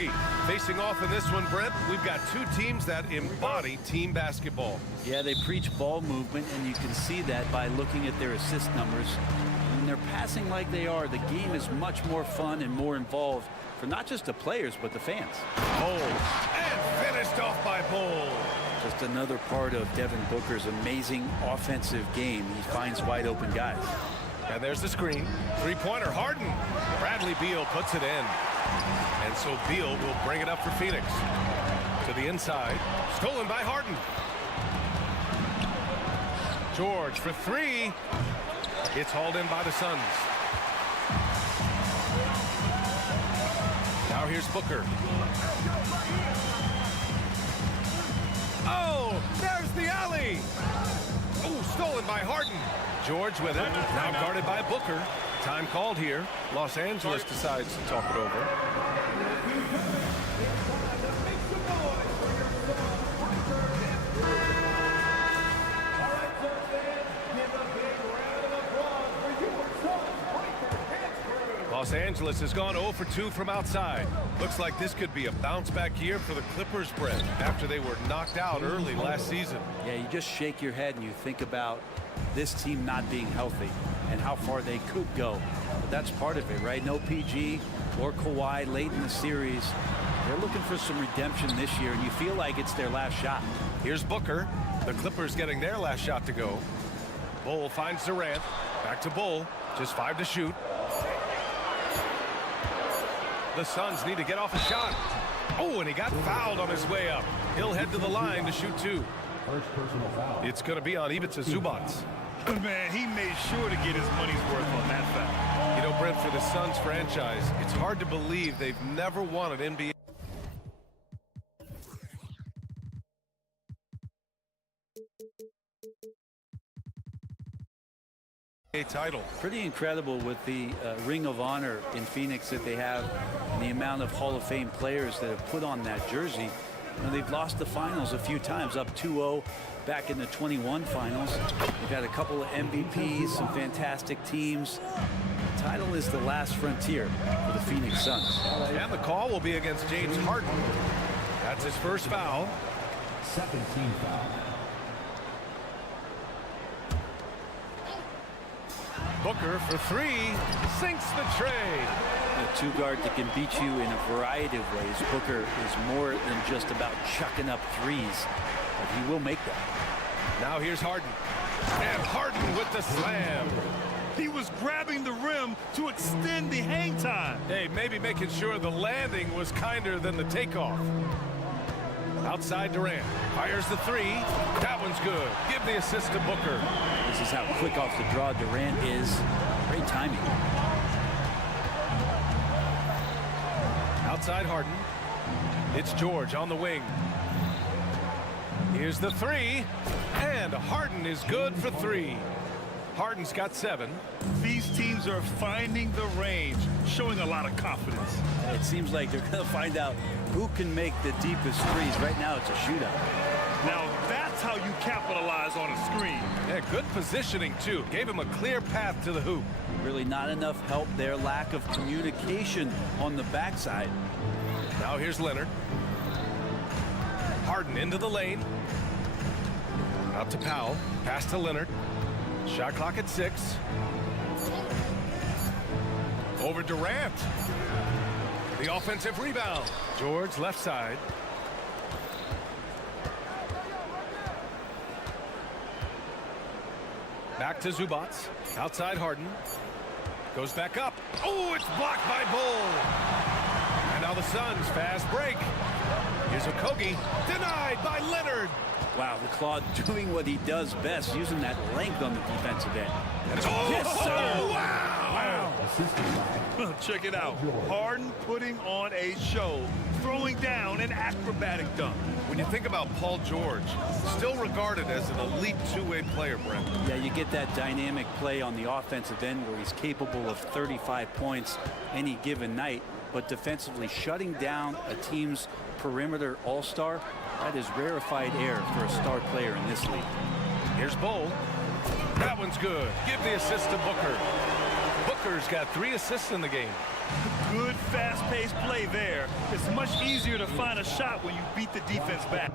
Kogi facing off in this one, Brent. We've got two teams that embody team basketball. Yeah, they preach ball movement, and you can see that by looking at their assist numbers. When they're passing like they are, the game is much more fun and more involved for not just the players, but the fans. Bull, and finished off by Bull. Just another part of Devin Booker's amazing offensive game. He finds wide open guys. And there's the screen. Three-pointer, Harden. Bradley Beal puts it in. And so Beal will bring it up for Phoenix. To the inside. Stolen by Harden. George for three. It's hauled in by the Suns. Now here's Booker. Oh, there's the alley. Oh, stolen by Harden. George with it. Now guarded by Booker. Time called here. Los Angeles decides to talk it over. Los Angeles has gone 0 for 2 from outside. Looks like this could be a bounce-back year for the Clippers, Brett, after they were knocked out early last season. Yeah, you just shake your head and you think about this team not being healthy and how far they could go. But that's part of it, right? No PG or Kawhi late in the series. They're looking for some redemption this year, and you feel like it's their last shot. Here's Booker. The Clippers getting their last shot to go. Bull finds Durant. Back to Bull. Just 5 to shoot. The Suns need to get off a shot. Oh, and he got fouled on his way up. He'll head to the line to shoot 2. First personal foul. It's going to be on Ivica Zubac. Man, he made sure to get his money's worth on that foul. You know, Brent, for the Suns franchise, it's hard to believe they've never won an NBA title. Pretty incredible with the Ring of Honor in Phoenix that they have, and the amount of Hall of Fame players that have put on that jersey. You know, they've lost the finals a few times, up 2-0 back in the 21 finals. They've had a couple of MVPs, some fantastic teams. The title is the last frontier for the Phoenix Suns. And the call will be against James Harden. That's his first foul. Second team foul. Booker for 3, sinks the tray. A two guard that can beat you in a variety of ways. Booker is more than just about chucking up threes, but he will make them. Now here's Harden. And Harden with the slam. He was grabbing the rim to extend the hang time. Hey, maybe making sure the landing was kinder than the takeoff. Outside Durant. Fires the 3. That one's good. Give the assist to Booker. This is how quick off the draw Durant is. Great timing. Outside Harden. It's George on the wing. Here's the 3. And Harden is good for 3. Harden's got 7. These teams are finding the range, showing a lot of confidence. It seems like they're going to find out who can make the deepest threes. Right now it's a shootout. Now that's how you capitalize on a screen. Yeah, good positioning too. Gave him a clear path to the hoop. Really not enough help there. Lack of communication on the backside. Now here's Leonard. Harden into the lane. Out to Powell. Pass to Leonard. Shot clock at 6. Over Durant. The offensive rebound. George left side. Back to Zubac. Outside Harden. Goes back up. Oh, it's blocked by Bull. And now the Suns fast break. Here's Kogi. Denied by Leonard. Wow, the Claude doing what he does best, using that length on the defensive end. Oh, Yes, sir. Wow. Check it out. Harden putting on a show, throwing down an acrobatic dunk. When you think about Paul George, still regarded as an elite two-way player, Brent. Yeah, you get that dynamic play on the offensive end where he's capable of 35 points any given night, but defensively shutting down a team's perimeter all-star, that is rarefied air for a star player in this league. Here's Bull. That one's good. Give the assist to Booker. Booker Booker's got 3 assists in the game. Good fast-paced play there. It's much easier to find a shot when you beat the defense back.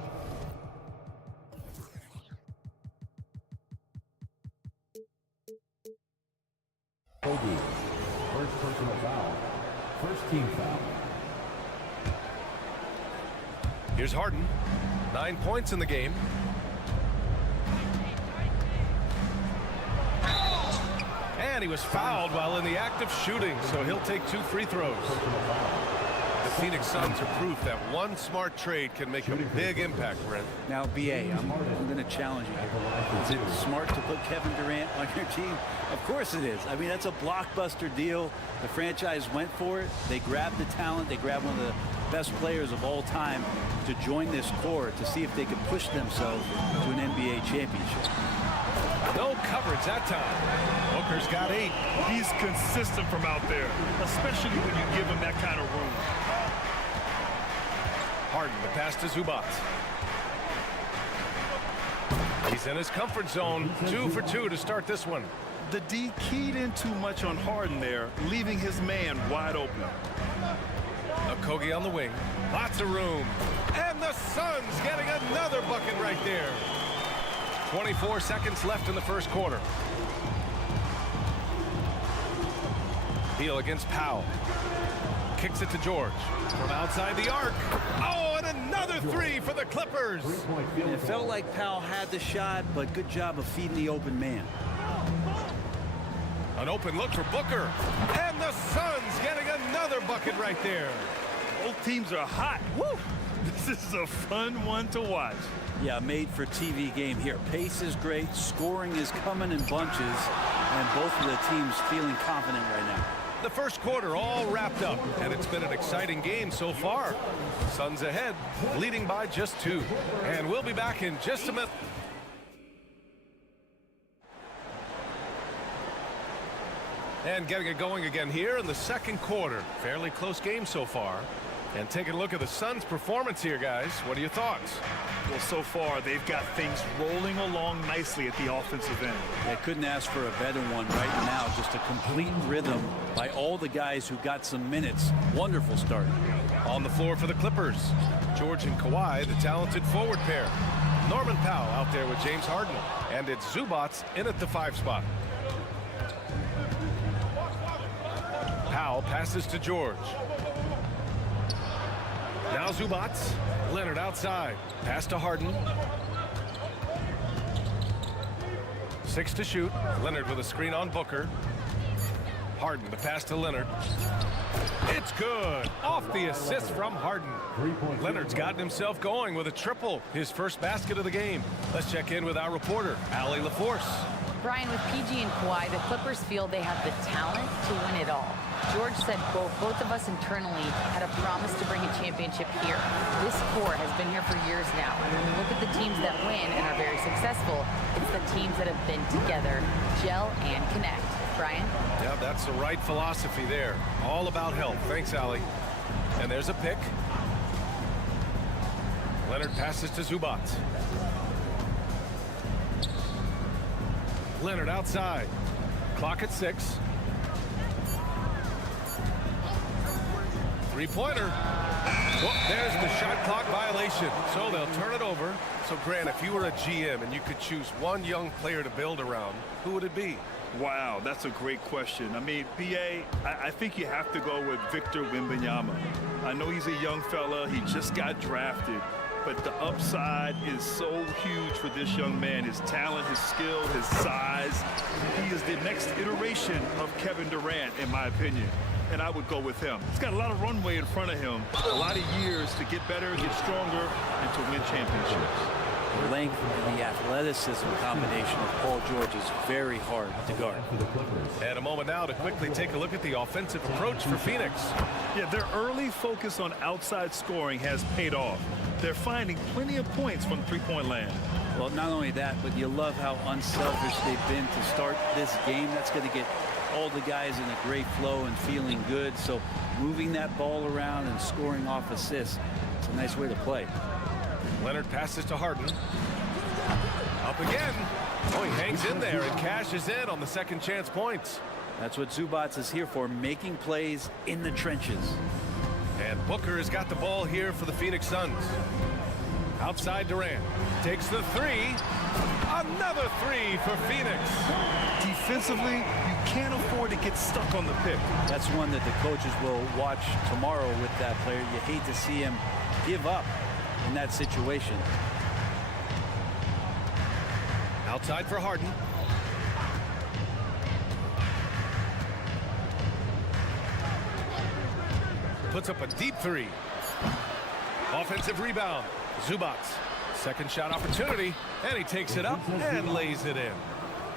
Kobe. First personal foul. First team foul. Here's Harden. 9 points in the game. And he was fouled while in the act of shooting, so he'll take 2 free throws. The Phoenix Suns are proof that one smart trade can make a big impact, Brent. Now, BA, I'm going to challenge you here. Is it smart to put Kevin Durant on your team? Of course it is. I mean, that's a blockbuster deal. The franchise went for it. They grabbed the talent. They grabbed one of the best players of all time to join this core to see if they could push themselves to an NBA championship. No coverage that time. Booker's got 8. He's consistent from out there, especially when you give him that kind of room. Harden, the pass to Zubac. He's in his comfort zone. 2 for 2 to start this one. The D keyed in too much on Harden there, leaving his man wide open. Okogie on the wing. Lots of room. And the Suns getting another bucket right there. 24 seconds left in the first quarter. Beal against Powell. Kicks it to George. From outside the arc. Oh, and another 3 for the Clippers. It felt like Powell had the shot, but good job of feeding the open man. An open look for Booker. And the Suns getting another bucket right there. Both teams are hot. Woo! This is a fun one to watch. Yeah, made for TV game here. Pace is great. Scoring is coming in bunches. And both of the teams feeling confident right now. The first quarter all wrapped up, and it's been an exciting game so far. Suns ahead, leading by just 2. And we'll be back in just a minute. And getting it going again here in the second quarter. Fairly close game so far. And taking a look at the Suns' performance here, guys. What are your thoughts? Well, so far, they've got things rolling along nicely at the offensive end. They couldn't ask for a better one right now. Just a complete rhythm by all the guys who got some minutes. Wonderful start. On the floor for the Clippers, George and Kawhi, the talented forward pair. Norman Powell out there with James Harden. And it's Zubac in at the 5 spot. Powell passes to George. Now Zubac. Leonard outside. Pass to Harden. 6 to shoot. Leonard with a screen on Booker. Harden, the pass to Leonard. It's good. Off the assist from Harden. Leonard's gotten himself going with a triple. His first basket of the game. Let's check in with our reporter, Allie LaForce. Brian, with PG and Kawhi, the Clippers feel they have the talent to win it all. George said both of us internally had a promise to bring a championship here. This core has been here for years now. And when you look at the teams that win and are very successful, it's the teams that have been together, gel and connect. Brian? Yeah, that's the right philosophy there. All about health. Thanks, Allie. And there's a pick. Leonard passes to Zubac. Leonard outside. Clock at 6. Three-pointer. Well, there's the shot clock violation. So they'll turn it over. So, Grant, if you were a GM and you could choose one young player to build around, who would it be? Wow, that's a great question. I mean, BA, I think you have to go with Victor Wembanyama. I know he's a young fella. He just got drafted. But the upside is so huge for this young man. His talent, his skill, his size. He is the next iteration of Kevin Durant, in my opinion. And I would go with him. He's got a lot of runway in front of him. A lot of years to get better, get stronger, and to win championships. The length and the athleticism combination of Paul George is very hard to guard. And a moment now to quickly take a look at the offensive approach for Phoenix. Yeah, their early focus on outside scoring has paid off. They're finding plenty of points from three-point land. Well, not only that, but you love how unselfish they've been to start this game. That's going to get all the guys in a great flow and feeling good. So moving that ball around and scoring off assists, it's a nice way to play. Leonard passes to Harden. Up again. Oh, he hangs in there and cashes in on the second chance points. That's what Zubats is here for, making plays in the trenches. And Booker has got the ball here for the Phoenix Suns. Outside Durant. Takes the three. Another three for Phoenix. Defensively, you can't afford to get stuck on the pick. That's one that the coaches will watch tomorrow with that player. You hate to see him give up in that situation. Outside for Harden. Puts up a deep three. Offensive rebound. Zubats. Second shot opportunity. And he takes it up and lays it in.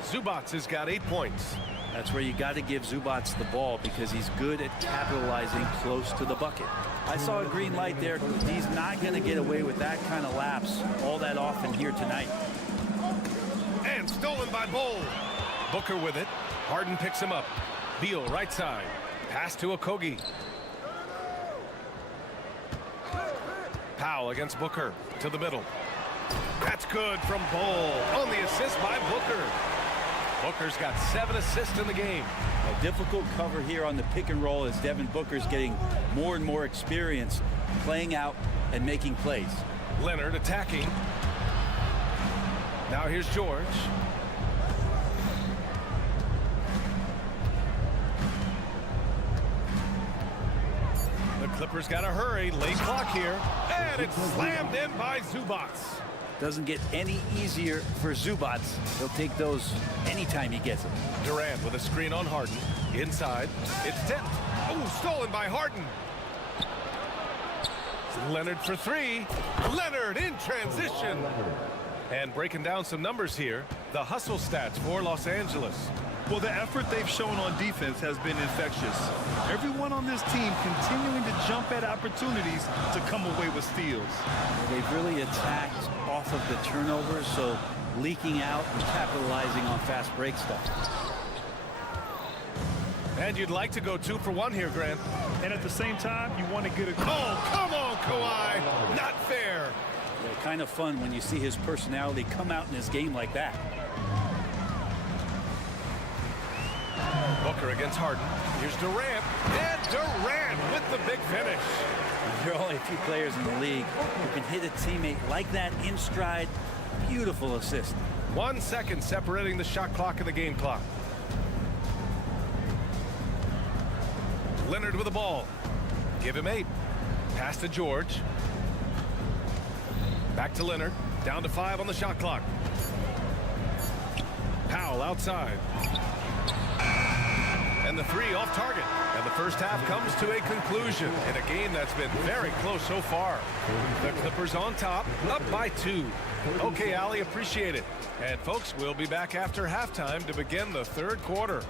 Zubats has got 8 points. That's where you got to give Zubats the ball because he's good at capitalizing close to the bucket. I saw a green light there. He's not going to get away with that kind of lapse all that often here tonight. And stolen by Bull. Booker with it. Harden picks him up. Beal right side. Pass to Okogie. Powell against Booker to the middle. That's good from Bull on the assist by Booker. Booker's got 7 assists in the game. A difficult cover here on the pick and roll as Devin Booker's getting more and more experience playing out and making plays. Leonard attacking. Now here's George. The Clippers got to hurry. Late clock here. And it's slammed in by Zubats. Doesn't get any easier for Zubats. He'll take those anytime he gets them. Durant with a screen on Harden. Inside. It's tipped. Oh, stolen by Harden. Leonard for three. Leonard in transition. And breaking down some numbers here. The hustle stats for Los Angeles. Well, the effort they've shown on defense has been infectious. Everyone on this team continuing to jump at opportunities to come away with steals. They've really attacked off of the turnovers, so leaking out and capitalizing on fast break stuff. And you'd like to go 2 for 1 here, Grant. And at the same time, you want to get a... Oh, come on, Kawhi. Not fair. Yeah, kind of fun when you see his personality come out in his game like that. Booker against Harden. Here's Durant. And Durant with the big finish. There are only a few players in the league who can hit a teammate like that in stride. Beautiful assist. 1 second separating the shot clock and the game clock. Leonard with the ball. Give him 8. Pass to George. Back to Leonard. Down to 5 on the shot clock. Powell outside. And the 3 off target. And the first half comes to a conclusion in a game that's been very close so far. The Clippers on top, up by 2. Okay, Ali, appreciate it. And folks, we'll be back after halftime to begin the third quarter.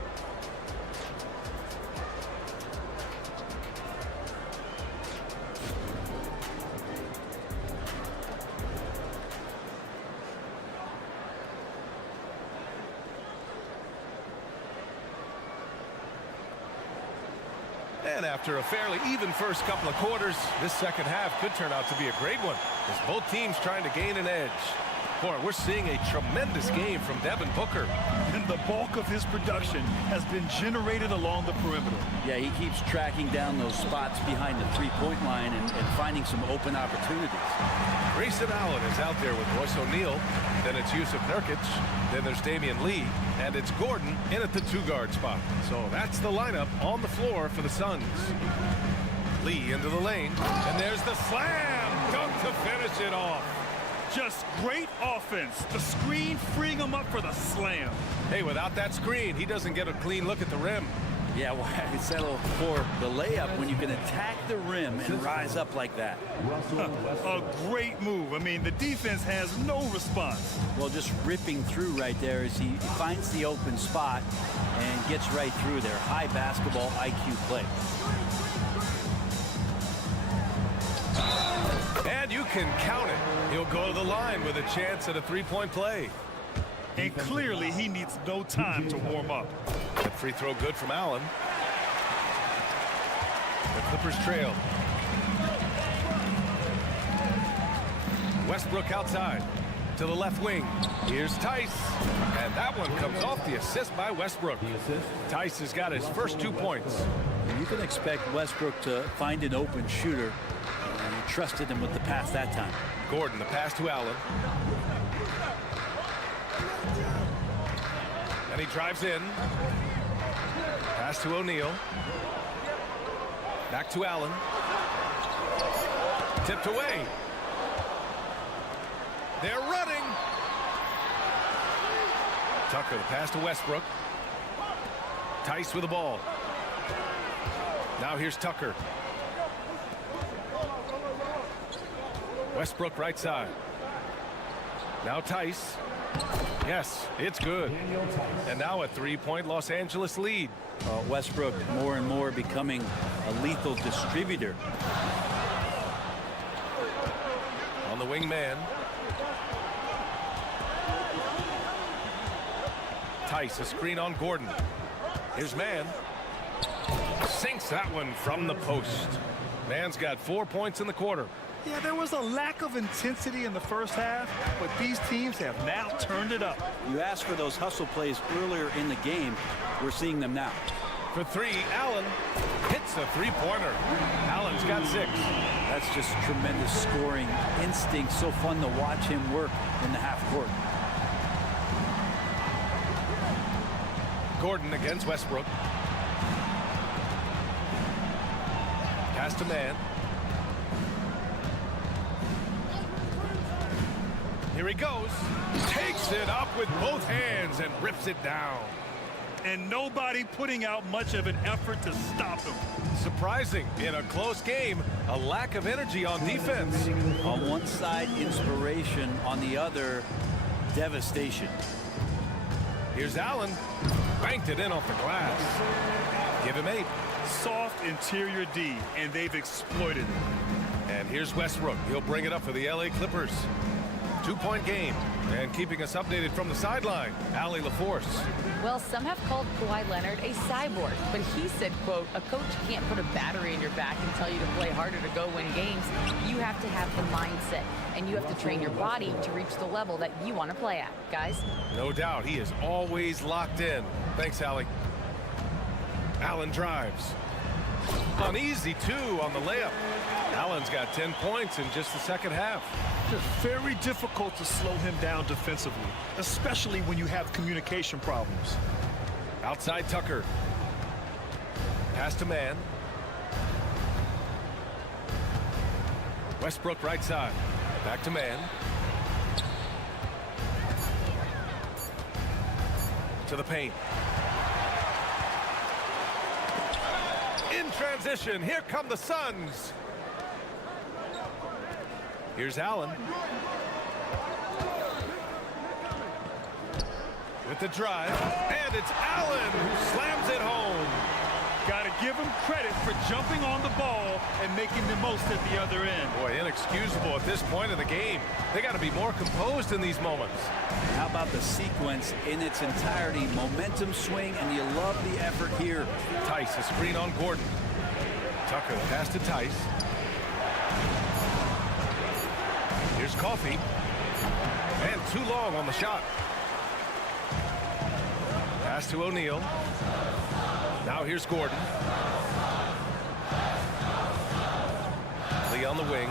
And after a fairly even first couple of quarters, this second half could turn out to be a great one as both teams trying to gain an edge. Boy, we're seeing a tremendous game from Devin Booker. And the bulk of his production has been generated along the perimeter. Yeah, he keeps tracking down those spots behind the three-point line and finding some open opportunities. Grayson Allen is out there with Royce O'Neal. Then it's Yusuf Nurkic. Then there's Damian Lee. And it's Gordon in at the 2-guard spot. So that's the lineup on the floor for the Suns. Lee into the lane. And there's the slam dunk to finish it off. Just great offense. The screen freeing him up for the slam. Hey, without that screen, he doesn't get a clean look at the rim. Yeah, why settle for the layup when you can attack the rim and rise up like that? A great move. I mean, the defense has no response. Well, just ripping through right there as he finds the open spot and gets right through there. High basketball IQ play. And you can count it. He'll go to the line with a chance at a 3-point play. And clearly he needs no time to warm up. That free throw good from Allen. The Clippers trail. Westbrook outside. to the left wing. Here's Tice. And that one comes off the assist by Westbrook. Tice has got his first 2 points. You can expect Westbrook to find an open shooter. And he trusted him with the pass that time. Gordon, the pass to Allen. And he drives in. Pass to O'Neal. Back to Allen. Tipped away. They're running. Tucker, the pass to Westbrook. Tice with the ball. Now here's Tucker. Westbrook right side. Now Tice. Yes, it's good. And now a 3-point Los Angeles lead. Westbrook more and more becoming a lethal distributor. On the wing man. Tice, a screen on Gordon. Here's Mann. Sinks that one from the post. Mann's got 4 points in the quarter. Yeah, there was a lack of intensity in the first half, but these teams have now turned it up. You asked for those hustle plays earlier in the game. We're seeing them now. For three, Allen hits a three-pointer. Allen's got 6. That's just tremendous scoring instinct. So fun to watch him work in the half court. Gordon against Westbrook. Pass to Mann. Here he goes. Takes it up with both hands and rips it down. And nobody putting out much of an effort to stop him. Surprising in a close game, a lack of energy on defense. On one side, inspiration. On the other, devastation. Here's Allen. Banked it in off the glass. Give him 8. Soft interior D, and they've exploited it. And here's Westbrook. He'll bring it up for the LA Clippers. 2-point game. And keeping us updated from the sideline, Allie LaForce. Well, some have called Kawhi Leonard a cyborg, but he said, quote, a coach can't put a battery in your back and tell you to play harder to go win games. You have to have the mindset, and you have to train your body to reach the level that you want to play at, guys. No doubt, he is always locked in. Thanks, Allie. Allen drives. An easy 2 on the layup. Allen's got 10 points in just the second half. It's very difficult to slow him down defensively, especially when you have communication problems. Outside Tucker. Pass to Mann. Westbrook right side. Back to Mann. To the paint. In transition, here come the Suns. Here's Allen. With the drive, and it's Allen who slams it home. Got to give him credit for jumping on the ball and making the most at the other end. Boy, inexcusable at this point of the game. They got to be more composed in these moments. How about the sequence in its entirety? Momentum swing, and you love the effort here. Tice, a screen on Gordon. Tucker, pass to Tice. Here's Coffey. And too long on the shot. Pass to O'Neal. Now here's Gordon. Lee on the wing.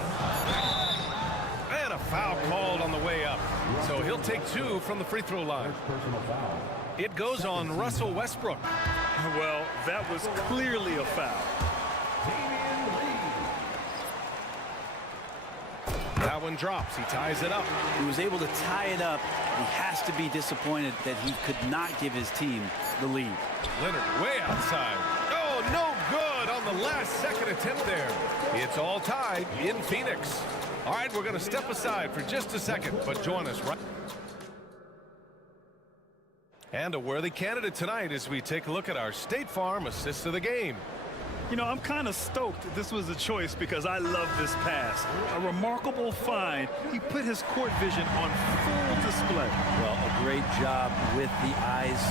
And a foul called on the way up. So he'll take 2 from the free throw line. It goes on Russell Westbrook. Well, that was clearly a foul. That one drops. He ties it up. He was able to tie it up. He has to be disappointed that he could not give his team the lead. Leonard way outside. Oh, no good on the last second attempt there. It's all tied in Phoenix. All right, we're going to step aside for just a second, but join us right. And a worthy candidate tonight as we take a look at our State Farm assist of the game. You know, I'm kind of stoked this was a choice because I love this pass. A remarkable find. He put his court vision on full display. Well, a great job with the eyes.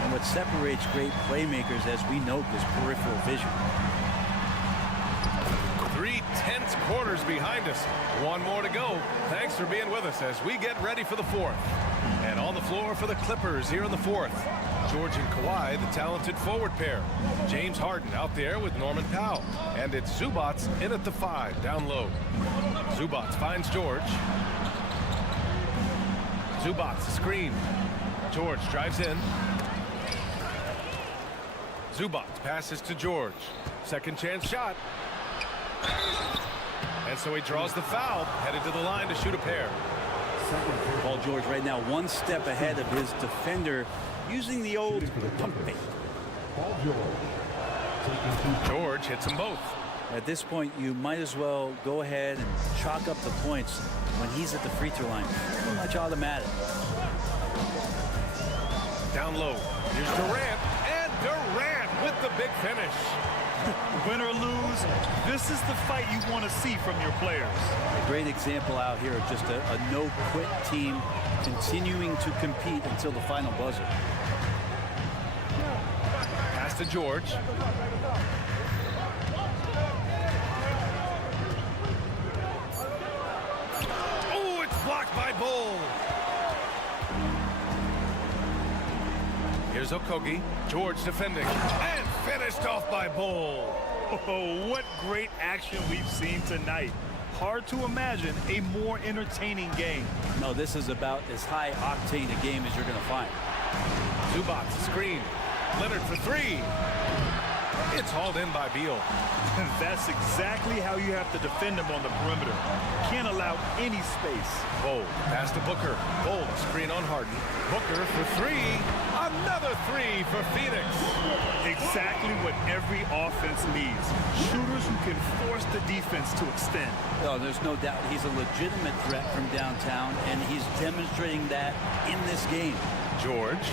And what separates great playmakers, as we note, is peripheral vision. 3/10 It's quarters behind us. One more to go. Thanks for being with us as we get ready for the fourth. And on the floor for the Clippers here in the fourth. George and Kawhi, the talented forward pair. James Harden out there with Norman Powell. And it's Zubats in at the 5, down low. Zubats finds George. Zubats, a screen. George drives in. Zubats passes to George. Second chance shot. And so he draws the foul, headed to the line to shoot a pair. Paul George right now one step ahead of his defender, using the old pump fake. Paul George. George hits them both. At this point, you might as well go ahead and chalk up the points when he's at the free throw line. Pretty much automatic. Down low. Here's Durant. And Durant with the big finish. Win or lose, this is the fight you want to see from your players. A great example out here of just a no-quit team continuing to compete until the final buzzer. Pass to George. Oh, it's blocked by Bull. Here's Okogie. George defending. And finished off by Bull. Oh, what great action we've seen tonight. Hard to imagine a more entertaining game. No, this is about as high octane a game as you're going to find. Zubats, screen. Leonard for 3. It's hauled in by Beal. That's exactly how you have to defend him on the perimeter. Can't allow any space. Bull, pass to Booker. Bull, screen on Harden. Booker for 3. Another 3 for Phoenix. Exactly what every offense needs. Shooters who can force the defense to extend. Oh, there's no doubt he's a legitimate threat from downtown, and he's demonstrating that in this game. George.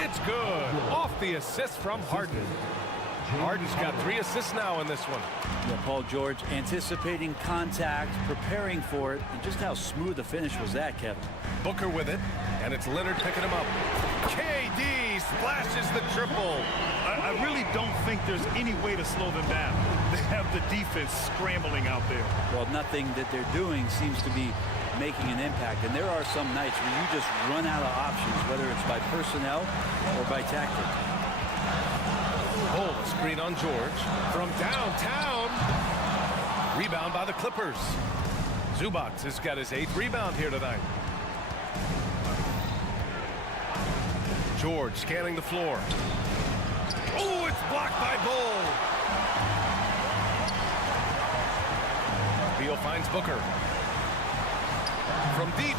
It's good. Off the assist from Harden. Harden's got 3 assists now in this one. Yeah, Paul George anticipating contact, preparing for it, and just how smooth the finish was that, Kevin. Booker with it, and it's Leonard picking him up. KD splashes the triple. I really don't think there's any way to slow them down. They have the defense scrambling out there. Well, nothing that they're doing seems to be making an impact, and there are some nights where you just run out of options, whether it's by personnel or by tactic. Bull, screen on George from downtown. Rebound by the Clippers. Zubats has got his 8th rebound here tonight. George scanning the floor. Oh, it's blocked by Bull. Beal finds Booker. From deep.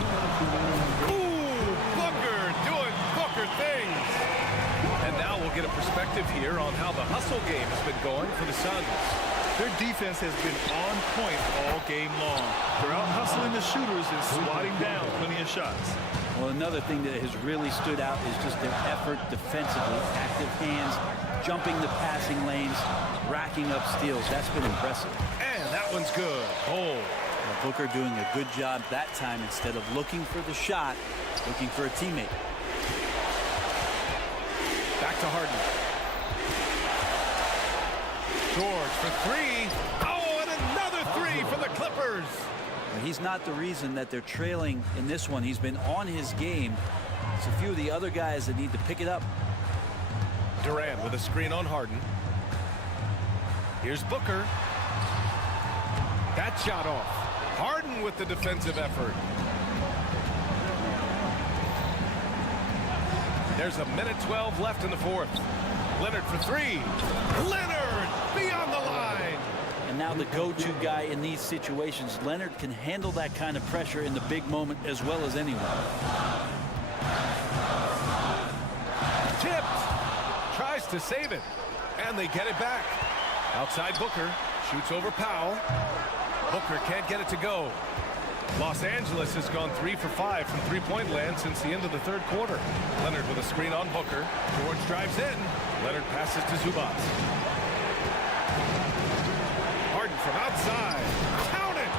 Ooh, Booker doing Booker things. And now we'll get a perspective here on how the hustle game has been going for the Suns. Their defense has been on point all game long. They're out hustling the shooters and swatting down plenty of shots. Well, another thing that has really stood out is just their effort defensively. Active hands, jumping the passing lanes, racking up steals. That's been impressive. And that one's good. Bull. Booker doing a good job that time instead of looking for the shot, looking for a teammate. Back to Harden. George for 3. Oh, and another 3 for the Clippers. He's not the reason that they're trailing in this one. He's been on his game. It's a few of the other guys that need to pick it up. Durant with a screen on Harden. Here's Booker. That shot off. Harden with the defensive effort. There's a minute 12 left in the fourth. Leonard for 3. Leonard beyond the line. And now the go-to guy in these situations. Leonard can handle that kind of pressure in the big moment as well as anyone. Tipped. Tries to save it. And they get it back. Outside Booker. Shoots over Powell. Booker can't get it to go. Los Angeles has gone 3 for 5 from three-point land since the end of the third quarter. Leonard with a screen on Booker. George drives in. Leonard passes to Zubats. Harden from outside. Count it!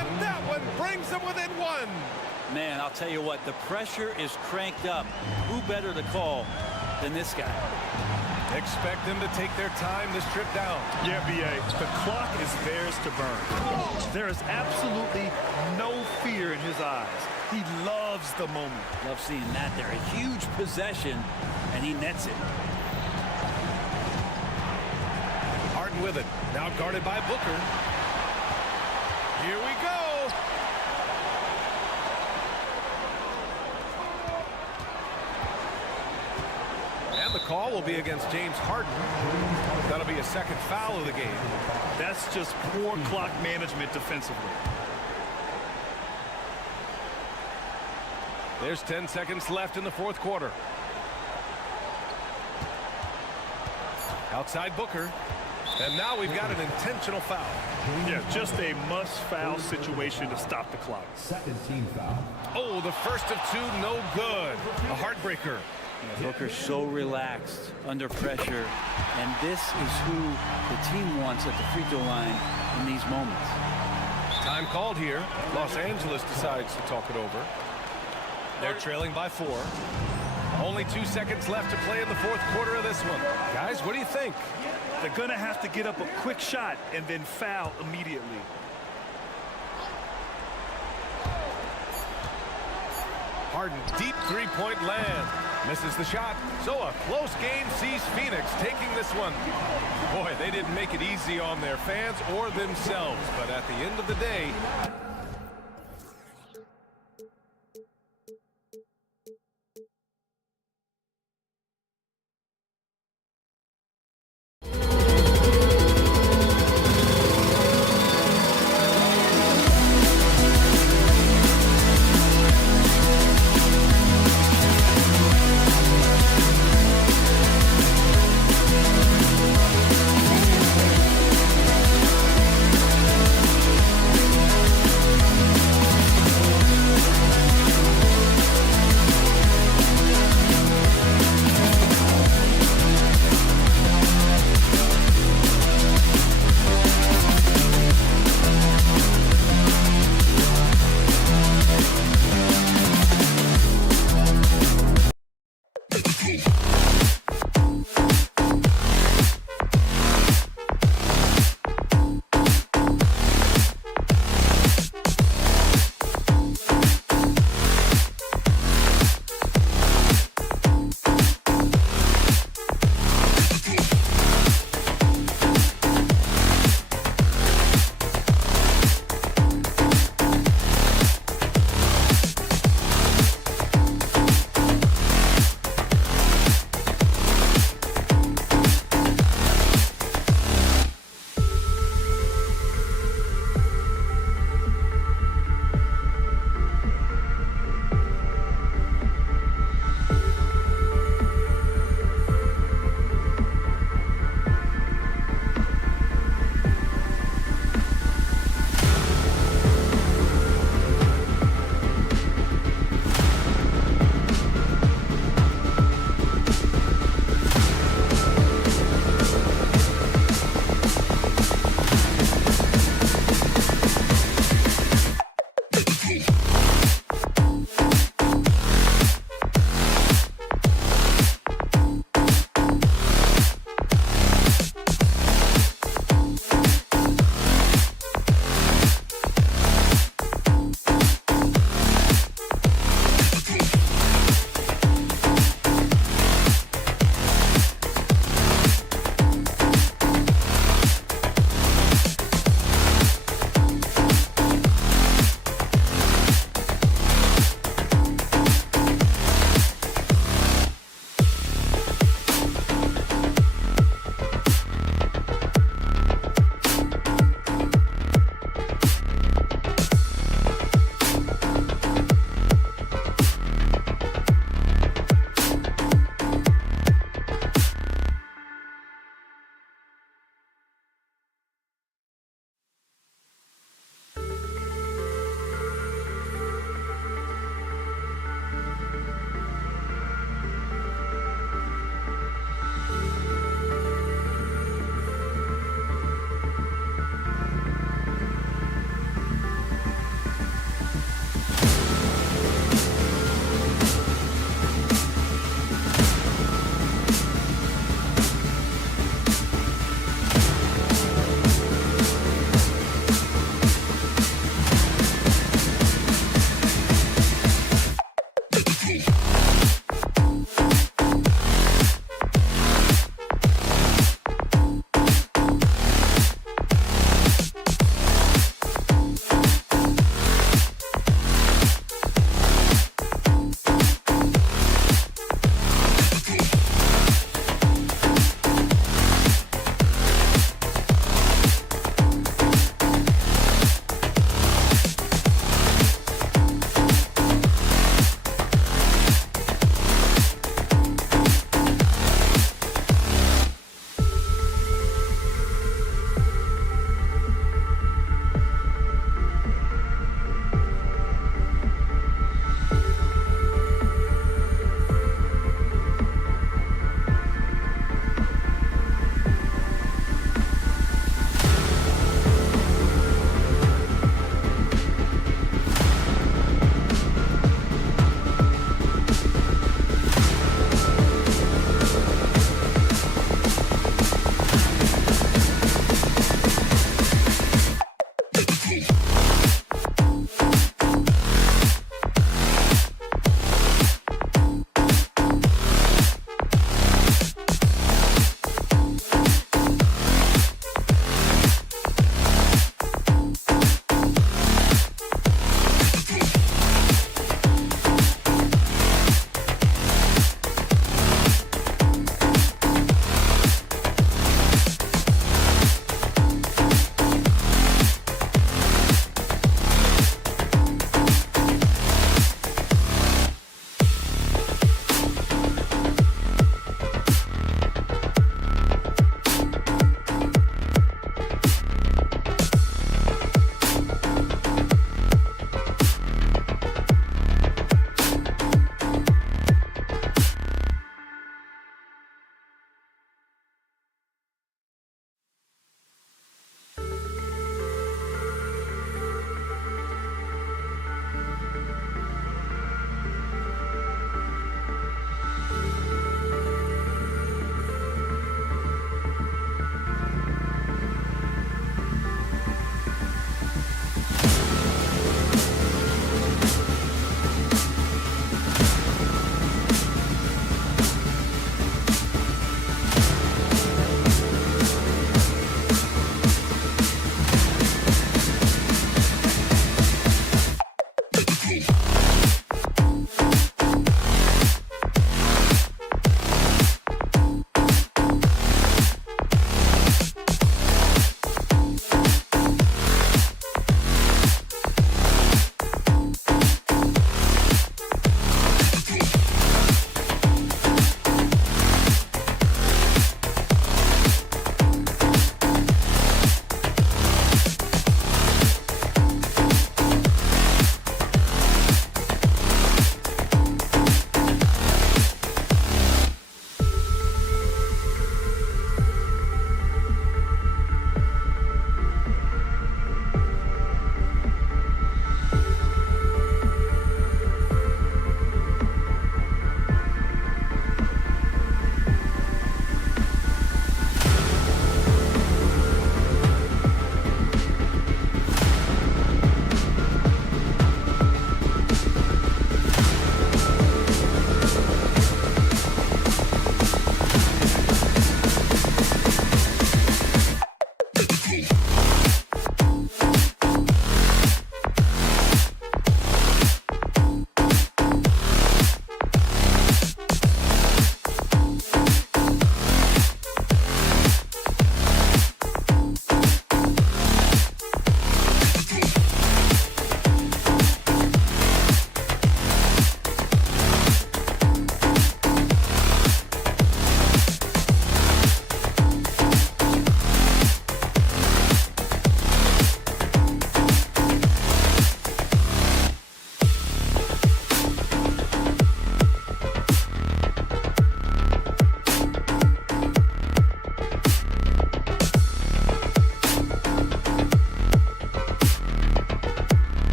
And that one brings them within 1. Man, I'll tell you what, the pressure is cranked up. Who better to call than this guy? Expect them to take their time this trip down. Yeah, BA, the clock is theirs to burn. There is absolutely no fear in his eyes. He loves the moment. Love seeing that there. A huge possession, and he nets it. Harden with it. Now guarded by Booker. Here we go. And the call will be against James Harden. That'll be a second foul of the game. That's just poor clock management defensively. There's 10 seconds left in the fourth quarter. Outside Booker. And now we've got an intentional foul. Yeah, just a must-foul situation to stop the clock. Second team foul. Oh, the first of two, no good. A heartbreaker. Yeah, Booker's so relaxed under pressure, and this is who the team wants at the free throw line in these moments. Time called here. Los Angeles decides to talk it over. They're trailing by 4. Only 2 seconds left to play in the fourth quarter of this one. Guys, what do you think? They're going to have to get up a quick shot and then foul immediately. Harden, deep three-point land. Misses the shot. So a close game sees Phoenix taking this one. Boy, they didn't make it easy on their fans or themselves. But at the end of the day,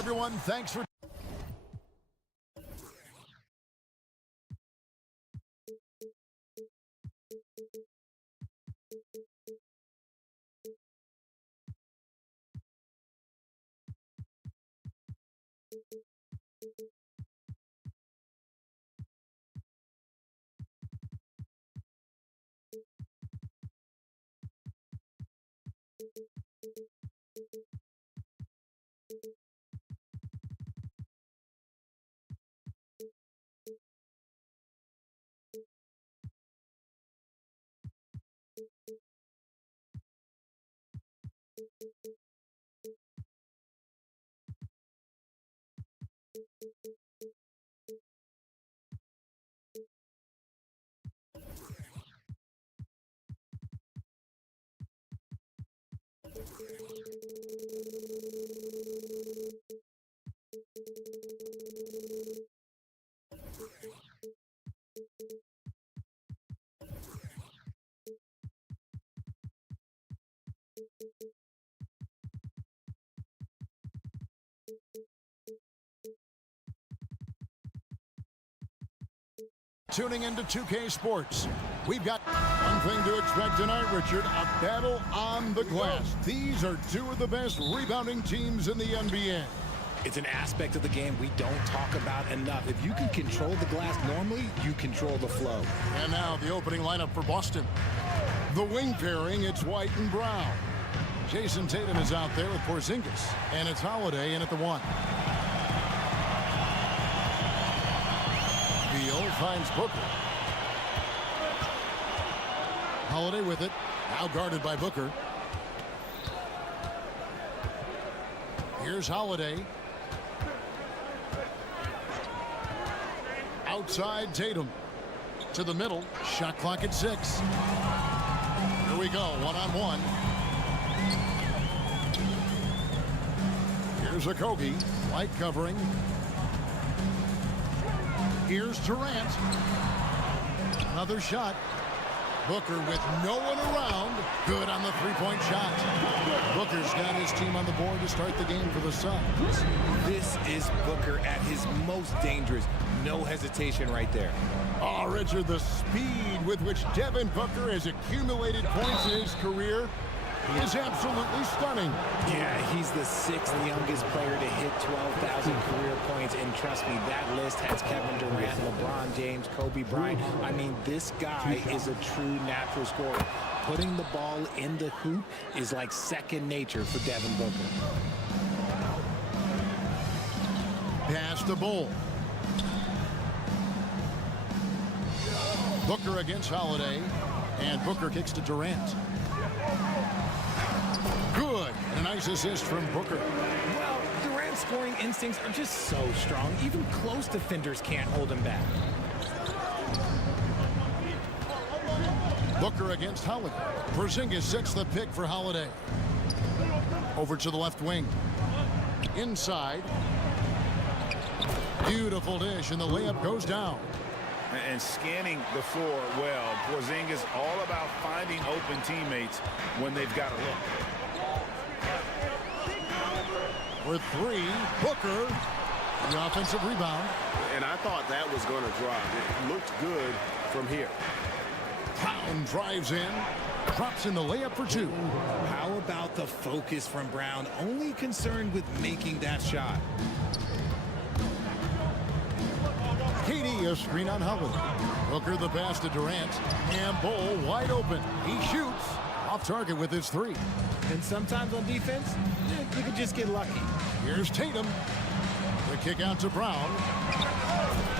Everyone, thanks for tuning into 2K Sports. We've got one thing to expect tonight, Richard, a battle on the glass. These are two of the best rebounding teams in the NBA. It's an aspect of the game we don't talk about enough. If you can control the glass normally, you control the flow. And now the opening lineup for Boston. The wing pairing, it's White and Brown. Jason Tatum is out there with Porzingis, and it's Holiday in at the 1. Beal finds Booker. Holiday with it, now guarded by Booker. Here's Holiday. Outside Tatum. To the middle, shot clock at 6. Here we go, one-on-one. Here's Okogie, light covering. Here's Durant. Another shot. Booker with no one around. Good on the three-point shot. Booker's got his team on the board to start the game for the Suns. This is Booker at his most dangerous. No hesitation right there. Oh, Richard, the speed with which Devin Booker has accumulated points in his career is absolutely stunning. Yeah, he's the 6th youngest player to hit 12,000 career points, and trust me, that list has Kevin Durant, LeBron James, Kobe Bryant. I mean, this guy is a true natural scorer. Putting the ball in the hoop is like second nature for Devin Booker. Pass to Bull. Booker against Holiday, and Booker kicks to Durant. Good. And a nice assist from Booker. Well, Durant's scoring instincts are just so strong. Even close defenders can't hold him back. Booker against Holiday. Porzingis sets the pick for Holiday. Over to the left wing. Inside. Beautiful dish, and the layup goes down. And scanning the floor well. Porzingis all about finding open teammates when they've got a look. For 3, Booker. The offensive rebound. And I thought that was going to drop. It looked good from here. Brown drives in. Drops in the layup for 2. How about the focus from Brown? Only concerned with making that shot. Katie, a screen on Holiday. Booker the pass to Durant. And Bull wide open. He shoots. Off target with his 3. And sometimes on defense, you could just get lucky. Here's Tatum. The kick out to Brown.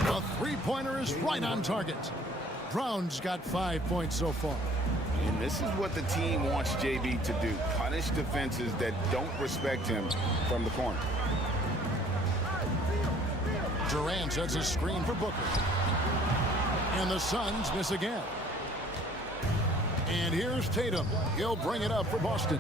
The three-pointer is right on target. Brown's got 5 points so far. And this is what the team wants JB to do. Punish defenses that don't respect him from the corner. Durant sets a screen for Booker. And the Suns miss again. And here's Tatum. He'll bring it up for Boston.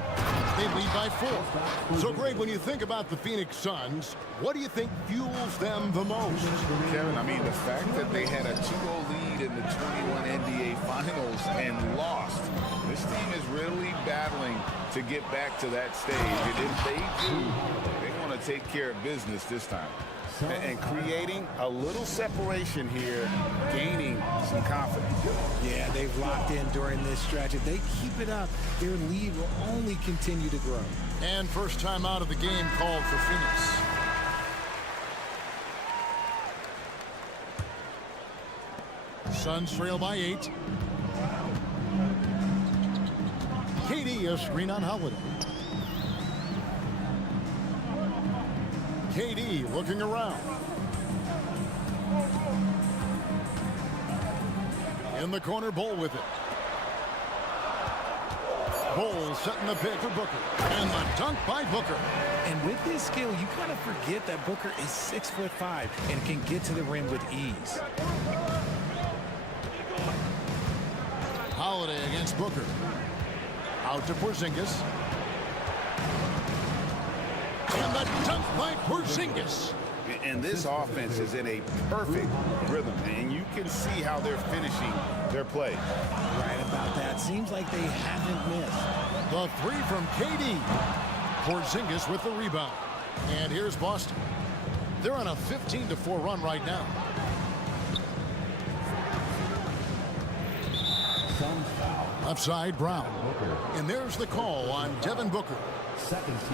They lead by 4. So, Greg, when you think about the Phoenix Suns, what do you think fuels them the most? Kevin, I mean, the fact that they had a 2-0 lead in the 21 NBA Finals and lost. This team is really battling to get back to that stage. And if they do, they want to take care of business this time. And creating a little separation here, gaining some confidence. Yeah, they've locked in during this stretch. If they keep it up, their lead will only continue to grow. And first time out of the game called for Phoenix. Suns trail by 8. KD, a screen on Holiday. KD looking around. In the corner, Bull with it. Bull setting the pick for Booker. And the dunk by Booker. And with his skill, you kind of forget that Booker is 6'5" and can get to the rim with ease. Holiday against Booker. Out to Porzingis. And the dunk by Porzingis. And this offense is in a perfect rhythm, and you can see how they're finishing their play. Right about that. Seems like they haven't missed. The 3 from KD. Porzingis with the rebound. And here's Boston. They're on a 15-4 run right now. Left side, Brown. And there's the call on Devin Booker.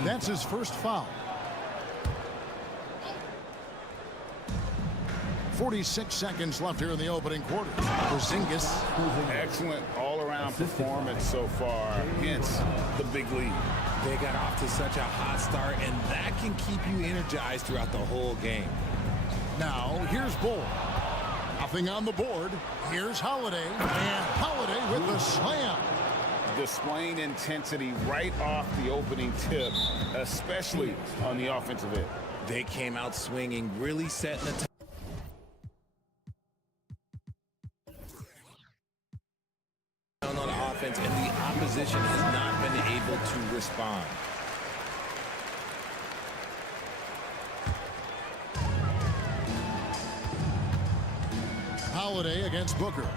That's his first foul. 46 seconds left here in the opening quarter. Porzingis. Excellent all-around performance so far, hence the big lead. They got off to such a hot start, and that can keep you energized throughout the whole game. Now, here's Bull. Nothing on the board. Here's Holiday. And Holiday with the slam. Displaying intensity right off the opening tip, especially on the offensive end. They came out swinging, really setting the tone on offense, and the opposition has not been able to respond. Holiday against Booker.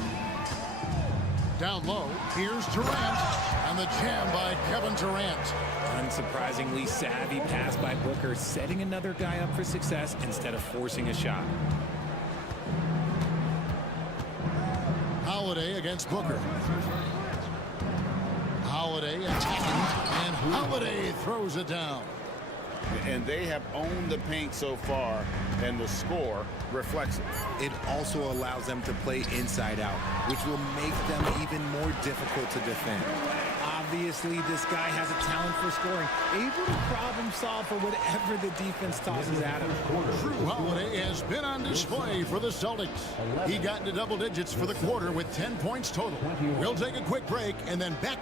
Down low, here's Durant, and the jam by Kevin Durant. Unsurprisingly savvy pass by Booker, setting another guy up for success instead of forcing a shot. Holiday against Booker. Holiday attacking, and Holiday throws it down. And they have owned the paint so far, and the score reflects it. It also allows them to play inside out, which will make them even more difficult to defend. Obviously, this guy has a talent for scoring, able to problem solve for whatever the defense tosses at him. Drew Holiday has been on display for the Celtics. He got into double digits for the quarter with 10 points total. We'll take a quick break and then back.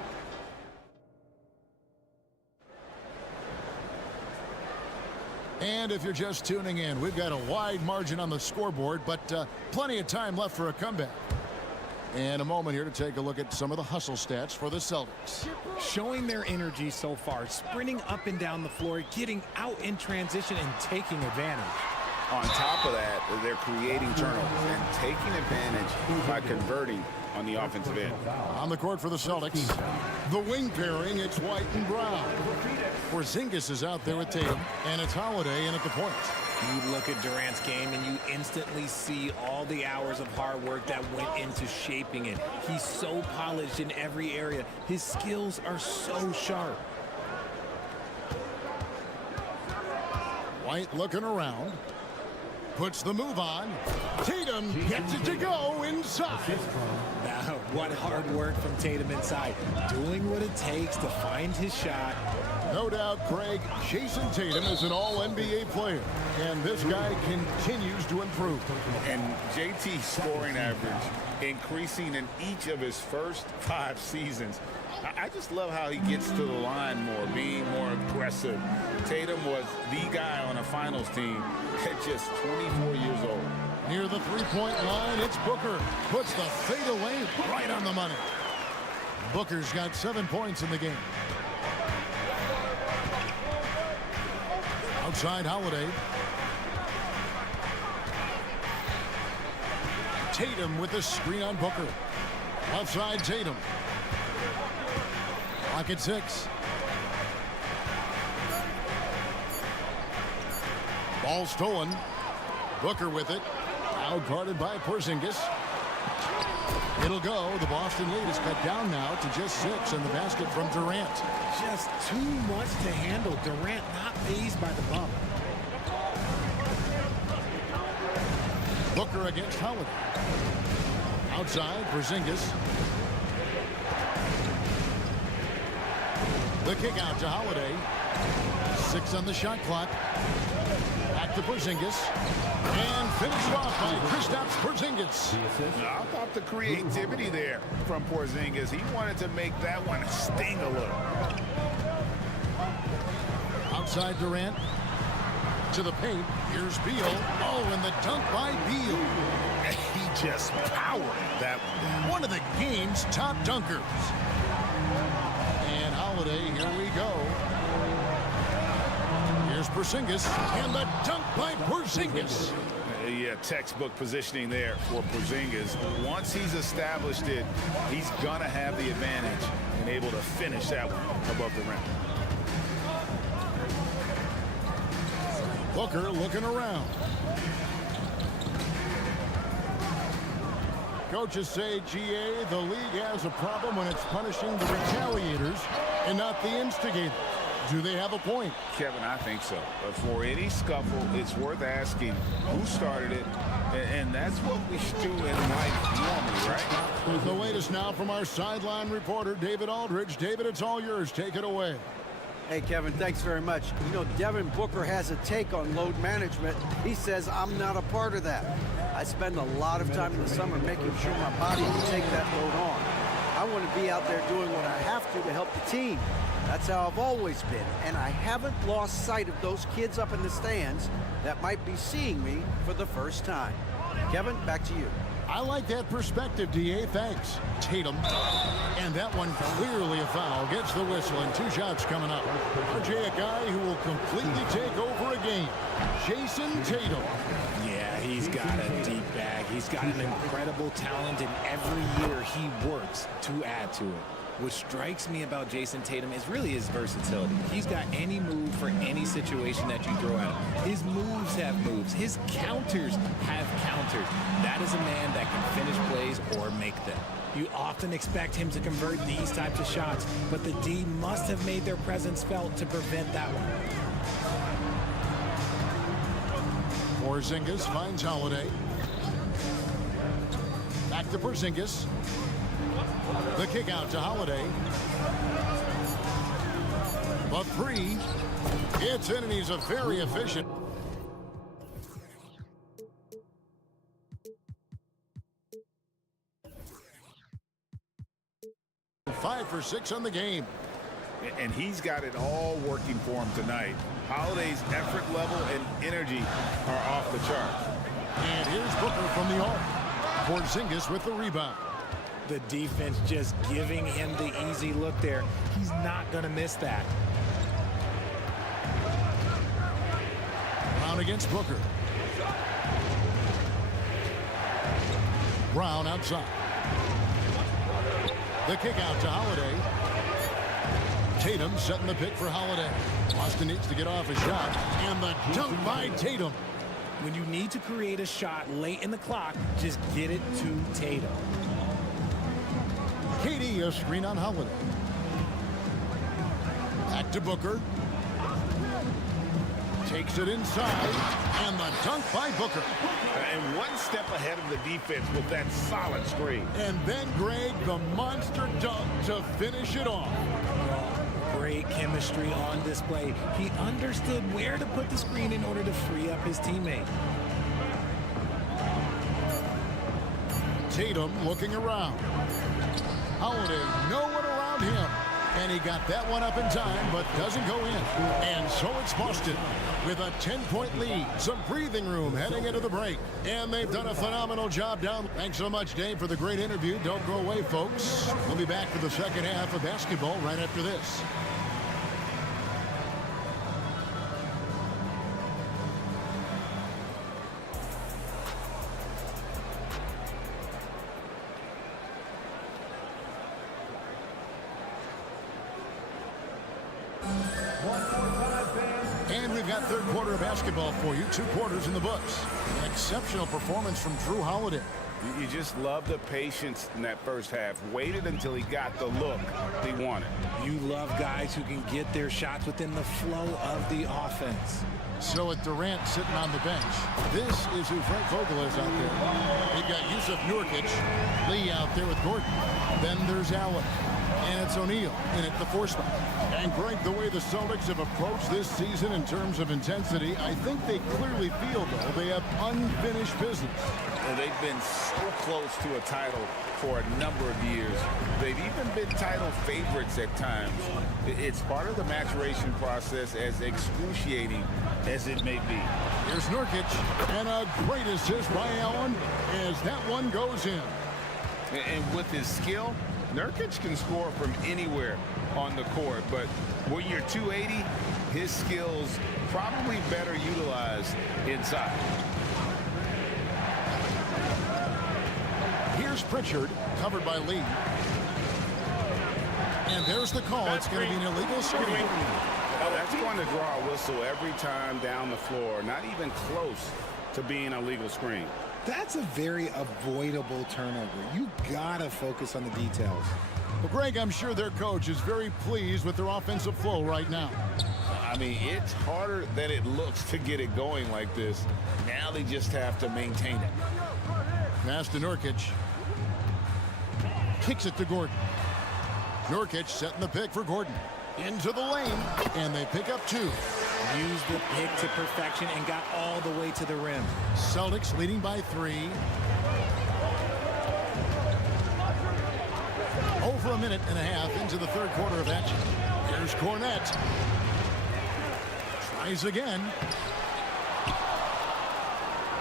And if you're just tuning in, we've got a wide margin on the scoreboard, but plenty of time left for a comeback. And a moment here to take a look at some of the hustle stats for the Celtics. Showing their energy so far, sprinting up and down the floor, getting out in transition, and taking advantage. On top of that, they're creating turnovers and taking advantage by converting on the offensive end. On the court for the Celtics, the wing pairing, it's White and Brown. Porzingis is out there with Tatum, and it's Holiday in at the point. You look at Durant's game and you instantly see all the hours of hard work that went into shaping it. He's so polished in every area. His skills are so sharp. White looking around. Puts the move on. Tatum gets it to go inside. Now, what hard work from Tatum inside. Doing what it takes to find his shot. No doubt, Craig, Jason Tatum is an all-NBA player, and this guy continues to improve. And JT's scoring average increasing in each of his first 5 seasons. I just love how he gets to the line more, being more aggressive. Tatum was the guy on a finals team at just 24 years old. Near the three-point line, it's Booker. Puts the fadeaway right on the money. Booker's got 7 points in the game. Outside Holiday. Tatum with the screen on Booker. Left side Tatum. Clock at 6. Ball stolen. Booker with it. Out guarded by Porzingis. It'll go. The Boston lead is cut down now to just 6, and the basket from Durant. Just too much to handle. Durant not fazed by the bump. Booker against Holiday. Outside, Porzingis. The kick out to Holiday. 6 on the shot clock. Back to Porzingis. And finished off by Kristaps Porzingis. How about the creativity there from Porzingis? He wanted to make that one sting a little. Outside Durant. To the paint. Here's Beal. Oh, and the dunk by Beal. He just powered that one down. One of the game's top dunkers. And Holiday, here we go. Here's Porzingis. And the dunk by Porzingis. Yeah, textbook positioning there for Porzingis. Once he's established it, he's going to have the advantage and able to finish that one above the rim. Booker looking around. Coaches say, GA, the league has a problem when it's punishing the retaliators and not the instigators. Do they have a point? Kevin, I think so. But for any scuffle, it's worth asking who started it, and that's what we do in life normally, right? The latest now from our sideline reporter, David Aldridge. David, it's all yours. Take it away. Hey, Kevin, thanks very much. You know, Devin Booker has a take on load management. He says, I'm not a part of that. I spend a lot of time in the summer making sure my body can take that load on. I want to be out there doing what I have to help the team. That's how I've always been, and I haven't lost sight of those kids up in the stands that might be seeing me for the first time. Kevin, back to you. I like that perspective, DA. Thanks. Tatum. And that one clearly a foul. Gets the whistle, and 2 shots coming up. RJ, a guy who will completely take over a game. Jason Tatum. Yeah, he's got a deep bag. He's got an incredible talent, and every year he works to add to it. What strikes me about Jason Tatum is really his versatility. He's got any move for any situation that you throw at him. His moves have moves. His counters have counters. That is a man that can finish plays or make them. You often expect him to convert these types of shots, but the D must have made their presence felt to prevent that one. Porzingis finds Holiday. Back to Porzingis. The kick out to Holiday. The 3. It's in, and he's a very efficient. 5 for 6 on the game. And he's got it all working for him tonight. Holiday's effort level and energy are off the charts. And here's Booker from the arc. Porzingis with the rebound. The defense just giving him the easy look there. He's not going to miss that. Brown against Booker. Brown outside. The kick out to Holiday. Tatum setting the pick for Holiday. Boston needs to get off a shot. And the dunk by Tatum. When you need to create a shot late in the clock, just get it to Tatum. KD, a screen on Holiday. Back to Booker. Takes it inside. And the dunk by Booker. And one step ahead of the defense with that solid screen. And then Greg, the monster dunk to finish it off. Great chemistry on display. He understood where to put the screen in order to free up his teammate. Tatum looking around. Holiday, no one around him. And he got that one up in time, but doesn't go in. And so it's Boston with a 10-point lead. Some breathing room heading into the break. And they've done a phenomenal job down. Thanks so much, Dave, for the great interview. Don't go away, folks. We'll be back for the second half of basketball right after this. And we've got third quarter of basketball for you. 2 quarters in the books. An exceptional performance from Drew Holiday. You just love the patience in that first half. Waited until he got the look he wanted. You love guys who can get their shots within the flow of the offense. So with Durant sitting on the bench, this is who Frank Vogel is out there. We've got Yusuf Nurkic, Lee out there with Gordon. Then there's Allen. And it's O'Neal in at the 4 spot. And Greg, the way the Celtics have approached this season in terms of intensity, I think they clearly feel, though, they have unfinished business. And they've been so close to a title for a number of years. They've even been title favorites at times. It's part of the maturation process, as excruciating as it may be. Here's Nurkic, and a great assist by Allen as that one goes in. And with his skill, Nurkic can score from anywhere on the court, but when you're 280, his skills probably better utilized inside. Here's Pritchard, covered by Lee. And there's the call. It's going to be an illegal screen. Oh, that's going to draw a whistle every time down the floor. Not even close to being a legal screen. That's a very avoidable turnover. You gotta focus on the details. Well, Greg, I'm sure their coach is very pleased with their offensive flow right now. I mean, it's harder than it looks to get it going like this. Now they just have to maintain it. Pass to Nurkic. Kicks it to Gordon. Nurkic setting the pick for Gordon. Into the lane, and they pick up 2. Used the pick to perfection and got all the way to the rim. Celtics leading by 3. Over a minute and a half into the third quarter of action. Here's Cornette. Tries again.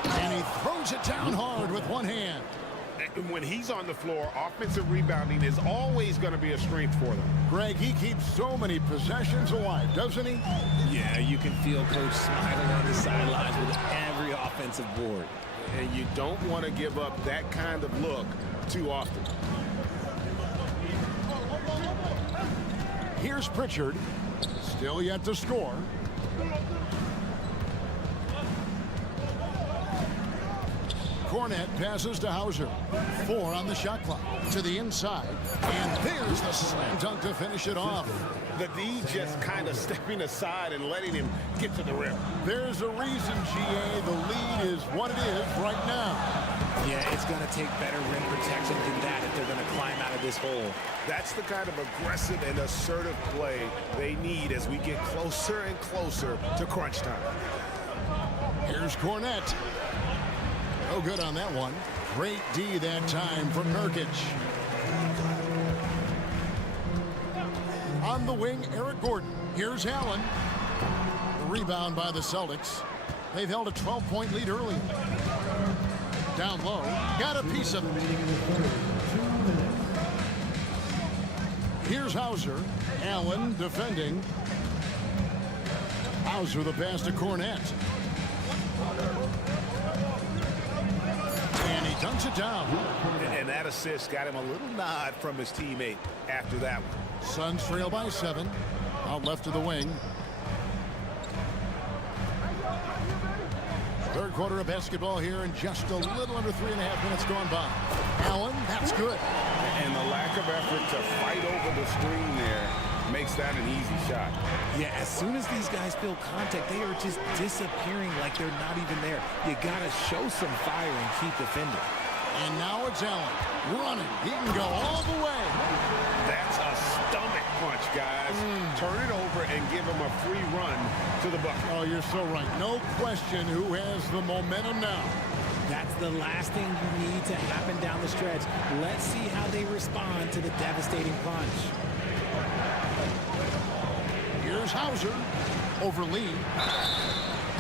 And he throws it down hard with one hand. When he's on the floor, offensive rebounding is always going to be a strength for them. Greg, he keeps so many possessions alive, doesn't he? Yeah, you can feel Coach smiling on the sidelines with every offensive board. And you don't want to give up that kind of look too often. Here's Pritchard. Still yet to score. Cornette passes to Hauser. 4 on the shot clock. To the inside. And there's the slam dunk to finish it off. The D just kind of stepping aside and letting him get to the rim. There's a reason, GA. The lead is what it is right now. Yeah, it's going to take better rim protection than that if they're going to climb out of this hole. That's the kind of aggressive and assertive play they need as we get closer and closer to crunch time. Here's Cornette. No good on that one. Great D that time from Nurkic. On the wing, Eric Gordon. Here's Allen. The rebound by the Celtics. They've held a 12-point lead early. Down low. Got a piece of it. Here's Hauser. Allen defending. Hauser the pass to Cornette. And he dunks it down. And that assist got him a little nod from his teammate after that one. Suns trail by 7. Out left of the wing. Third quarter of basketball here, and just a little under 3.5 minutes gone by. Allen, that's good. And the lack of effort to fight over the screen there makes that an easy shot. Yeah, as soon as these guys feel contact, they are just disappearing like they're not even there. You got to show some fire and keep defending. And now it's Allen running. He can go all the way. That's a stomach punch, guys. Turn it over and give him a free run to the bucket. Oh, you're so right. No question who has the momentum now. That's the last thing you need to happen down the stretch. Let's see how they respond to the devastating punch. Here's Hauser over Lee.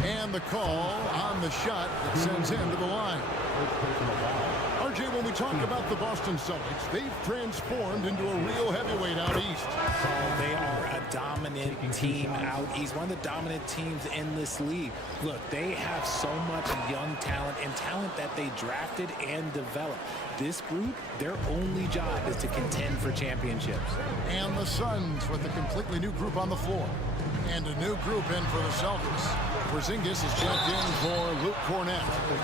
And the call on the shot that sends him to the line. RJ, when we talk about the Boston Celtics, they've transformed into a real heavyweight out east. Oh, they are a dominant team out east, one of the dominant teams in this league. Look, they have so much young talent and talent that they drafted and developed. This group, their only job is to contend for championships. And the Suns with a completely new group on the floor. And a new group in for the Celtics. Porzingis is checked in for Luke Cornett.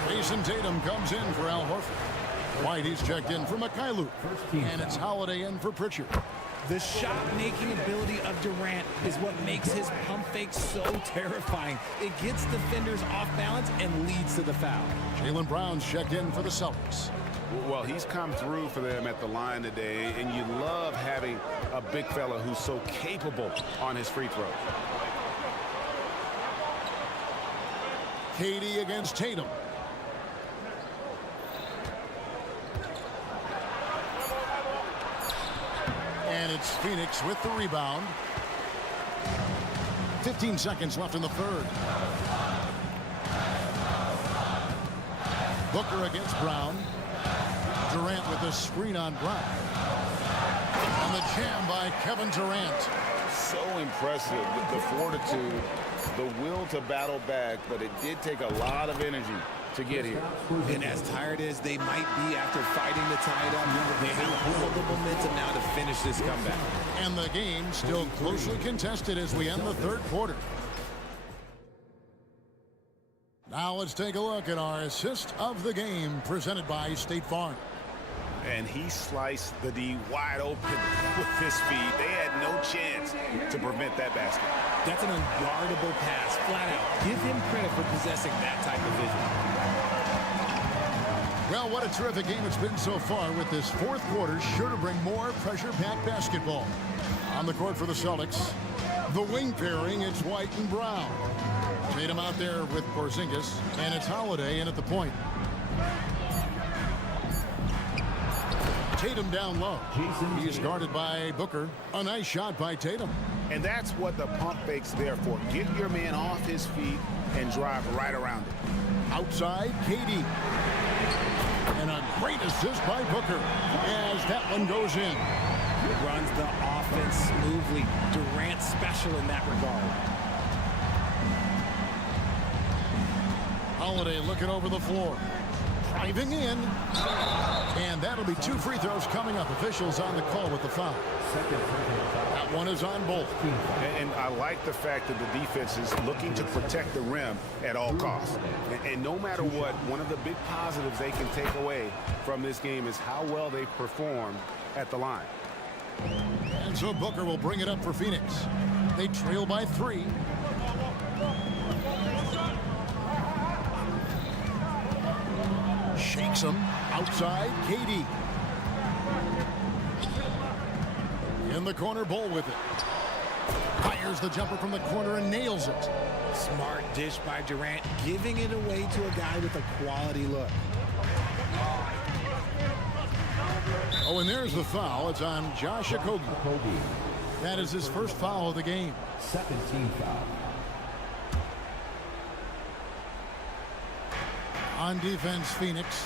Jason Tatum comes in for Al Horford. White, he's checked in for Mikhailuk. And it's Holiday in for Pritchard. The shot-making ability of Durant is what makes his pump fake so terrifying. It gets defenders off balance and leads to the foul. Jaylen Brown's checked in for the Celtics. Well, he's come through for them at the line today, and you love having a big fella who's so capable on his free throw. KD against Tatum. And it's Phoenix with the rebound. 15 seconds left in the third. Booker against Brown. Durant with a screen on Brown. And the jam by Kevin Durant. So impressive, the fortitude, the will to battle back, but it did take a lot of energy to get here. And as tired as they might be after fighting to tie it up, they have all the momentum now to finish this comeback. And the game still closely contested as we end the third quarter. Now let's take a look at our assist of the game presented by State Farm. And he sliced the D wide open with his speed. They had no chance to prevent that basket. That's an unguardable pass, flat out. Give him credit for possessing that type of vision. Well, what a terrific game it's been so far, with this fourth quarter sure to bring more pressure-packed basketball. On the court for the Celtics, the wing pairing, it's White and Brown. Tatum out there with Porzingis, and it's Holiday in at the point. Tatum down low. He's guarded by Booker. A nice shot by Tatum. And that's what the pump fake's there for. Get your man off his feet and drive right around it. Outside, KD. And a great assist by Booker as that one goes in. Runs the offense smoothly. Durant special in that regard. Holiday looking over the floor. Driving in. And that'll be two free throws coming up. Officials on the call with the foul. That one is on both. And I like the fact that the defense is looking to protect the rim at all costs. And no matter what, one of the big positives they can take away from this game is how well they performed at the line. And so Booker will bring it up for Phoenix. They trail by 3. Shakes him. Outside, KD. In the corner, Bull with it. Fires the jumper from the corner and nails it. Smart dish by Durant, giving it away to a guy with a quality look. Oh, and there's the foul. It's on Josh Okogie. That is his first foul of the game. Second team foul. On defense, Phoenix.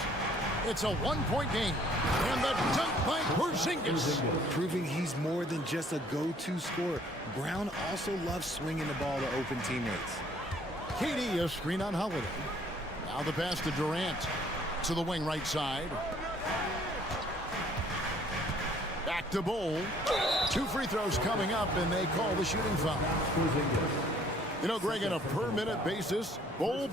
It's a one-point game. And the dunk by Porzingis. Proving he's more than just a go-to scorer. Brown also loves swinging the ball to open teammates. KD, a screen on Holiday. Now the pass to Durant. To the wing right side. Back to Bull. 2 free throws coming up, and they call the shooting foul. You know, Greg, on a per-minute basis, Bull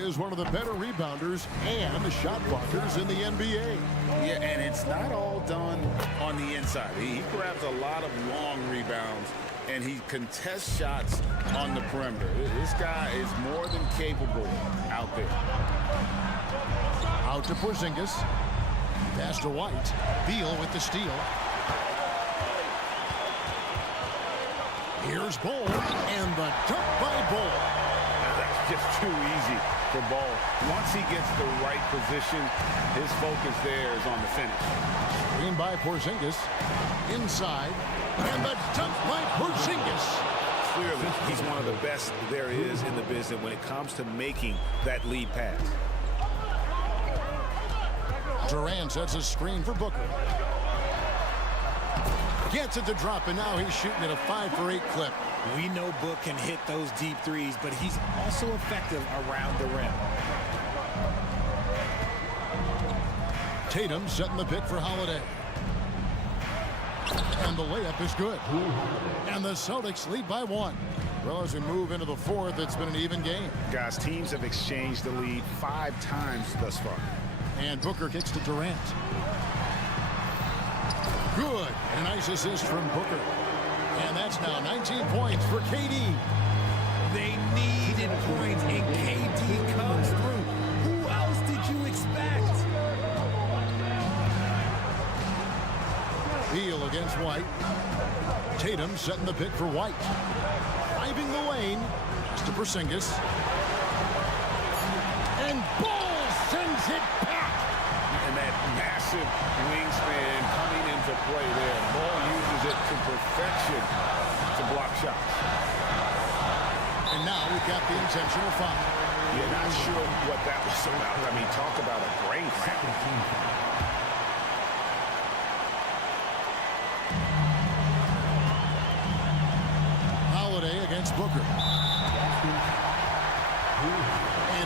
is one of the better rebounders and shot blockers in the NBA. Yeah, and it's not all done on the inside. He grabs a lot of long rebounds, and he contests shots on the perimeter. This guy is more than capable out there. Out to Porzingis. Pass to White. Beal with the steal. Here's Bull, and the dunk by Bull. That's just too easy for Ball. Once he gets the right position, his focus there is on the finish. Screen by Porzingis. Inside. And the dunk by Porzingis. Clearly, he's one of the best there is in the business when it comes to making that lead pass. Durant sets a screen for Booker. Gets it to drop, and now he's shooting at a 5-for-8 clip. We know Book can hit those deep threes, but he's also effective around the rim. Tatum setting the pick for Holiday. And the layup is good. And the Celtics lead by 1. Well, as we move into the fourth, it's been an even game. Guys, teams have exchanged the lead 5 times thus far. And Booker kicks to Durant. Good. And a nice assist from Booker. And that's now 19 points for KD. They needed points, and KD comes through. Who else did you expect? Beal against White. Tatum setting the pick for White. Driving the lane. Just to Porzingis. And Ball sends it back. And that massive wingspan coming into play there. Ball uses it to perfection to block shots. And now we've got the intentional foul. Yeah, not sure what that was about. I mean, talk about a brain cramp. Against Booker. And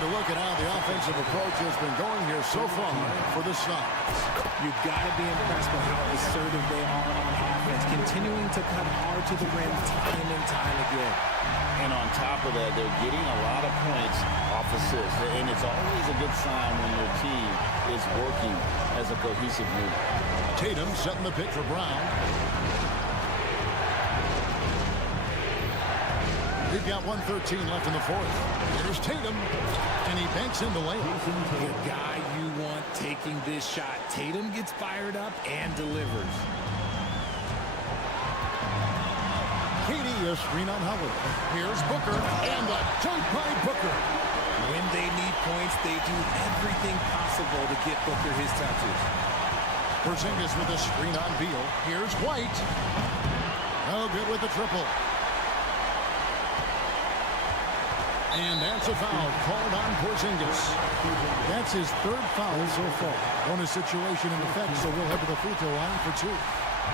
a look at how the offensive approach has been going here so far for the Suns. You've got to be impressed with how assertive they are on offense, continuing to cut hard to the rim time and time again. And on top of that, they're getting a lot of points off assists. And it's always a good sign when your team is working as a cohesive unit. Tatum setting the pick for Brown. We've got 1:13 left in the fourth. Here's Tatum, and he banks in the layup. The guy you want taking this shot. Tatum gets fired up and delivers. KD a screen on Howard. Here's Booker, and the dunk by Booker. When they need points, they do everything possible to get Booker his touches. Porzingis with a screen on Beal. Here's White. No good with the triple. And that's a foul called on Porzingis. That's his 3rd foul so far. Bonus situation in effect, so we'll head to the free throw line for 2.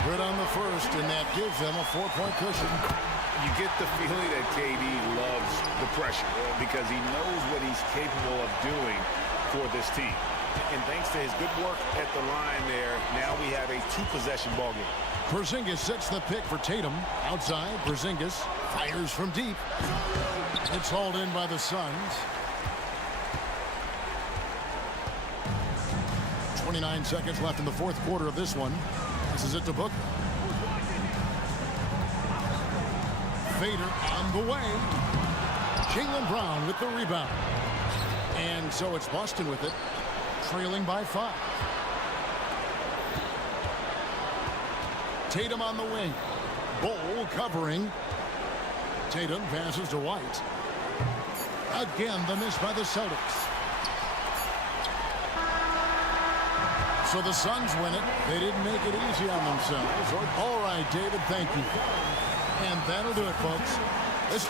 Good on the first, and that gives them a 4-point cushion. You get the feeling that KD loves the pressure because he knows what he's capable of doing for this team. And thanks to his good work at the line there, now we have a 2-possession ball game. Porzingis sets the pick for Tatum. Outside, Porzingis fires from deep. It's hauled in by the Suns. 29 seconds left in the fourth quarter of this one. This is it to Booker. Fader on the way. Jaylen Brown with the rebound. And so it's Boston with it, trailing by 5. Tatum on the wing. Ball covering. Tatum passes to White. Again, the miss by the Celtics. So the Suns win it. They didn't make it easy on themselves. All right, David, thank you. And that'll do it, folks. This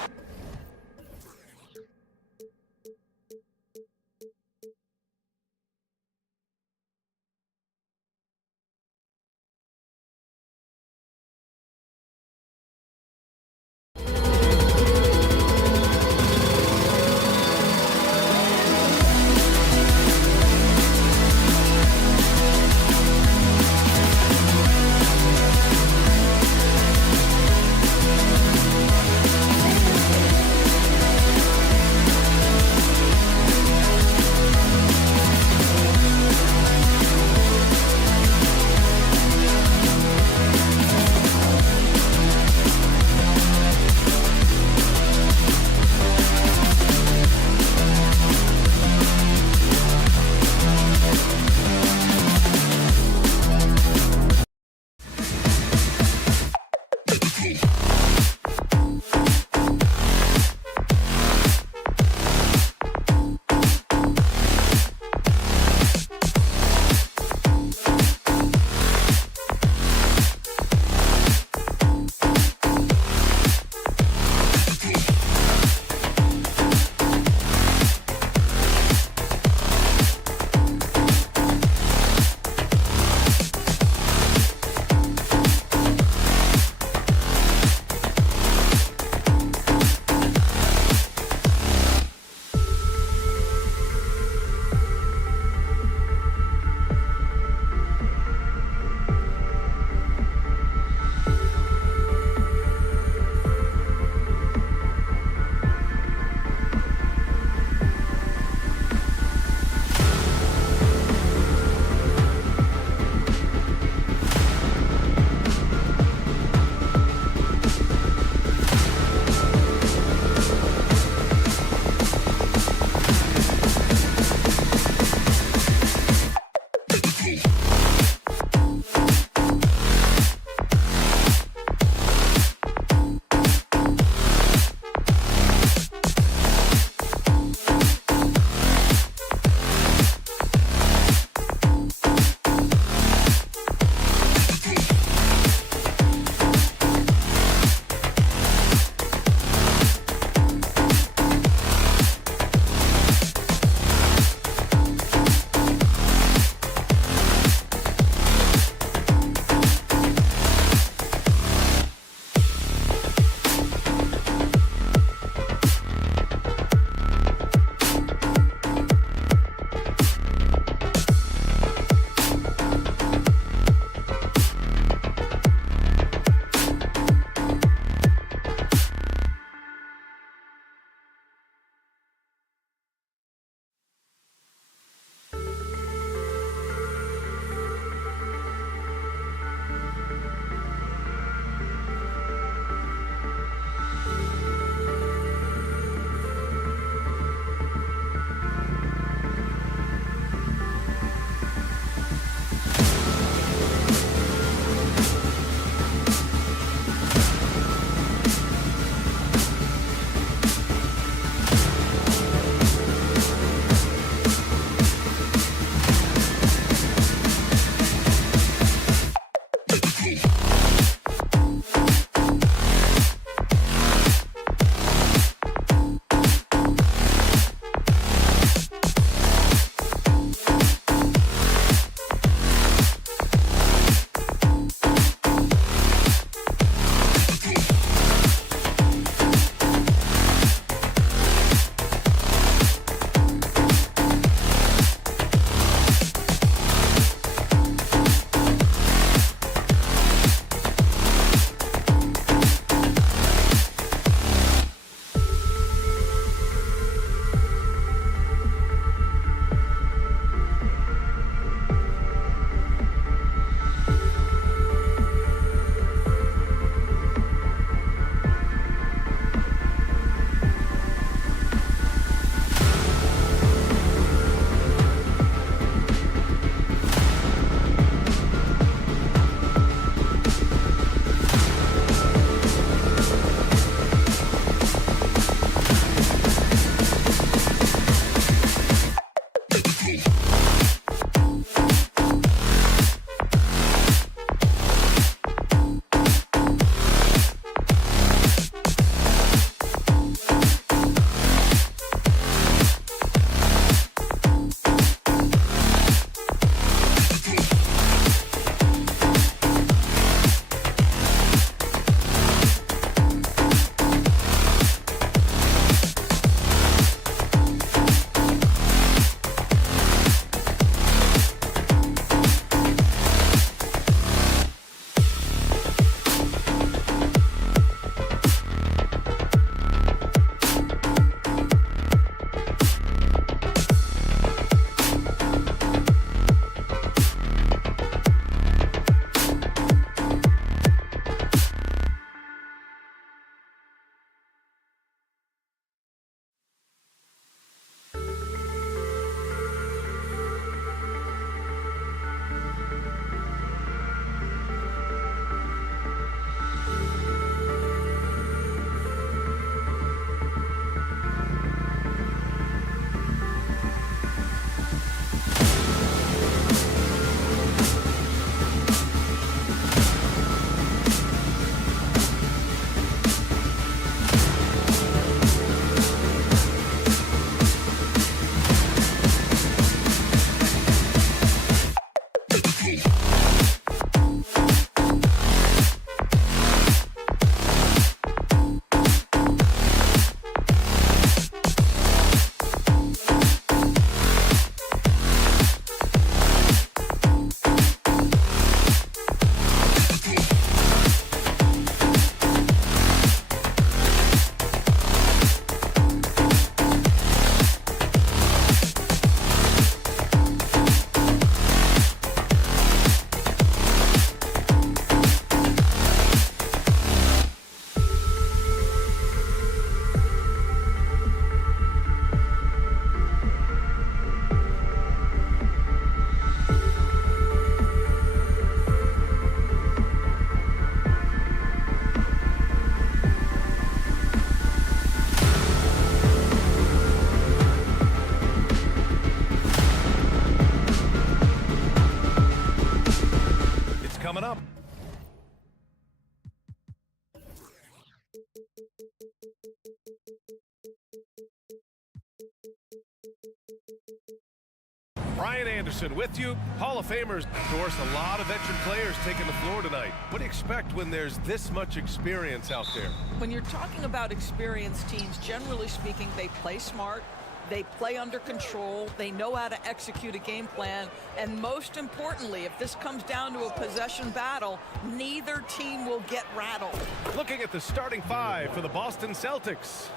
Brian Anderson with you. Hall of Famers, of course, a lot of veteran players taking the floor tonight. What do you expect when there's this much experience out there? When you're talking about experienced teams, generally speaking, they play smart, they play under control, they know how to execute a game plan, and most importantly, if this comes down to a possession battle, neither team will get rattled. Looking at the starting five for the Boston Celtics.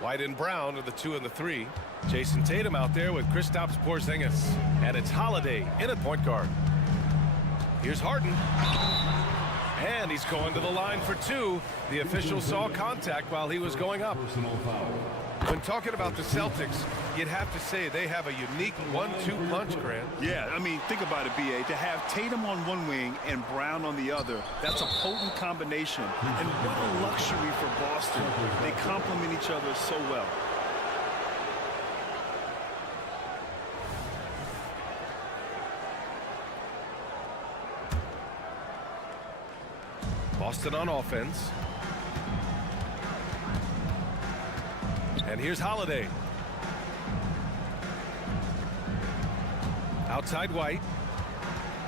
White and Brown are the 2 and the 3. Jason Tatum out there with Kristaps Porzingis. And it's Holiday in at point guard. Here's Harden. And he's going to the line for 2. The official saw contact while he was going up. When talking about the Celtics, you'd have to say they have a unique 1-2 punch, Grant. Yeah, I mean, think about it, B.A. To have Tatum on one wing and Brown on the other, that's a potent combination. And what a luxury for Boston. They complement each other so well. Boston on offense. And here's Holiday. Outside White.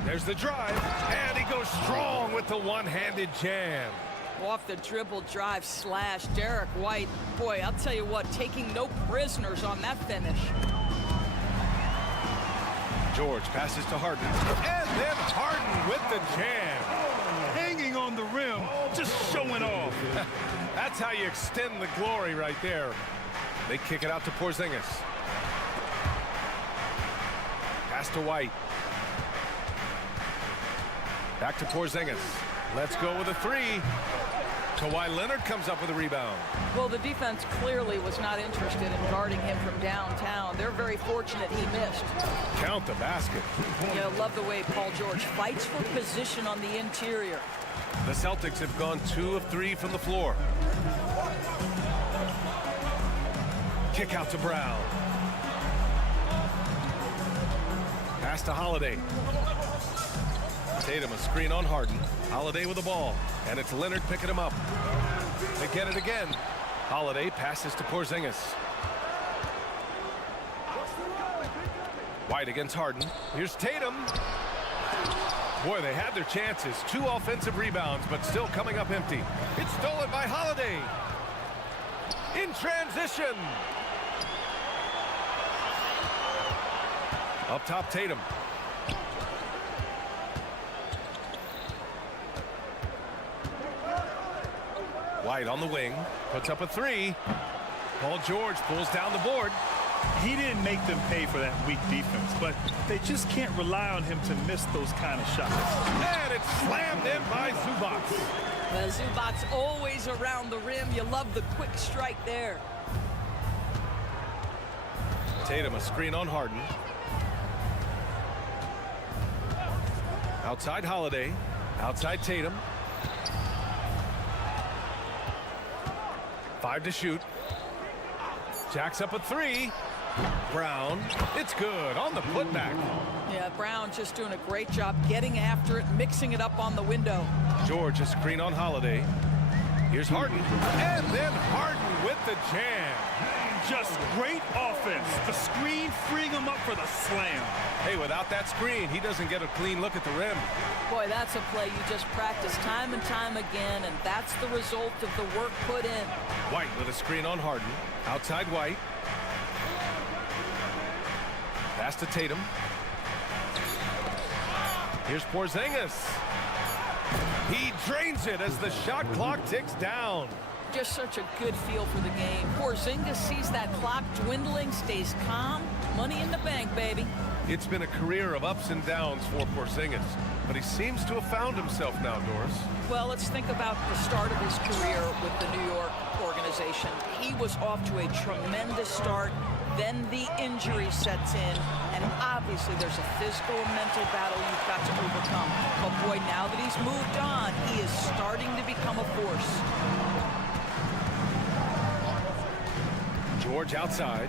There's the drive. And he goes strong with the one-handed jam. Off the dribble drive slash. Derek White, boy, I'll tell you what, taking no prisoners on that finish. George passes to Harden. And then Harden with the jam. Hanging on the rim, just showing off. That's how you extend the glory right there. They kick it out to Porzingis. Pass to White. Back to Porzingis. Let's go with a three. Kawhi Leonard comes up with a rebound. Well, the defense clearly was not interested in guarding him from downtown. They're very fortunate he missed. Count the basket. Yeah, love the way Paul George fights for position on the interior. The Celtics have gone 2 of 3 from the floor. Kick out to Brown. Pass to Holiday. Tatum a screen on Harden. Holiday with the ball. And it's Leonard picking him up. They get it again. Holiday passes to Porzingis. White against Harden. Here's Tatum. Boy, they had their chances. 2 offensive rebounds, but still coming up empty. It's stolen by Holiday. In transition. Up top, Tatum. White on the wing, puts up a three. Paul George pulls down the board. He didn't make them pay for that weak defense, but they just can't rely on him to miss those kind of shots. And it's slammed in by Zubac. Well, Zubac's always around the rim. You love the quick strike there. Tatum a screen on Harden. Outside Holiday. Outside Tatum. 5 to shoot. Jacks up a three. Brown. It's good on the putback. Yeah, Brown just doing a great job getting after it, mixing it up on the window. George a screen on Holiday. Here's Harden. And then Harden with the jam. Just great offense. The screen freeing him up for the slam. Hey, without that screen, he doesn't get a clean look at the rim. Boy, that's a play you just practice time and time again, and that's the result of the work put in. White with a screen on Harden. Outside White. Pass to Tatum. Here's Porzingis. He drains it as the shot clock ticks down. Just such a good feel for the game. Porzingis sees that clock dwindling, stays calm. Money in the bank, baby. It's been a career of ups and downs for Porzingis, but he seems to have found himself now, Doris. Well, let's think about the start of his career with the New York organization. He was off to a tremendous start. Then the injury sets in, and obviously there's a physical and mental battle you've got to overcome. But boy, now that he's moved on, he is starting to become a force. George outside.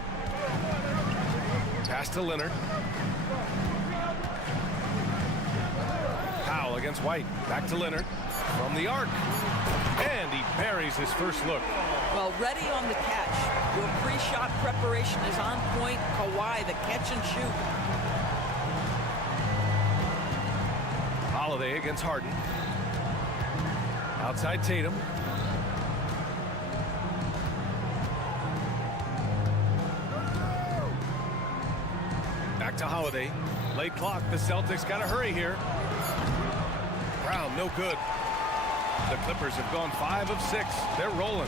Pass to Leonard. Powell against White. Back to Leonard. From the arc. And he buries his first look. Well, ready on the catch. Your pre-shot preparation is on point. Kawhi, the catch and shoot. Holiday against Harden. Outside Tatum. Back to Holiday. Late clock. The Celtics got to hurry here. Brown, no good. The Clippers have gone 5 of 6. They're rolling.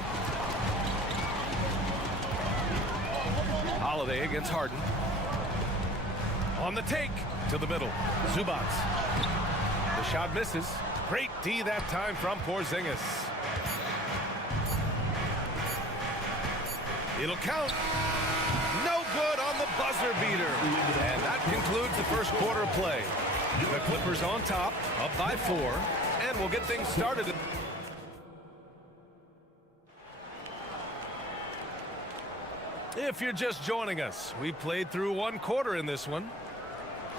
Holiday against Harden. On the take to the middle. Zubac. The shot misses. Great D that time from Porzingis. It'll count. No good on the buzzer beater. And that concludes the first quarter of play. The Clippers on top, up by 4, and we'll get things started. If you're just joining us, we played through 1 quarter in this one.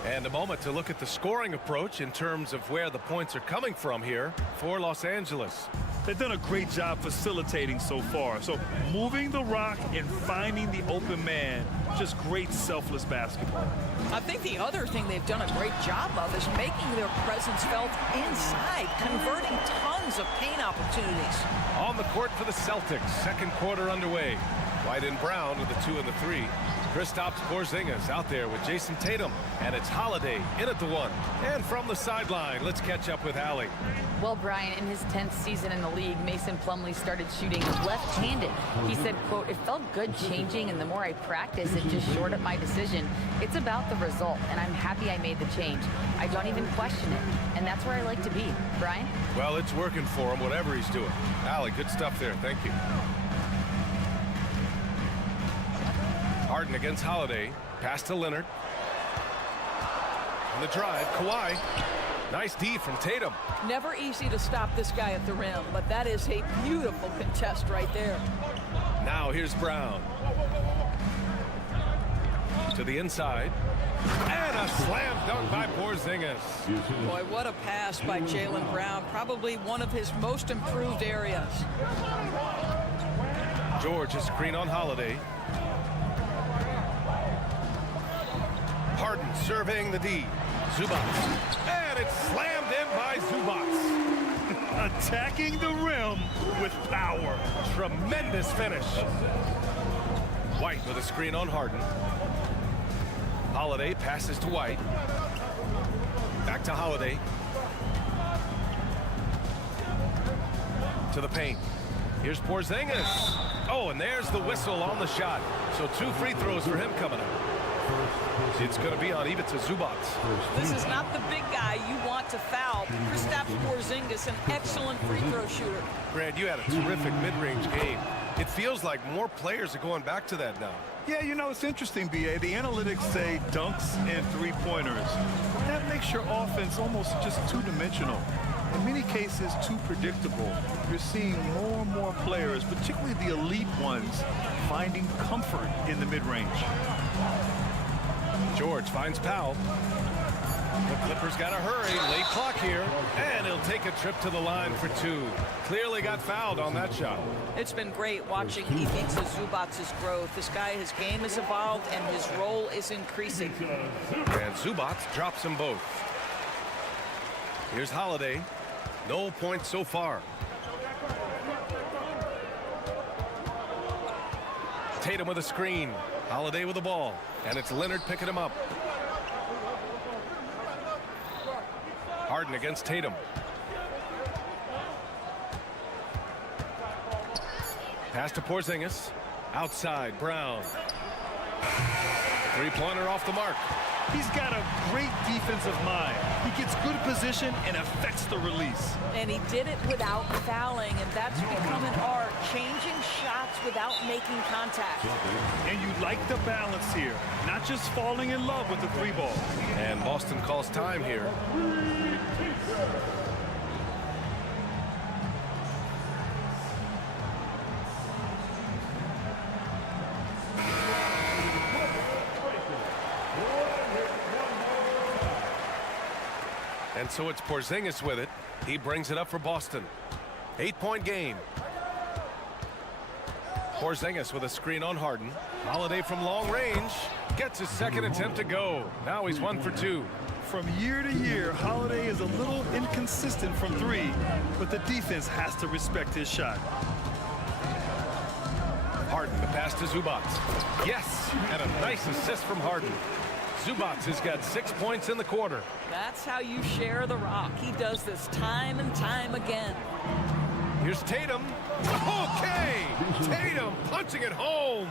And a moment to look at the scoring approach in terms of where the points are coming from here for Los Angeles. They've done a great job facilitating so far. So moving the rock and finding the open man, just great selfless basketball. I think the other thing they've done a great job of is making their presence felt inside, converting tons of paint opportunities. On the court for the Celtics, second quarter underway. White and Brown with the 2 and the 3. Kristaps Porzingis out there with Jason Tatum, and it's Holiday in at the 1. And from the sideline, let's catch up with Allie. Well, Brian, in his 10th season in the league, Mason Plumlee started shooting left-handed. He said, quote, "It felt good changing, and the more I practice, it just shored up my decision. It's about the result, and I'm happy I made the change. I don't even question it, and that's where I like to be." Brian? Well, it's working for him, whatever he's doing. Allie, good stuff there. Thank you. Harden against Holiday. Pass to Leonard. On the drive, Kawhi. Nice D from Tatum. Never easy to stop this guy at the rim, but that is a beautiful contest right there. Now here's Brown. To the inside. And a slam dunk by Porzingis. Boy, what a pass by Jaylen Brown. Probably one of his most improved areas. George, a screen on Holiday. Harden surveying the D. Zubats. And it's slammed in by Zubats. Attacking the rim with power. Tremendous finish. White with a screen on Harden. Holiday passes to White. Back to Holiday. To the paint. Here's Porzingis. Oh, and there's the whistle on the shot. So 2 free throws for him coming up. It's going to be on Ivica Zubats. This is not the big guy you want to foul. Kristaps Porzingis, an excellent free throw shooter. Grant, you had a terrific mid-range game. It feels like more players are going back to that now. Yeah, you know, it's interesting, B.A. The analytics say dunks and three-pointers. That makes your offense almost just two-dimensional. In many cases, too predictable. You're seeing more and more players, particularly the elite ones, finding comfort in the mid-range. George finds Powell. The Clippers got to hurry. Late clock here. And he'll take a trip to the line for 2. Clearly got fouled on that shot. It's been great watching Ivica Zubats' growth. This guy, his game has evolved, and his role is increasing. And Zubats drops them both. Here's Holiday. No points so far. Tatum with a screen. Holiday with the ball. And it's Leonard picking him up. Harden against Tatum. Pass to Porzingis. Outside, Brown. Three-pointer off the mark. He's got a great defensive mind. He gets good position and affects the release. And he did it without fouling, and that's become an art, changing shots without making contact. And you like the balance here, not just falling in love with the 3-ball. And Boston calls time here. And so it's Porzingis with it. He brings it up for Boston. 8-point game. Porzingis with a screen on Harden. Holiday from long range. Gets his second attempt to go. Now he's 1 for 2. From year to year, Holiday is a little inconsistent from 3, but the defense has to respect his shot. Harden, the pass to Zubats. Yes, and a nice assist from Harden. Zubats has got 6 points in the quarter. That's how you share the rock. He does this time and time again. Here's Tatum. Okay! Tatum punching it home.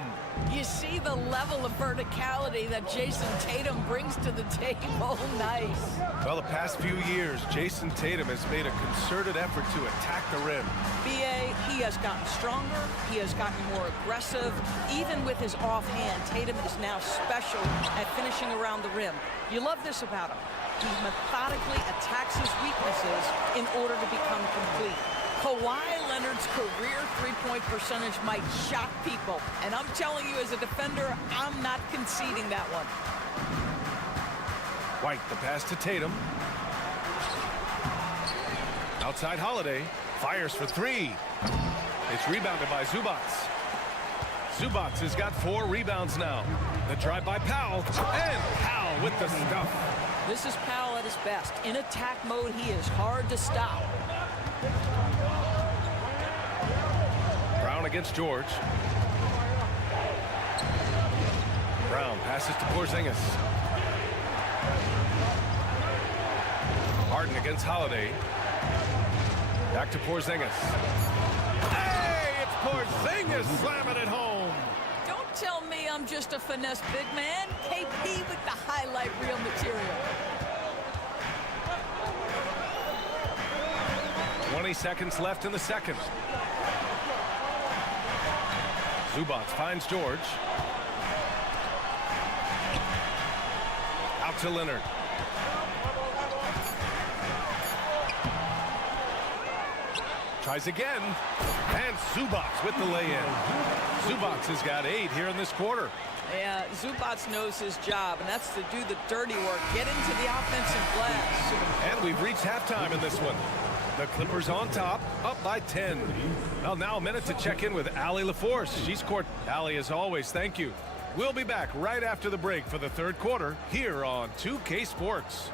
You see the level of verticality that Jason Tatum brings to the table. Nice. Well, the past few years, Jason Tatum has made a concerted effort to attack the rim. B.A., he has gotten stronger. He has gotten more aggressive. Even with his offhand, Tatum is now special at finishing around the rim. You love this about him. He methodically attacks his weaknesses in order to become complete. Kawhi Leonard's career three-point percentage might shock people. And I'm telling you, as a defender, I'm not conceding that one. White, the pass to Tatum. Outside Holiday. Fires for three. It's rebounded by Zubats. Zubats has got 4 rebounds now. The drive by Powell. And Powell with the stuff. This is Powell at his best. In attack mode, he is hard to stop. Brown against George. Brown passes to Porzingis. Harden against Holiday. Back to Porzingis. Hey, it's Porzingis slamming it home. Don't tell me I'm just a finesse big man. KP with the highlight reel material. 20 seconds left in the second. Zubats finds George. Out to Leonard. Tries again. And Zubats with the lay-in. Zubats has got 8 here in this quarter. Yeah, Zubats knows his job, and that's to do the dirty work. Get into the offensive glass. And we've reached halftime in this one. The Clippers on top, up by 10. Well, now a minute to check in with Allie LaForce. She's court. Allie, as always, thank you. We'll be back right after the break for the third quarter here on 2K Sports.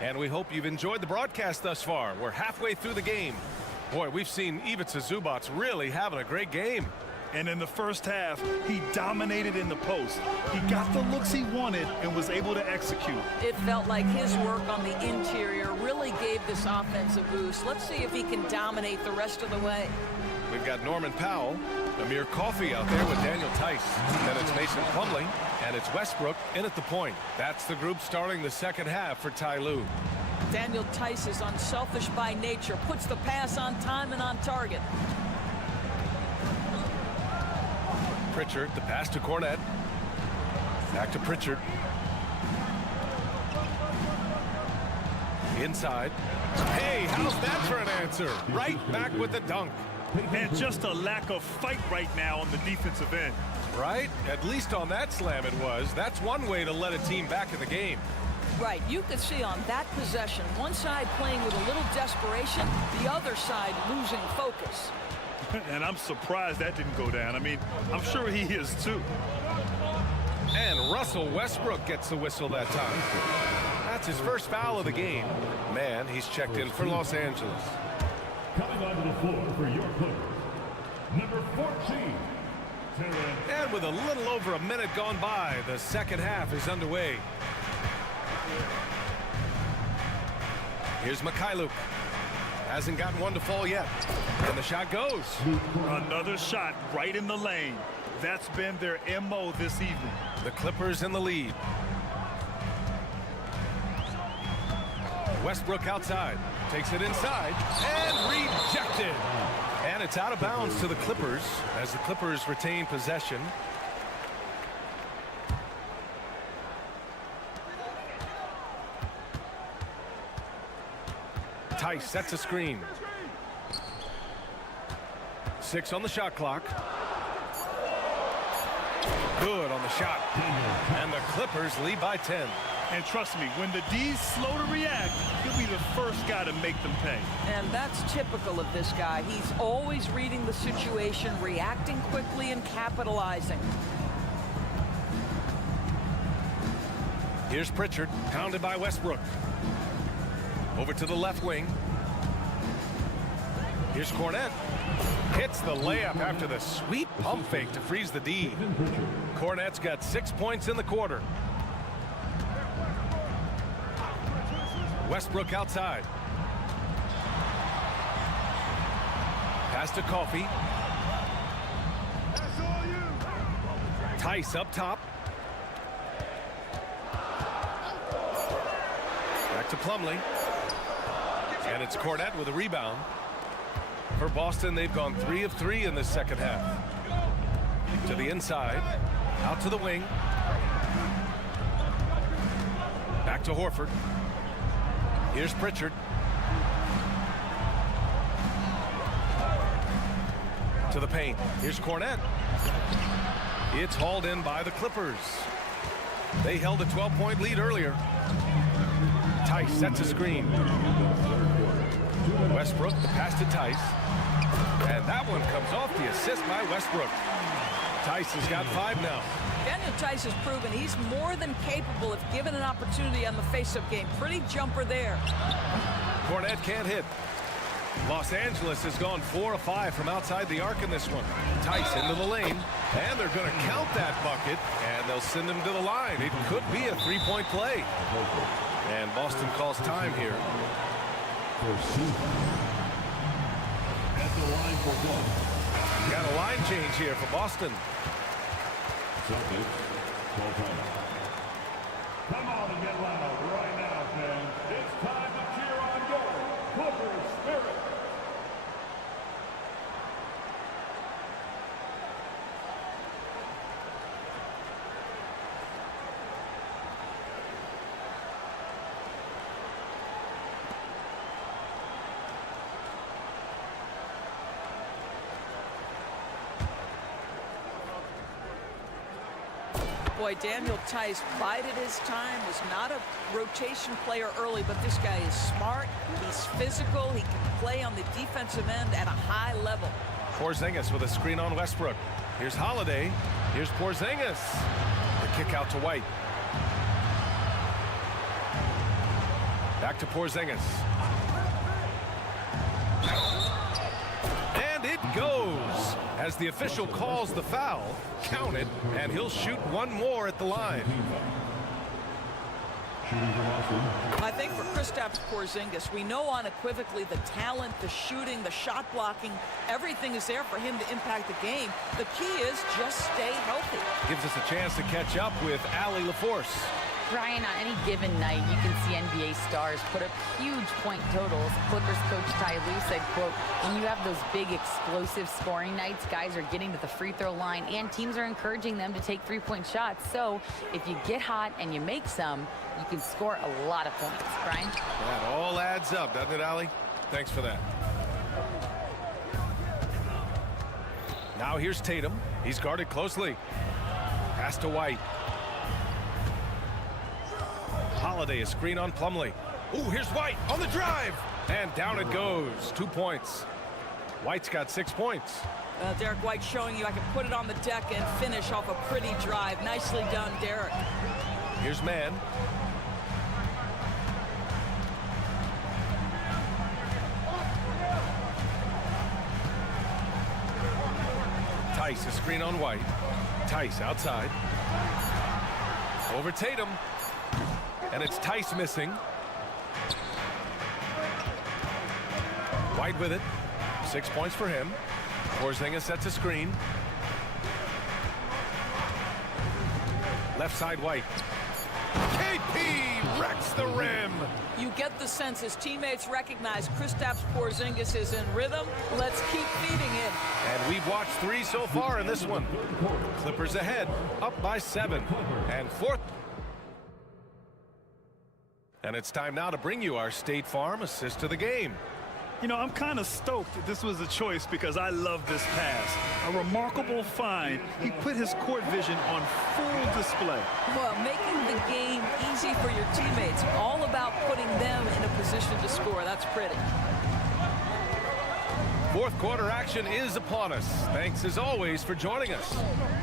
And we hope you've enjoyed the broadcast thus far. We're halfway through the game. Boy, we've seen Ivica Zubats really having a great game. And in the first half, he dominated in the post. He got the looks he wanted and was able to execute. It felt like his work on the interior really gave this offense a boost. Let's see if he can dominate the rest of the way. We've got Norman Powell, Amir Coffey out there with Daniel Tice. Then it's Mason Plumlee, and it's Westbrook in at the point. That's the group starting the second half for Ty Lue. Daniel Tice is unselfish by nature, puts the pass on time and on target. Pritchard, the pass to Cornette. Back to Pritchard. Inside. Hey, how's that for an answer? Right back with the dunk. And just a lack of fight right now on the defensive end. Right? At least on that slam it was. That's one way to let a team back in the game. Right, you could see on that possession, one side playing with a little desperation, the other side losing focus. And I'm surprised that didn't go down. I mean, I'm sure he is too. And Russell Westbrook gets the whistle that time. That's his first foul of the game. Man, he's checked in for Los Angeles. Coming onto the floor for your Clippers, number 14. And with a little over a minute gone by, the second half is underway. Here's Mikhailuk. Hasn't gotten one to fall yet. And the shot goes. Another shot right in the lane. That's been their MO this evening. The Clippers in the lead. Westbrook outside. Takes it inside. And rejected. And it's out of bounds to the Clippers as the Clippers retain possession. Tice sets a screen. 6 on the shot clock. Good on the shot. And the Clippers lead by 10. And trust me, when the D's slow to react, he'll be the first guy to make them pay. And that's typical of this guy. He's always reading the situation, reacting quickly and capitalizing. Here's Pritchard, pounded by Westbrook. Over to the left wing. Here's Cornette. Hits the layup after the sweet pump fake to freeze the D. Cornette's got 6 points in the quarter. Westbrook outside. Pass to Coffey. Tice up top. Back to Plumlee. And it's Cornette with a rebound. For Boston, they've gone 3 of 3 in this second half. To the inside. Out to the wing. to Horford. Here's Pritchard. To the paint. Here's Cornette. It's hauled in by the Clippers. They held a 12-point lead earlier. Tice sets a screen. Westbrook, the pass to Tice. And that one comes off the assist by Westbrook. Tice has got 5 now. Daniel Tice has proven he's more than capable if given an opportunity on the face-up game. Pretty jumper there. Cornette can't hit. Los Angeles has gone 4 of 5 from outside the arc in this one. Tice into the lane, and they're going to count that bucket, and they'll send him to the line. It could be a 3-point play. And Boston calls time here. At the line for one. Got a line change here for Boston. Celtics, 12 points. Come on and get loud right now, fans. It's time to cheer on your Clippers spirit. Boy, Daniel Tice bided his time, was not a rotation player early, but this guy is smart, he's physical, he can play on the defensive end at a high level. Porzingis with a screen on Westbrook. Here's Holiday. Here's Porzingis. The kick out to White. Back to Porzingis. And it goes. As the official calls the foul, count it, and he'll shoot one more at the line. I think for Kristaps Porzingis, we know unequivocally the talent, the shooting, the shot blocking, everything is there for him to impact the game. The key is just stay healthy. Gives us a chance to catch up with Allie LaForce. Brian, on any given night, you can see NBA stars put up huge point totals. Clippers coach Ty Lue said, quote, when you have those big explosive scoring nights, guys are getting to the free throw line and teams are encouraging them to take three-point shots. So if you get hot and you make some, you can score a lot of points. Brian? That all adds up, doesn't it, Allie? Thanks for that. Now here's Tatum. He's guarded closely. Pass to White. Holiday, a screen on Plumlee. Ooh, here's White on the drive. And down it goes. 2 points. White's got 6 points. Derek White showing you I can put it on the deck and finish off a pretty drive. Nicely done, Derek. Here's Mann. Tice, a screen on White. Tice outside. Over Tatum. And it's Tice missing. White with it. 6 points for him. Porzingis sets a screen. Left side White. KP wrecks the rim. You get the sense his teammates recognize Kristaps Porzingis is in rhythm. Let's keep feeding him. And we've watched 3 so far in this one. Clippers ahead, up by 7. And fourth. And it's time now to bring you our State Farm assist to the game. You know, I'm kind of stoked that this was a choice because I love this pass. A remarkable find. He put his court vision on full display. Well, making the game easy for your teammates. All about putting them in a position to score. That's pretty. Fourth quarter action is upon us. Thanks as always for joining us.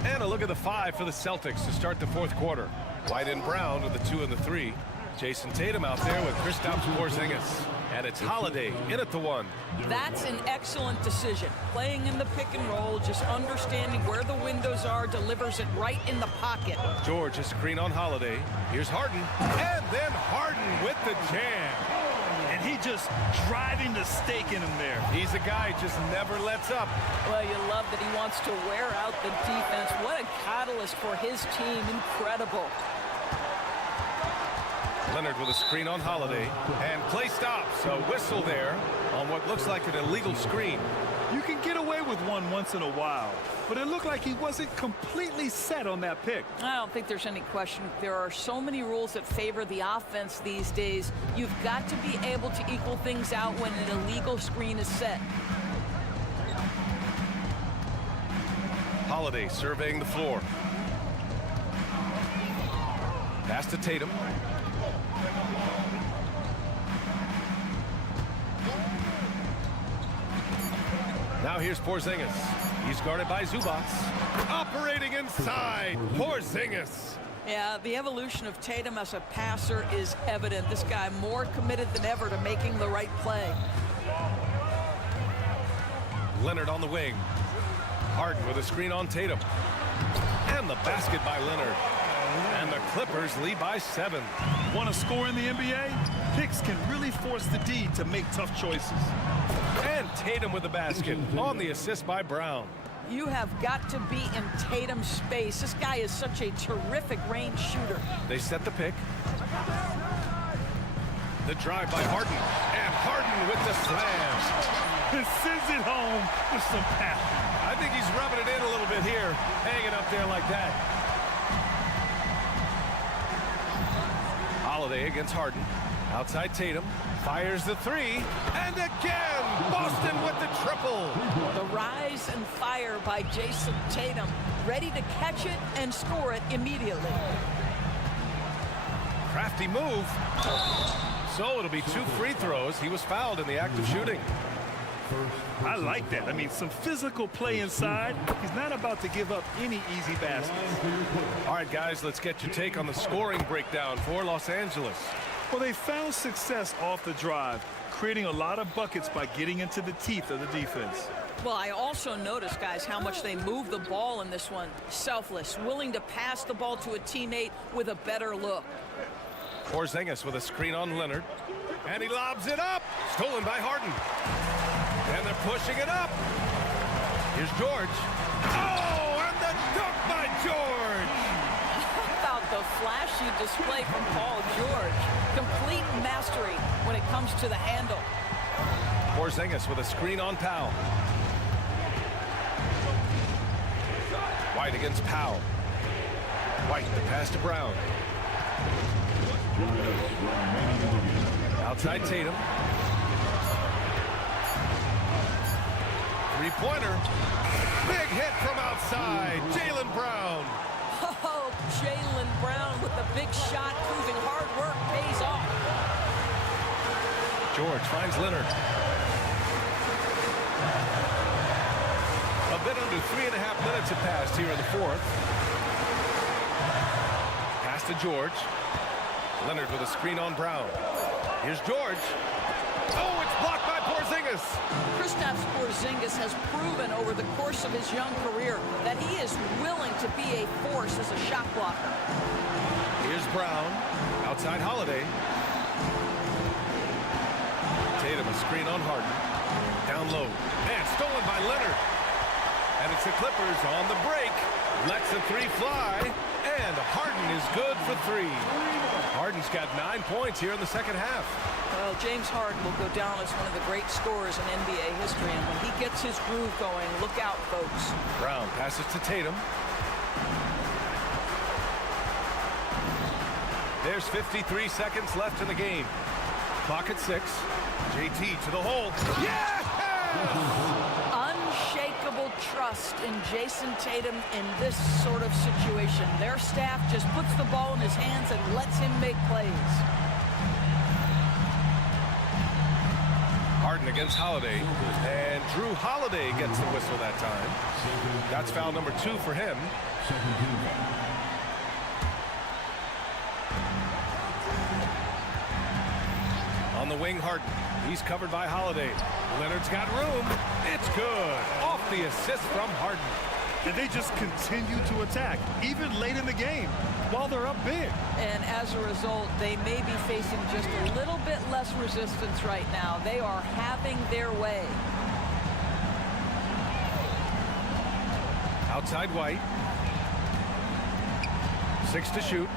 And a look at the 5 for the Celtics to start the fourth quarter. White and Brown with the 2 and the 3. Jason Tatum out there with Kristaps Porzingis. And it's Holiday in at the 1. That's an excellent decision. Playing in the pick and roll, just understanding where the windows are, delivers it right in the pocket. George, a screen on Holiday. Here's Harden. And then Harden with the jam. And he just driving the stake in him there. He's a guy just never lets up. Well, you love that he wants to wear out the defense. What a catalyst for his team. Incredible. Leonard with a screen on Holiday. And play stops. A whistle there on what looks like an illegal screen. You can get away with one once in a while, but it looked like he wasn't completely set on that pick. I don't think there's any question. There are so many rules that favor the offense these days. You've got to be able to equal things out when an illegal screen is set. Holiday surveying the floor. Pass to Tatum. Now here's Porzingis. He's guarded by Zubac. Operating inside, Porzingis. Yeah, the evolution of Tatum as a passer is evident. This guy more committed than ever to making the right play. Leonard on the wing. Harden with a screen on Tatum. And the basket by Leonard. And the Clippers lead by 7. Want to score in the NBA? Picks can really force the D to make tough choices. And Tatum with the basket on the assist by Brown. You have got to be in Tatum's space. This guy is such a terrific range shooter. They set the pick. The drive by Harden. And Harden with the slam. And sends it home with some power. I think he's rubbing it in a little bit here, hanging up there like that. Holiday against Harden. Outside Tatum. Fires the 3. And again, Boston with the triple. The rise and fire by Jason Tatum. Ready to catch it and score it immediately. Crafty move. So it'll be 2 free throws. He was fouled in the act of shooting. I like that. I mean, some physical play inside. He's not about to give up any easy baskets. All right, guys, let's get your take on the scoring breakdown for Los Angeles. Well, they found success off the drive, creating a lot of buckets by getting into the teeth of the defense. Well, I also noticed, guys, how much they move the ball in this one. Selfless, willing to pass the ball to a teammate with a better look. Porzingis with a screen on Leonard. And he lobs it up. Stolen by Harden. And they're pushing it up. Here's George. Oh, and the dunk by George. How about the flashy display from Paul George? Complete mastery when it comes to the handle. Porzingis with a screen on Powell. White against Powell. White, the pass to Brown. Outside Tatum. Three-pointer. Big hit from outside. Jaylen Brown. Oh, Jaylen Brown with the big shot, proving hard work pays off. George finds Leonard. A bit under 3.5 minutes have passed here in the 4th. Pass to George. Leonard with a screen on Brown. Here's George. Oh, it's blocked by Porzingis. Kristaps Porzingis has proven over the course of his young career that he is willing to be a force as a shot blocker. Here's Brown. Outside Holiday. Tatum a screen on Harden. Down low. And stolen by Leonard. And it's the Clippers on the break. Lets the 3 fly. And Harden is good for 3. Harden's got 9 points here in the second half. Well, James Harden will go down as one of the great scorers in NBA history, and when he gets his groove going, look out, folks. Brown passes to Tatum. There's 53 seconds left in the game. Clock at 6. JT to the hole. Yeah! Unshakable trust in Jason Tatum in this sort of situation. Their staff just puts the ball in his hands and lets him make plays. Harden against Holiday. And Drew Holiday gets the whistle that time. That's foul number 2 for him. On the wing, Harden. He's covered by Holiday. Leonard's got room. It's good. Off the assist from Harden. And they just continue to attack, even late in the game, while they're up big. And as a result, they may be facing just a little bit less resistance right now. They are having their way. Outside White. 6 to shoot.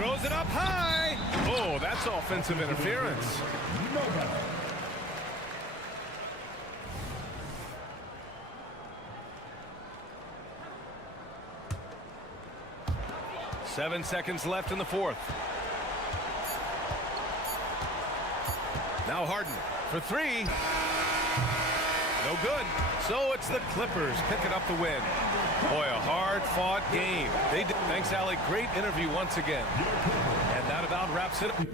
Throws it up high. Oh, that's offensive interference. No matter. 7 seconds left in the fourth. Now Harden for three. No good. So it's the Clippers picking up the win. Boy, a hard-fought game. They did. Thanks, Allie. Great interview once again. And that about wraps it up.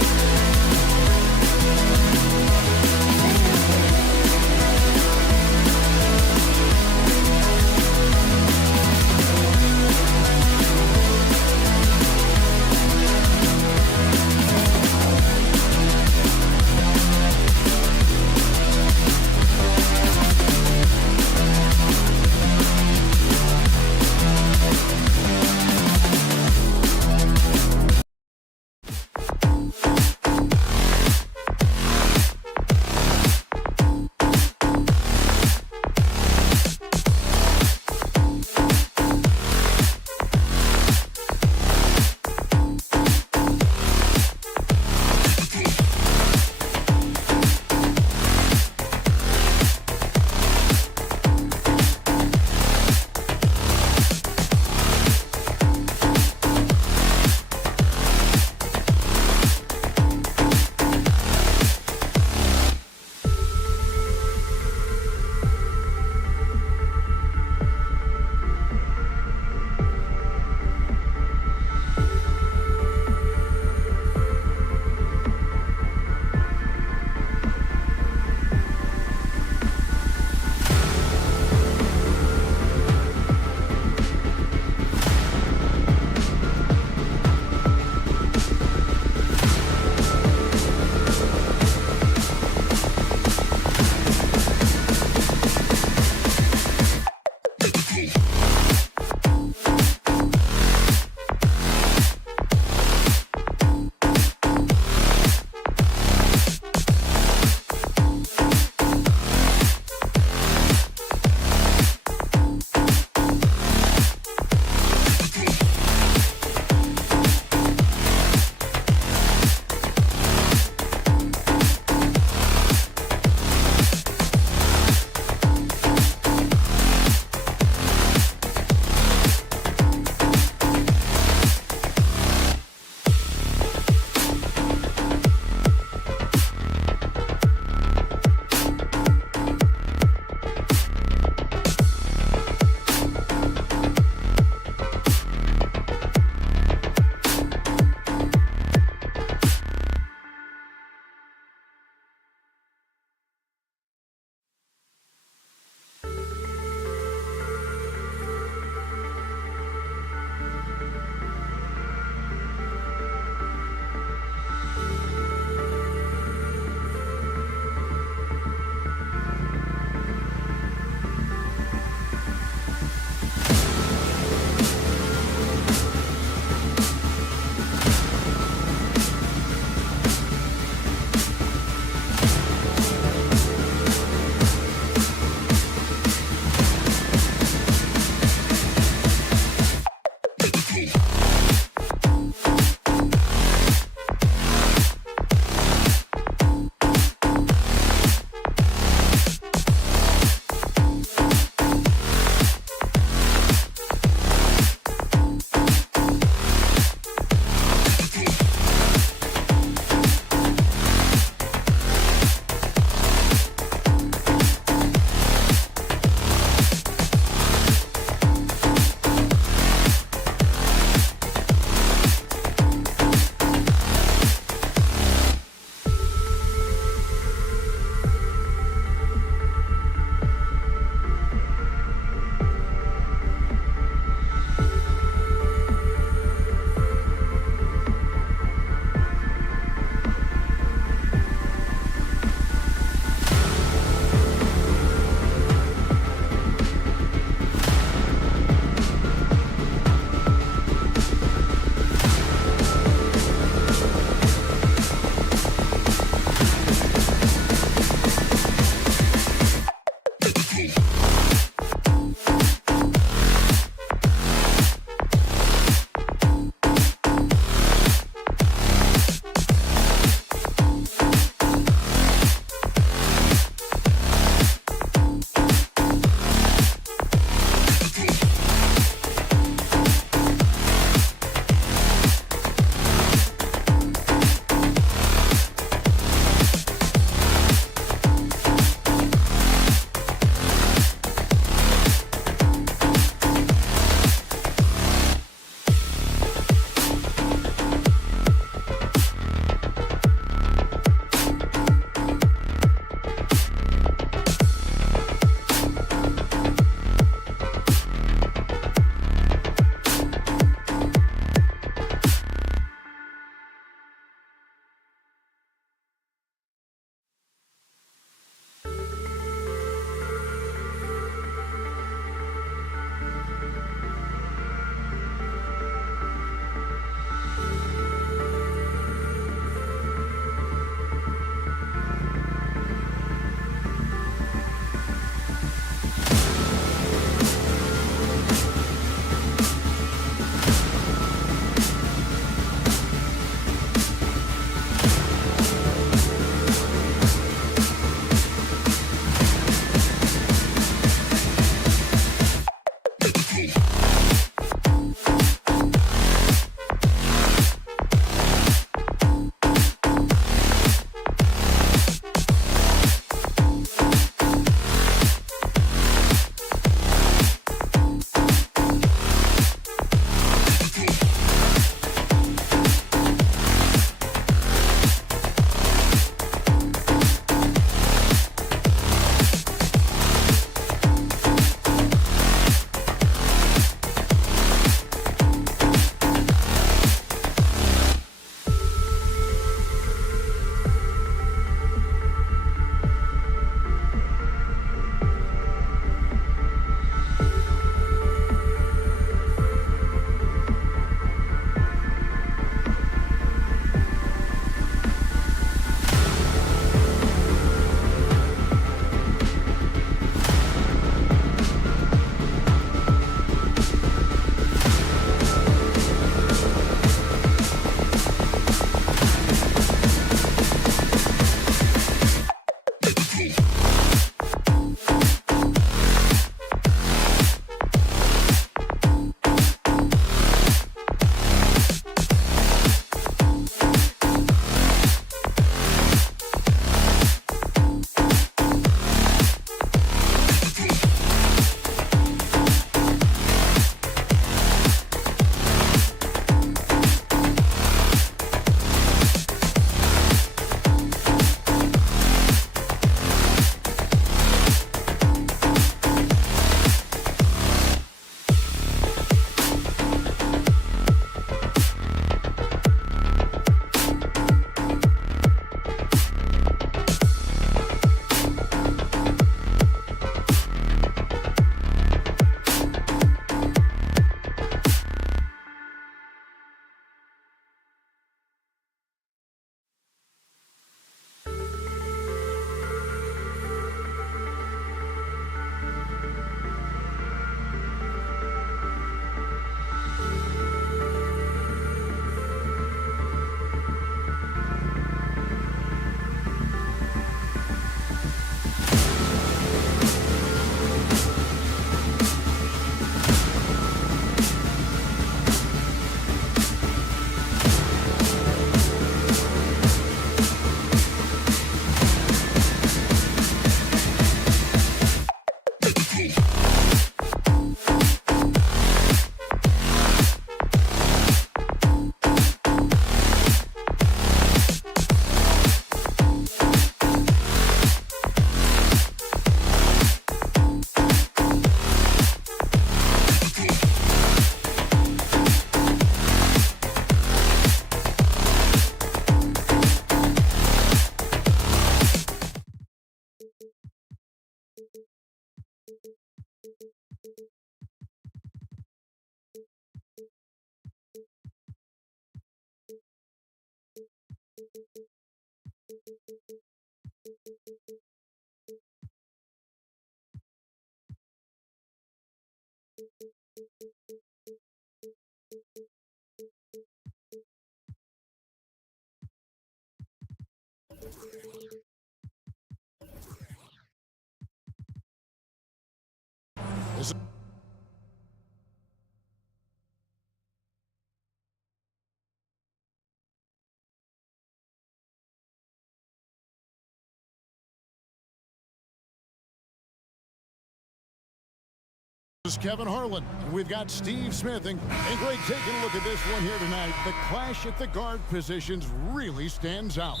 This is Kevin Harlan. We've got Steve Smith and Greg taking a look at this one here tonight. The clash at the guard positions really stands out.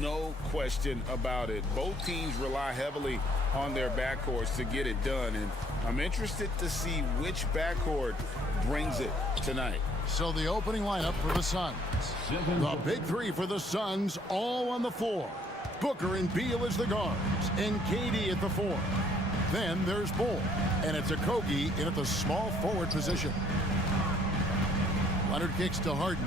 No question about it. Both teams rely heavily on their backcourts to get it done, and I'm interested to see which backcourt brings it tonight. So the opening lineup for the Suns. The big three for the Suns all on the floor. Booker and Beal as the guards, and KD at the four. Then there's Bull, and it's Okogie in at the small forward position. Leonard kicks to Harden.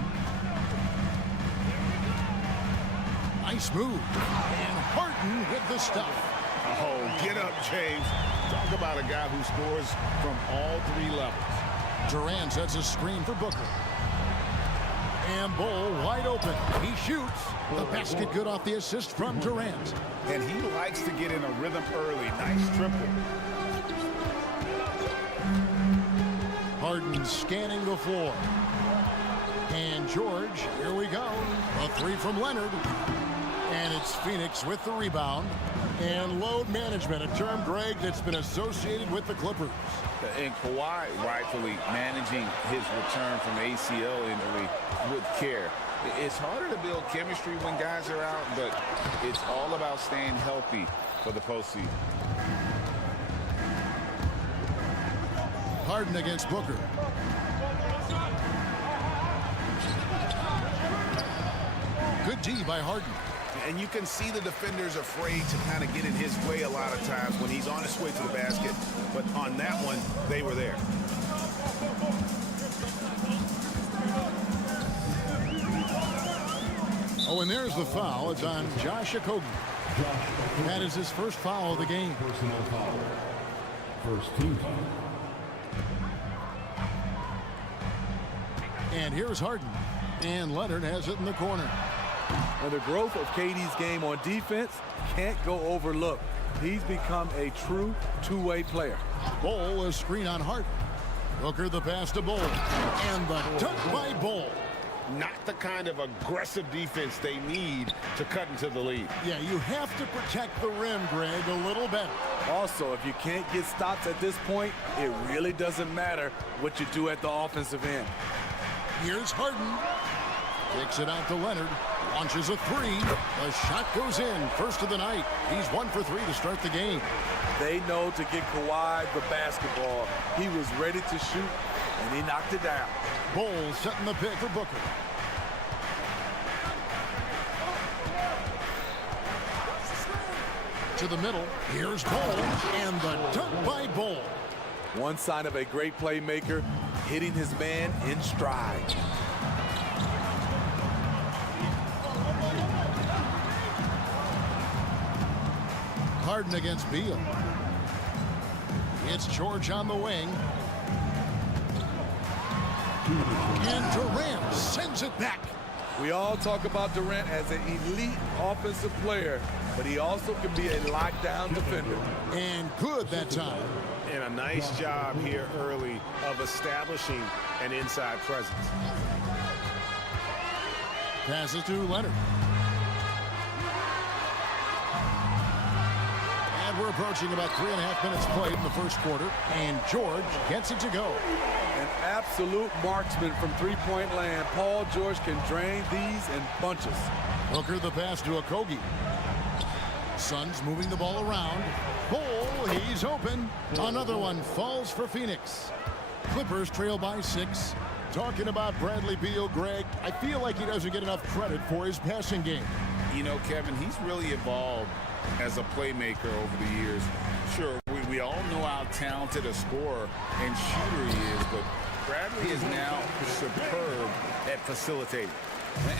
Nice move. And Harden with the stuff. Oh, get up, James. Talk about a guy who scores from all three levels. Durant sets a screen for Booker. And Bull wide open. He shoots. The basket good off the assist from Durant. And he likes to get in a rhythm early. Nice triple. Harden scanning the floor. And George, here we go. A three from Leonard. And it's Phoenix with the rebound. And load management, a term, Greg, that's been associated with the Clippers. And Kawhi rightfully managing his return from ACL injury with care. It's harder to build chemistry when guys are out, but it's all about staying healthy for the postseason. Harden against Booker. Good D by Harden. And you can see the defenders afraid to kind of get in his way a lot of times when he's on his way to the basket. But on that one, they were there. Oh, and there's the foul. It's on Josh Okogie. That is his first foul of the game. Personal foul. First team foul. And here's Harden. And Leonard has it in the corner. And the growth of KD's game on defense can't go overlooked. He's become a true two-way player. Bull, a screen on Harden. Booker the pass to Bull. And the dunk by Bull. Not the kind of aggressive defense they need to cut into the lead. Yeah, you have to protect the rim, Greg, a little better. Also, if you can't get stops at this point, it really doesn't matter what you do at the offensive end. Here's Harden. Kicks it out to Leonard. Launches a three. The shot goes in. First of the night. He's 1 for 3 to start the game. They know to get Kawhi the basketball. He was ready to shoot, and he knocked it down. Bull setting the pick for Booker. To the middle. Here's Bull. And the dunk by Bull. One sign of a great playmaker, hitting his man in stride. Harden against Beal. It's George on the wing. And Durant sends it back. We all talk about Durant as an elite offensive player, but he also can be a lockdown defender. And good that time. And a nice job here early of establishing an inside presence. Passes to Leonard. And we're approaching about 3.5 minutes played in the first quarter. And George gets it to go. An absolute marksman from three-point land. Paul George can drain these in bunches. Booker the pass to Okogie. Suns moving the ball around. Bull, he's open. Another one falls for Phoenix. Clippers trail by 6. Talking about Bradley Beal, Greg, I feel like he doesn't get enough credit for his passing game. You know, Kevin, he's really evolved as a playmaker over the years. Sure, we all know how talented a scorer and shooter he is, but Bradley is now superb at facilitating.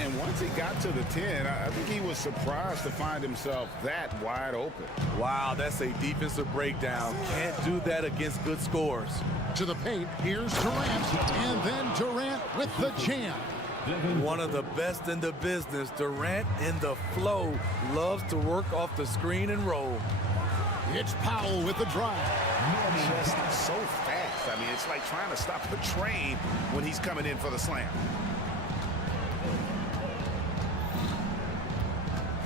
And once he got to the 10, I think he was surprised to find himself that wide open. Wow, that's a defensive breakdown. Can't do that against good scorers. To the paint, here's Durant, and then Durant with the jam. One of the best in the business, Durant in the flow, loves to work off the screen and roll. It's Powell with the drive. Just so fast. I mean, it's like trying to stop a train when he's coming in for the slam.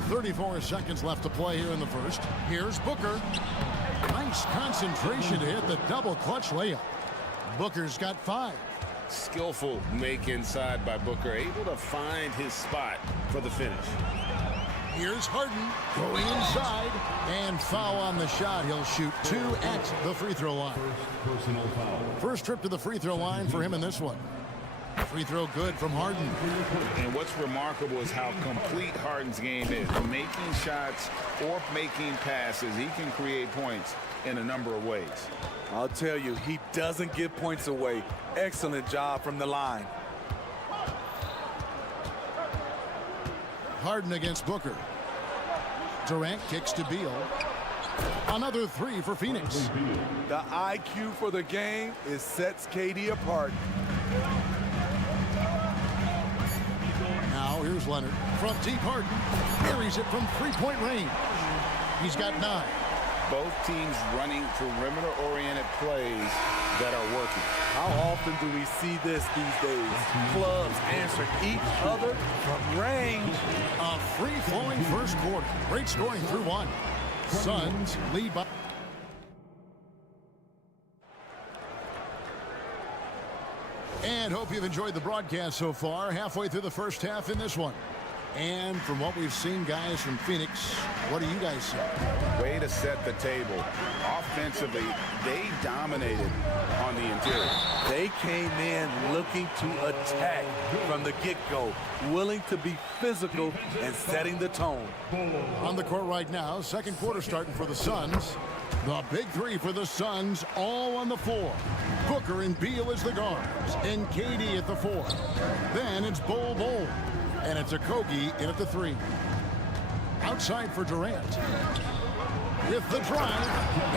34 seconds left to play here in the first. Here's Booker. Nice concentration to hit the double clutch layup. Booker's got 5. Skillful make inside by Booker, able to find his spot for the finish. Here's Harden going inside, and foul on the shot. He'll shoot 2 at the free throw line. First trip to the free throw line for him in this one. Free throw good from Harden. And what's remarkable is how complete Harden's game is. Making shots or making passes, he can create points in a number of ways. I'll tell you, he doesn't give points away. Excellent job from the line. Harden against Booker. Durant kicks to Beal. Another 3 for Phoenix. The IQ for the game sets KD apart. Now here's Leonard from deep. Harden carries it from three-point range. He's got 9. Both teams running perimeter-oriented plays that are working. How often do we see this these days? Clubs answer each other from range. A free-flowing first quarter. Great scoring through 1. Suns lead by. And hope you've enjoyed the broadcast so far. Halfway through the first half in this one. And from what we've seen, guys, from Phoenix, what do you guys see? Way to set the table. Offensively, they dominated on the interior. They came in looking to attack from the get-go, willing to be physical and setting the tone. On the court right now, second quarter starting for the Suns. The big 3 for the Suns, all on the floor. Booker and Beal as the guards, and KD at the 4. Then it's Bol. And it's Okogie in at the 3. Outside for Durant. With the drive,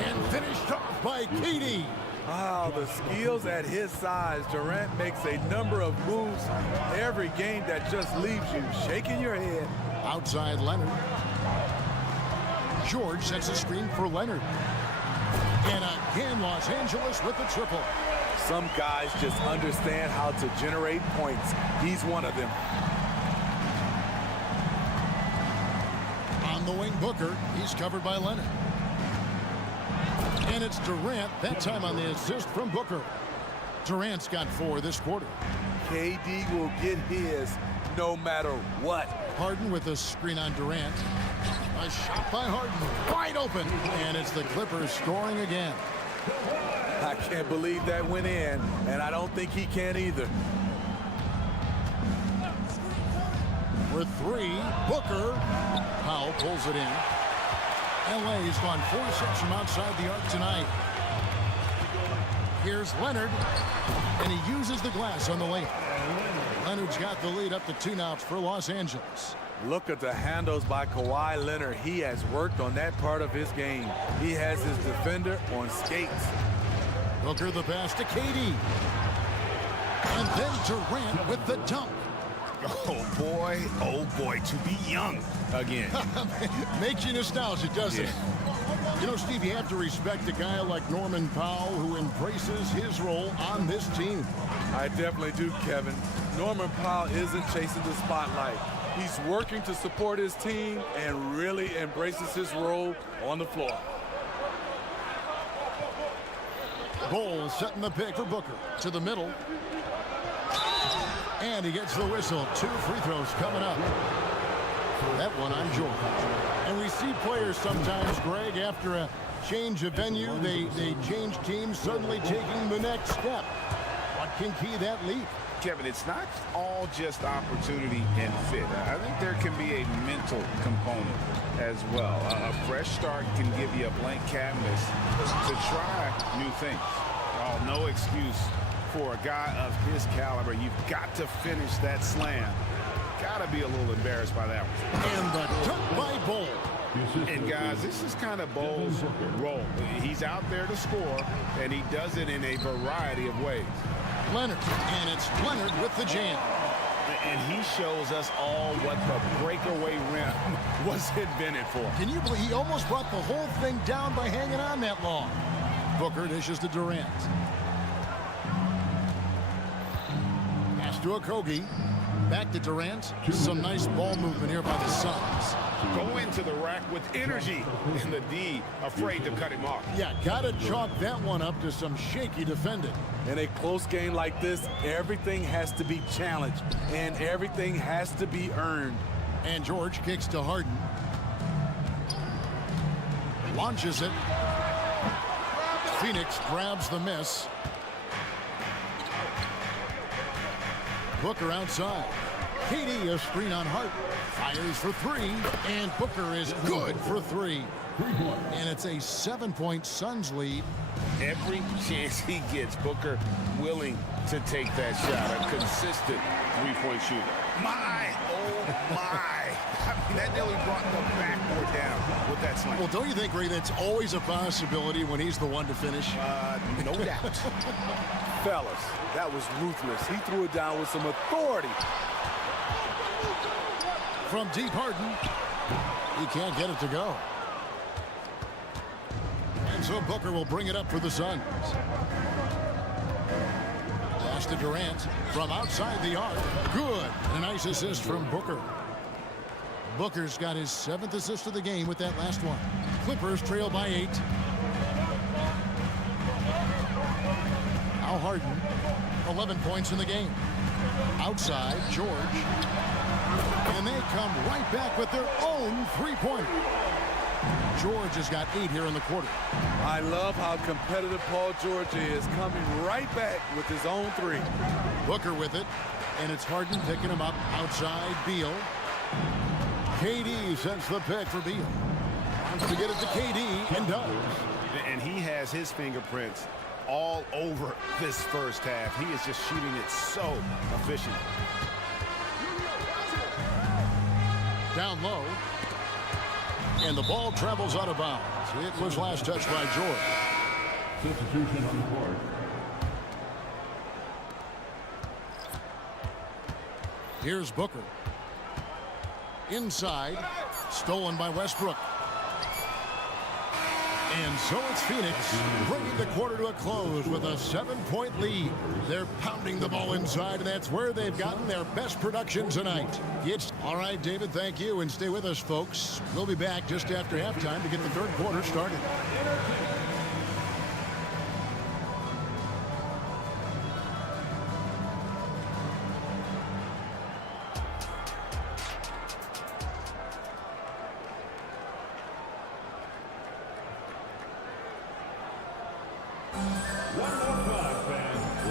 and finished off by KD. Wow, the skills at his size. Durant makes a number of moves every game that just leaves you shaking your head. Outside Leonard. George sets a screen for Leonard. And again, Los Angeles with the triple. Some guys just understand how to generate points. He's one of them. On the wing, Booker. He's covered by Leonard. And it's Durant, that time on the assist from Booker. Durant's got 4 this quarter. KD will get his no matter what. Harden with a screen on Durant. A shot by Harden, wide open. And it's the Clippers scoring again. I can't believe that went in, and I don't think he can either. For 3, Booker. Powell pulls it in. LA's gone 4-6 from outside the arc tonight. Here's Leonard, and he uses the glass on the layup. Leonard's got the lead up to 2 now for Los Angeles. Look at the handles by Kawhi Leonard. He has worked on that part of his game. He has his defender on skates. Booker the pass to KD. And then Durant with the dunk. Oh boy, to be young again. Makes you nostalgic, doesn't it? You know, Steve, you have to respect a guy like Norman Powell who embraces his role on this team. I definitely do, Kevin. Norman Powell isn't chasing the spotlight. He's working to support his team and really embraces his role on the floor. Bol setting the pick for Booker to the middle. And he gets the whistle. 2 free throws coming up. That one on George. And we see players sometimes, Greg, after a change of venue, they change teams, suddenly taking the next step. What can key that leap? Kevin, it's not all just opportunity and fit. I think there can be a mental component as well. A fresh start can give you a blank canvas to try new things. Oh, no excuse for a guy of his caliber. You've got to finish that slam. Got to be a little embarrassed by that one. And the dunk by Bull. And guys, this is kind of Bull's role. He's out there to score, and he does it in a variety of ways. Leonard, and it's Leonard with the jam. And he shows us all what the breakaway rim was invented for. Can you believe he almost brought the whole thing down by hanging on that long? Booker dishes to Durant. Pass to Okogie. Back to Durant. Some nice ball movement here by the Suns. Go into the rack with energy, and the D afraid to cut him off. Yeah, gotta chalk that one up to some shaky defending. In a close game like this, everything has to be challenged, and everything has to be earned. And George kicks to Harden. Launches it. Phoenix grabs the miss. Booker outside. KD a screen on Hart. Fires for three. And Booker is good for three. And it's a 7-point Suns lead. Every chance he gets, Booker willing to take that shot. A consistent three-point shooter. My, oh my. I mean, that nearly brought the backboard down with that slam. Well, don't you think, Ray, that's always a possibility when he's the one to finish? No doubt. Fellas, that was ruthless. He threw it down with some authority. From deep, Harden. He can't get it to go. And so Booker will bring it up for the Suns. Pass to Durant from outside the arc. Good. A nice assist from Booker. Booker's got his 7th assist of the game with that last one. Clippers trail by 8. Now Harden, 11 points in the game. Outside, George. And they come right back with their own three-pointer. George has got 8 here in the quarter. I love how competitive Paul George is, coming right back with his own three. Booker with it, and it's Harden picking him up outside Beal. KD sends the pick for Beal. Wants to get it to KD, and does. And he has his fingerprints all over this first half. He is just shooting it so efficient. Down low. And the ball travels out of bounds. It was last touched by George. Substitution on the court. Here's Booker. Inside. Stolen by Westbrook. And so it's Phoenix bringing the quarter to a close with a 7-point lead. They're pounding the ball inside, and that's where they've gotten their best production tonight. It's all right, David, thank you, and stay with us, folks. We'll be back just after halftime to get the third quarter started.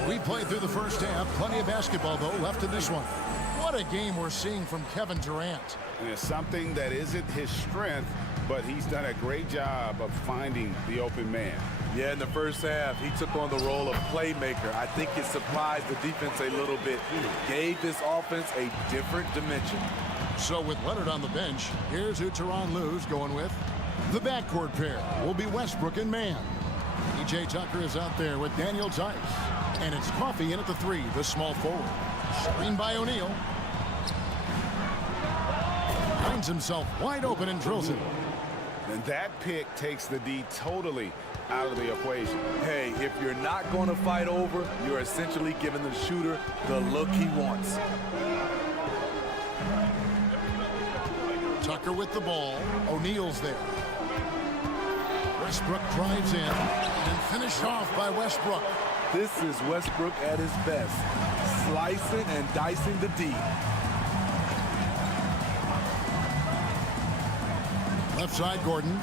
We played through the first half. Plenty of basketball, though, left in this one. What a game we're seeing from Kevin Durant. And it's something that isn't his strength, but he's done a great job of finding the open man. Yeah, in the first half, he took on the role of playmaker. I think it surprised the defense a little bit. Gave this offense a different dimension. So with Leonard on the bench, here's who Tyronn Lue's going with. The backcourt pair will be Westbrook and Mann. E.J. Tucker is out there with Daniel Tice. And it's Coffey in at the 3, the small forward. Screen by O'Neal. Finds himself wide open and drills it. And that pick takes the D totally out of the equation. Hey, if you're not going to fight over, you're essentially giving the shooter the look he wants. Tucker with the ball. O'Neal's there. Westbrook drives in and finished off by Westbrook. This is Westbrook at his best, slicing and dicing the D. Left side, Gordon.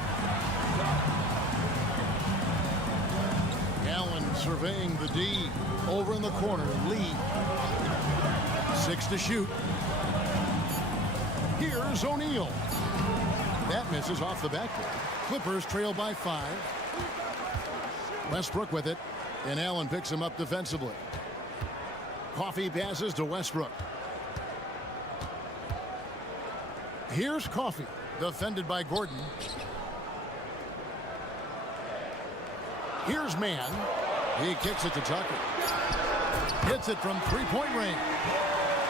Allen surveying the D. Over in the corner, Lee. 6 to shoot. Here's O'Neal. That misses off the backboard. Clippers trail by 5. Westbrook with it, and Allen picks him up defensively. Coffee passes to Westbrook. Here's Coffee, defended by Gordon. Here's Mann. He kicks it to Tucker. Hits it from three-point range.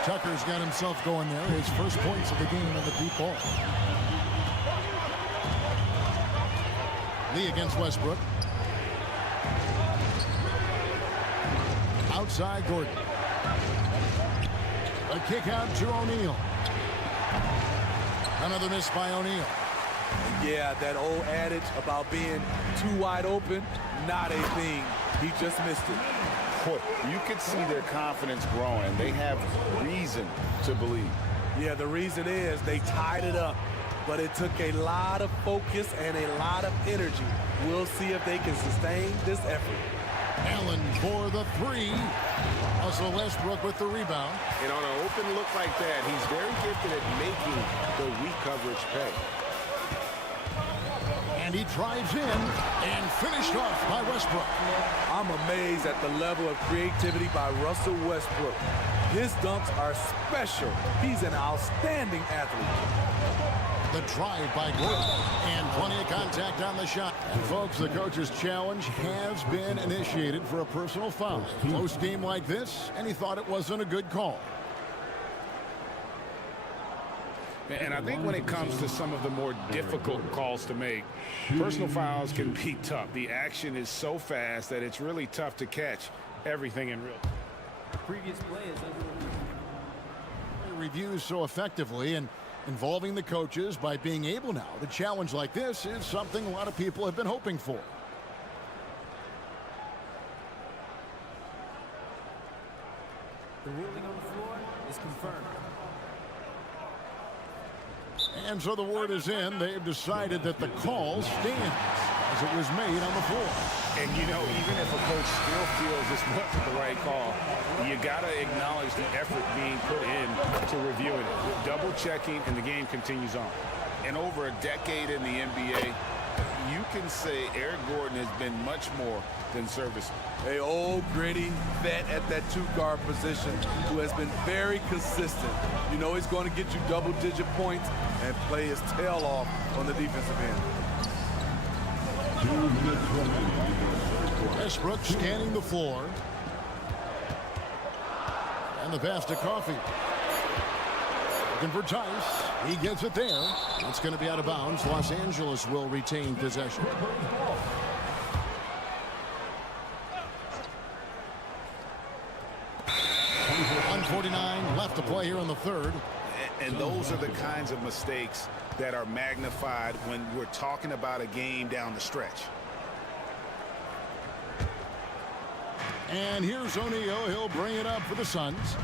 Tucker's got himself going there. His first points of the game on the deep ball. Lee against Westbrook. Outside Gordon. A kick out to O'Neal. Another miss by O'Neal. Yeah, that old adage about being too wide open, not a thing. He just missed it. Boy, you could see their confidence growing. They have reason to believe. Yeah, the reason is they tied it up, but it took a lot of focus and a lot of energy. We'll see if they can sustain this effort. Allen for the 3. Also Westbrook with the rebound. And on an open look like that, he's very gifted at making the weak coverage pay. And he drives in and finished off by Westbrook. I'm amazed at the level of creativity by Russell Westbrook. His dunks are special. He's an outstanding athlete. The drive by Gordon, and plenty of contact on the shot. And folks, the coach's challenge has been initiated for a personal foul. Close game like this, and he thought it wasn't a good call. And I think when it comes to some of the more difficult calls to make, personal fouls can be tough. The action is so fast that it's really tough to catch everything in real time. Previous play is Reviews so effectively and involving the coaches by being able now to challenge like this is something a lot of people have been hoping for. The ruling on the floor is confirmed. And so the word is in. They've decided that the call stands as it was made on the floor. And, you know, even if a coach still feels this wasn't the right call, you got to acknowledge the effort being put in to reviewing it. Double checking, and the game continues on. And over a decade in the NBA, you can say Eric Gordon has been much more than serviceable. A old gritty vet at that 2-guard position who has been very consistent. You know he's going to get you double-digit points and play his tail off on the defensive end. Westbrook scanning the floor. And the pass to Coffee. Looking for Tice. He gets it there. It's going to be out of bounds. Los Angeles will retain possession. 1:49 left to play here in the third. And those are the kinds of mistakes that are magnified when we're talking about a game down the stretch. And here's O'Neal. He'll bring it up for the Suns.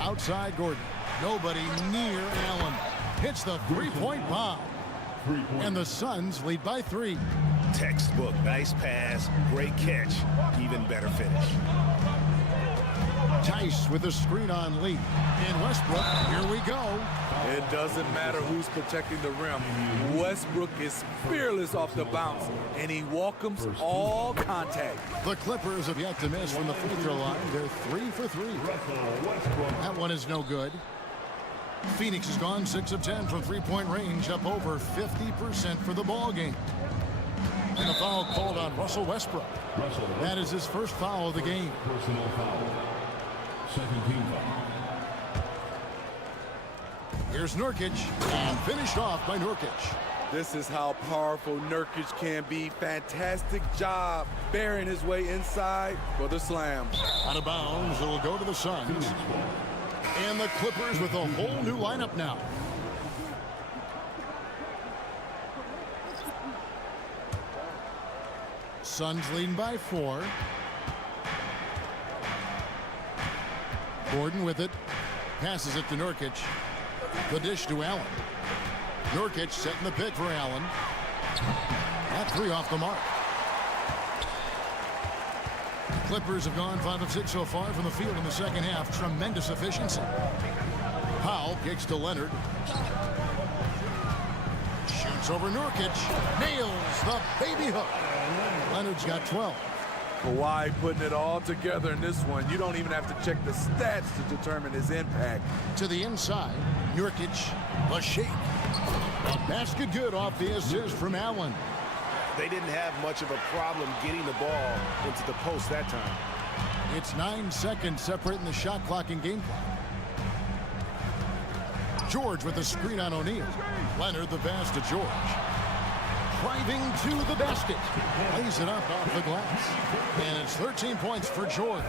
Outside Gordon. Nobody near Allen. Hits the three-point bomb. And the Suns lead by 3. Textbook. Nice pass. Great catch. Even better finish. Tice with a screen on Lee. And Westbrook, here we go. It doesn't matter who's protecting the rim. Westbrook is fearless off the bounce, and he welcomes all contact. The Clippers have yet to miss from the free throw line. They're 3 for 3. That one is no good. Phoenix has gone 6 of 10 from three-point range, up over 50% for the ball game. And a foul called on Russell Westbrook. That is his first foul of the game. Personal foul. Second team foul. Here's Nurkic, and finished off by Nurkic. This is how powerful Nurkic can be. Fantastic job bearing his way inside for the slam. Out of bounds, it'll go to the Suns. And the Clippers with a whole new lineup now. Suns leading by 4. Gordon with it. Passes it to Nurkic. The dish to Allen. Nurkic setting the pick for Allen. That 3 off the mark. Clippers have gone 5 of 6 so far from the field in the second half. Tremendous efficiency. Powell kicks to Leonard. Shoots over Nurkic. Nails the baby hook. Leonard's got 12. Kawhi putting it all together in this one. You don't even have to check the stats to determine his impact. To the inside, Nurkic, a shake. A basket good off the assist from Allen. They didn't have much of a problem getting the ball into the post that time. It's 9 seconds separating the shot clock and game clock. George with the screen on O'Neal. Leonard the pass to George. Driving to the basket. Lays it up off the glass. And it's 13 points for George.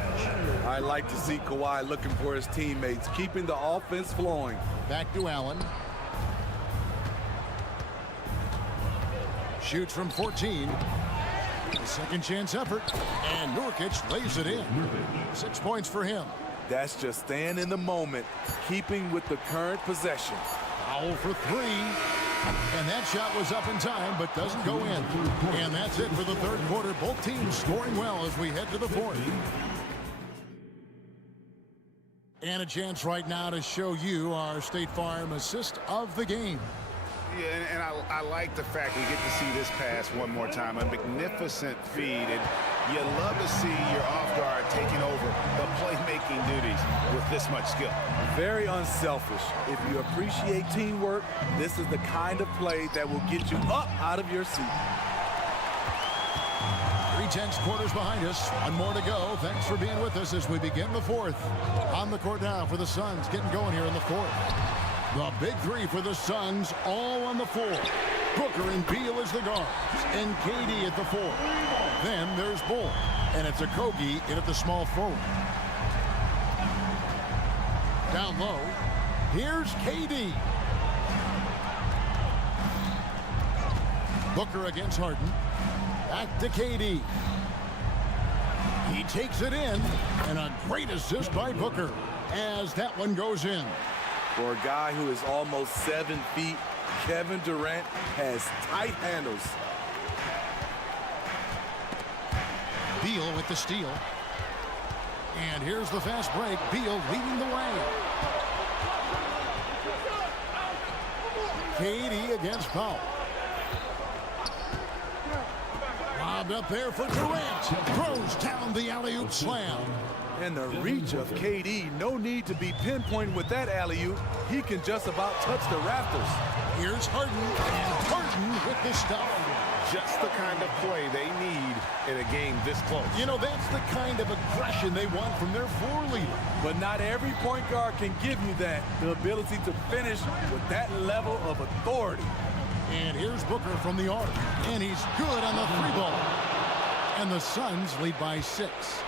I like to see Kawhi looking for his teammates, keeping the offense flowing. Back to Allen. Shoots from 14. A second chance effort. And Nurkic lays it in. 6 points for him. That's just staying in the moment, keeping with the current possession. Foul for 3. And that shot was up in time, but doesn't go in. And that's it for the third quarter. Both teams scoring well as we head to the fourth. And a chance right now to show you our State Farm assist of the game. Yeah, and I like the fact we get to see this pass one more time. A magnificent feed, and you love to see your off guard taking over the playmaking duties with this much skill. Very unselfish. If you appreciate teamwork, this is the kind of play that will get you up out of your seat. 3/10 quarters behind us. One more to go. Thanks for being with us as we begin the fourth. On the court now for the Suns, getting going here in the fourth. The big three for the Suns, all on the floor. Booker and Beal as the guards, and KD at the 4. Then there's Bull, and it's Okogie in at the small forward. Down low, here's KD. Booker against Harden. Back to KD. He takes it in, and a great assist by Booker as that one goes in. For a guy who is almost 7 feet, Kevin Durant has tight handles. Beal with the steal. And here's the fast break. Beal leading the way. KD against Powell. Lobbed up there for Durant. Throws down the alley-oop slam. And the reach of KD, no need to be pinpointed with that alley-oop. He can just about touch the rafters. Here's Harden, and Harden with the stuff. Just the kind of play they need in a game this close. You know, that's the kind of aggression they want from their floor leader. But not every point guard can give you that, the ability to finish with that level of authority. And here's Booker from the arc, and he's good on the 3-ball. And the Suns lead by 6.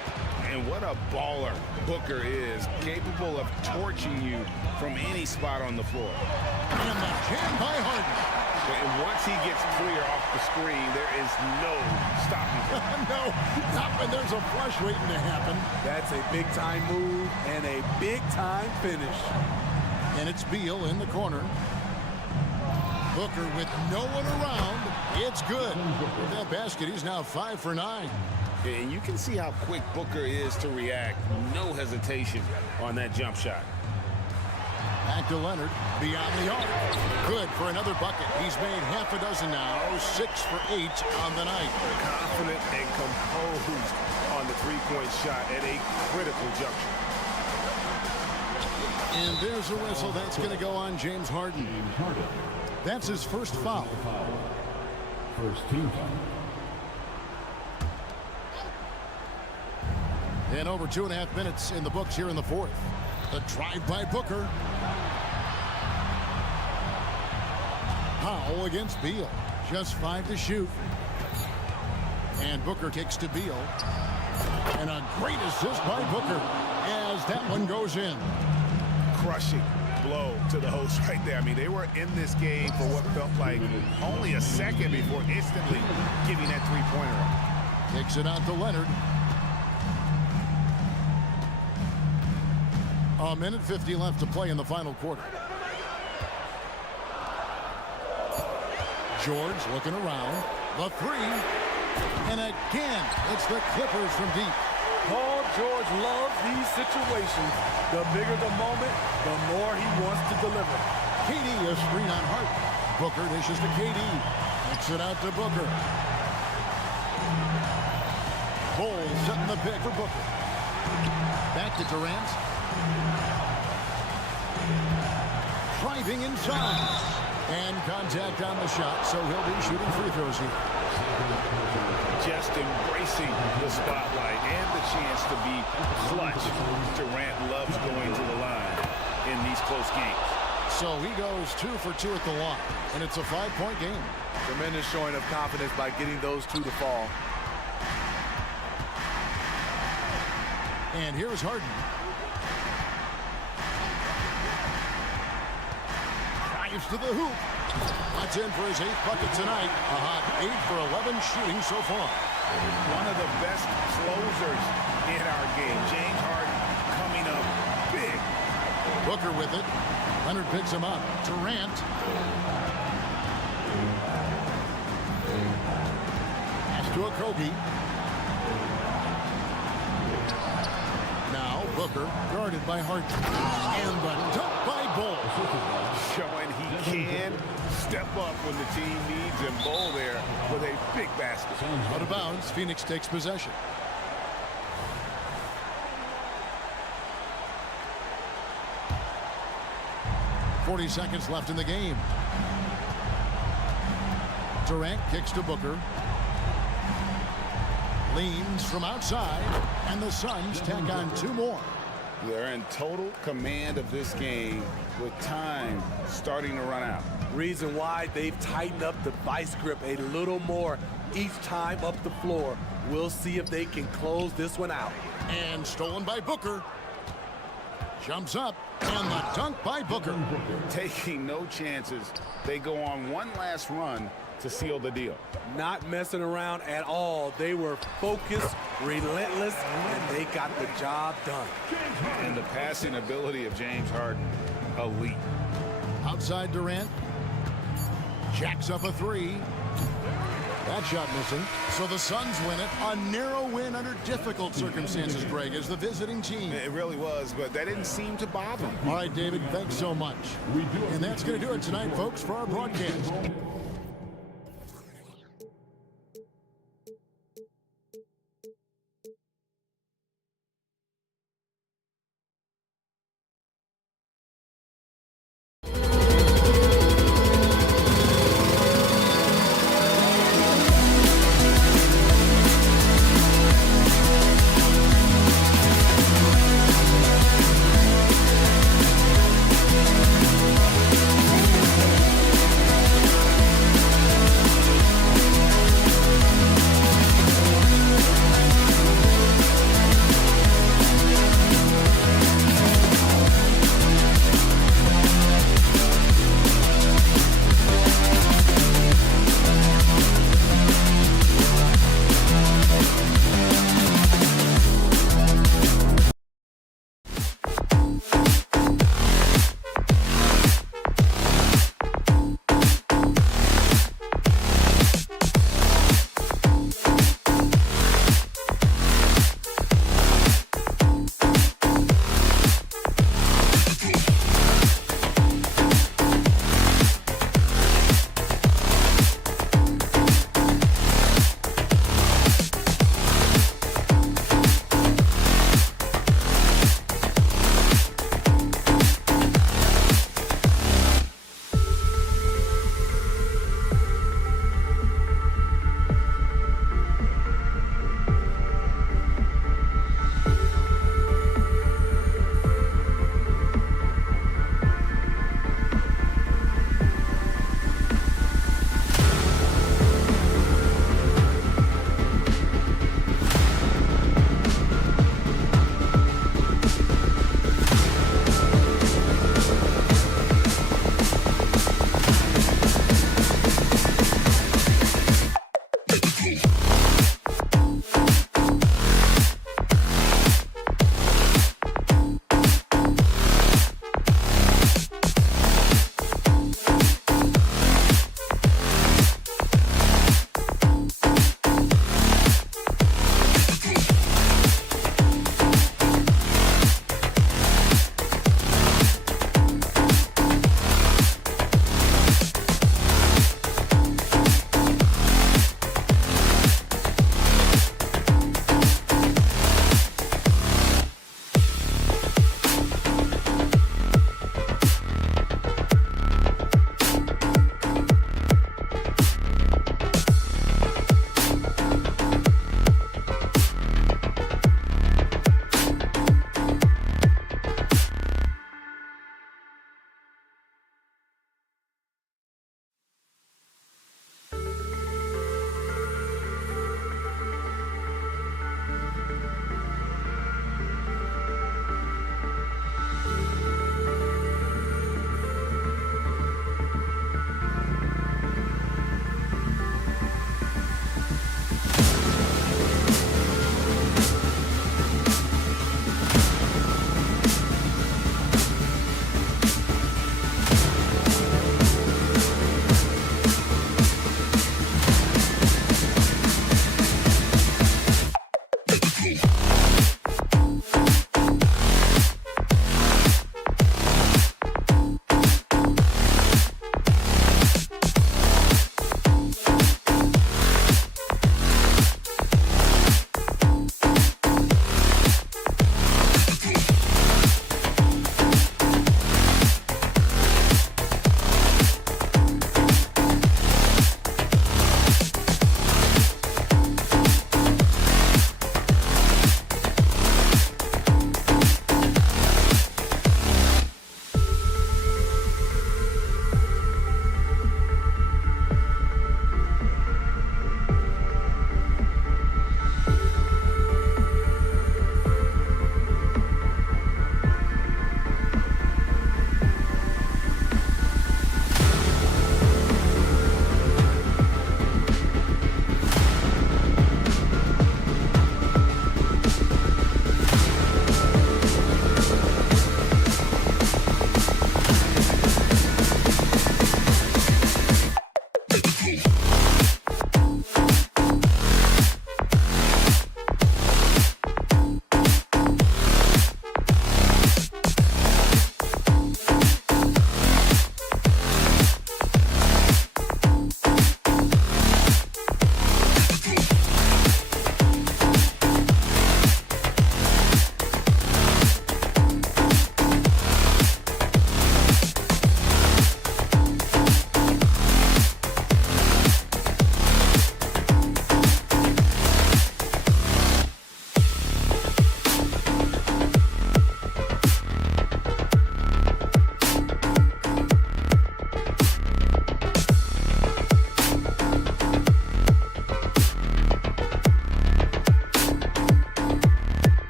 And what a baller Booker is, capable of torching you from any spot on the floor. And the jam by Harden. And once he gets clear off the screen, there is no stopping him. No, not when there's a flush waiting to happen. That's a big-time move and a big-time finish. And it's Beal in the corner. Booker with no one around. It's good. With that basket, he's now 5 for 9. And you can see how quick Booker is to react. No hesitation on that jump shot. Back to Leonard, beyond the arc. Good for another bucket. He's made half a dozen now, 6 for 8 on the night. Confident and composed on the three-point shot at a critical juncture. And there's a whistle. That's going to go on James Harden. That's his first foul. First team foul. And over 2.5 minutes in the books here in the fourth. The drive by Booker. Powell against Beal. Just 5 to shoot. And Booker kicks to Beal. And a great assist by Booker as that one goes in. Crushing blow to the host right there. I mean, they were in this game for what felt like only a second before instantly giving that three-pointer up. Kicks it out to Leonard. A minute 50 left to play in the final quarter. George looking around. The 3. And again, it's the Clippers from deep. Paul George loves these situations. The bigger the moment, the more he wants to deliver. KD is screen on Hart. Booker dishes to KD. Kicks it out to Booker. Bulls setting the pick for Booker. Back to Durant. Driving inside. And contact on the shot, so he'll be shooting free throws here. Just embracing the spotlight and the chance to be clutch. Durant loves going to the line in these close games. So he goes 2 for 2 at the line, and it's a 5-point game. Tremendous showing of confidence by getting those two to fall. And here's Harden. Drives to the hoop. That's in for his 8th bucket tonight. A hot 8 for 11 shooting so far. One of the best closers in our game. James Harden coming up big. Booker with it. Leonard picks him up. Durant. Pass to Okogie. Now Booker guarded by Harden. And the dunk by Bull. Showing he can step up when the team needs him. Bull there with a big basket. Out of bounds. Phoenix takes possession. .40 seconds left in the game. Durant kicks to Booker. Leans from outside, and the Suns tack on 2 more. They're in total command of this game with time starting to run out. Reason why they've tightened up the vice grip a little more each time up the floor. We'll see if they can close this one out. And stolen by Booker. Jumps up, and the dunk by Booker. Taking no chances. They go on one last run to seal the deal. Not messing around at all. They were focused, relentless, and they got the job done. And the passing ability of James Harden, elite. Outside Durant. Jacks up a 3. That shot missing. So the Suns win it. A narrow win under difficult circumstances, Greg, as the visiting team. It really was, but that didn't seem to bother them. All right, David, thanks so much. And that's going to do it tonight, folks, for our broadcast.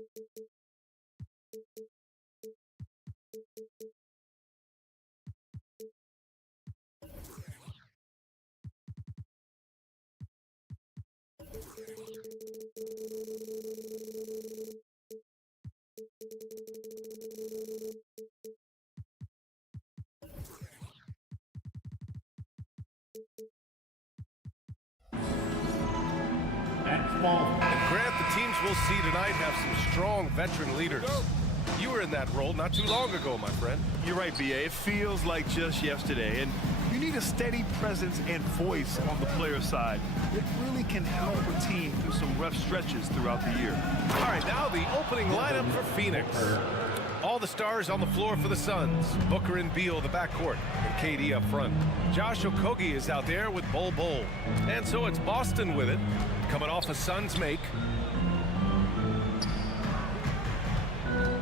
And Grant, the teams we'll see tonight have some strong veteran leaders. You were in that role not too long ago, my friend. You're right, B.A. It feels like just yesterday, and you need a steady presence and voice on the player side. It really can help a team through some rough stretches throughout the year. All right, now the opening lineup for Phoenix. All the stars on the floor for the Suns. Booker and Beal, the backcourt, and KD up front. Josh Okogie is out there with Bol Bol. And so it's Boston with it, coming off a Suns make.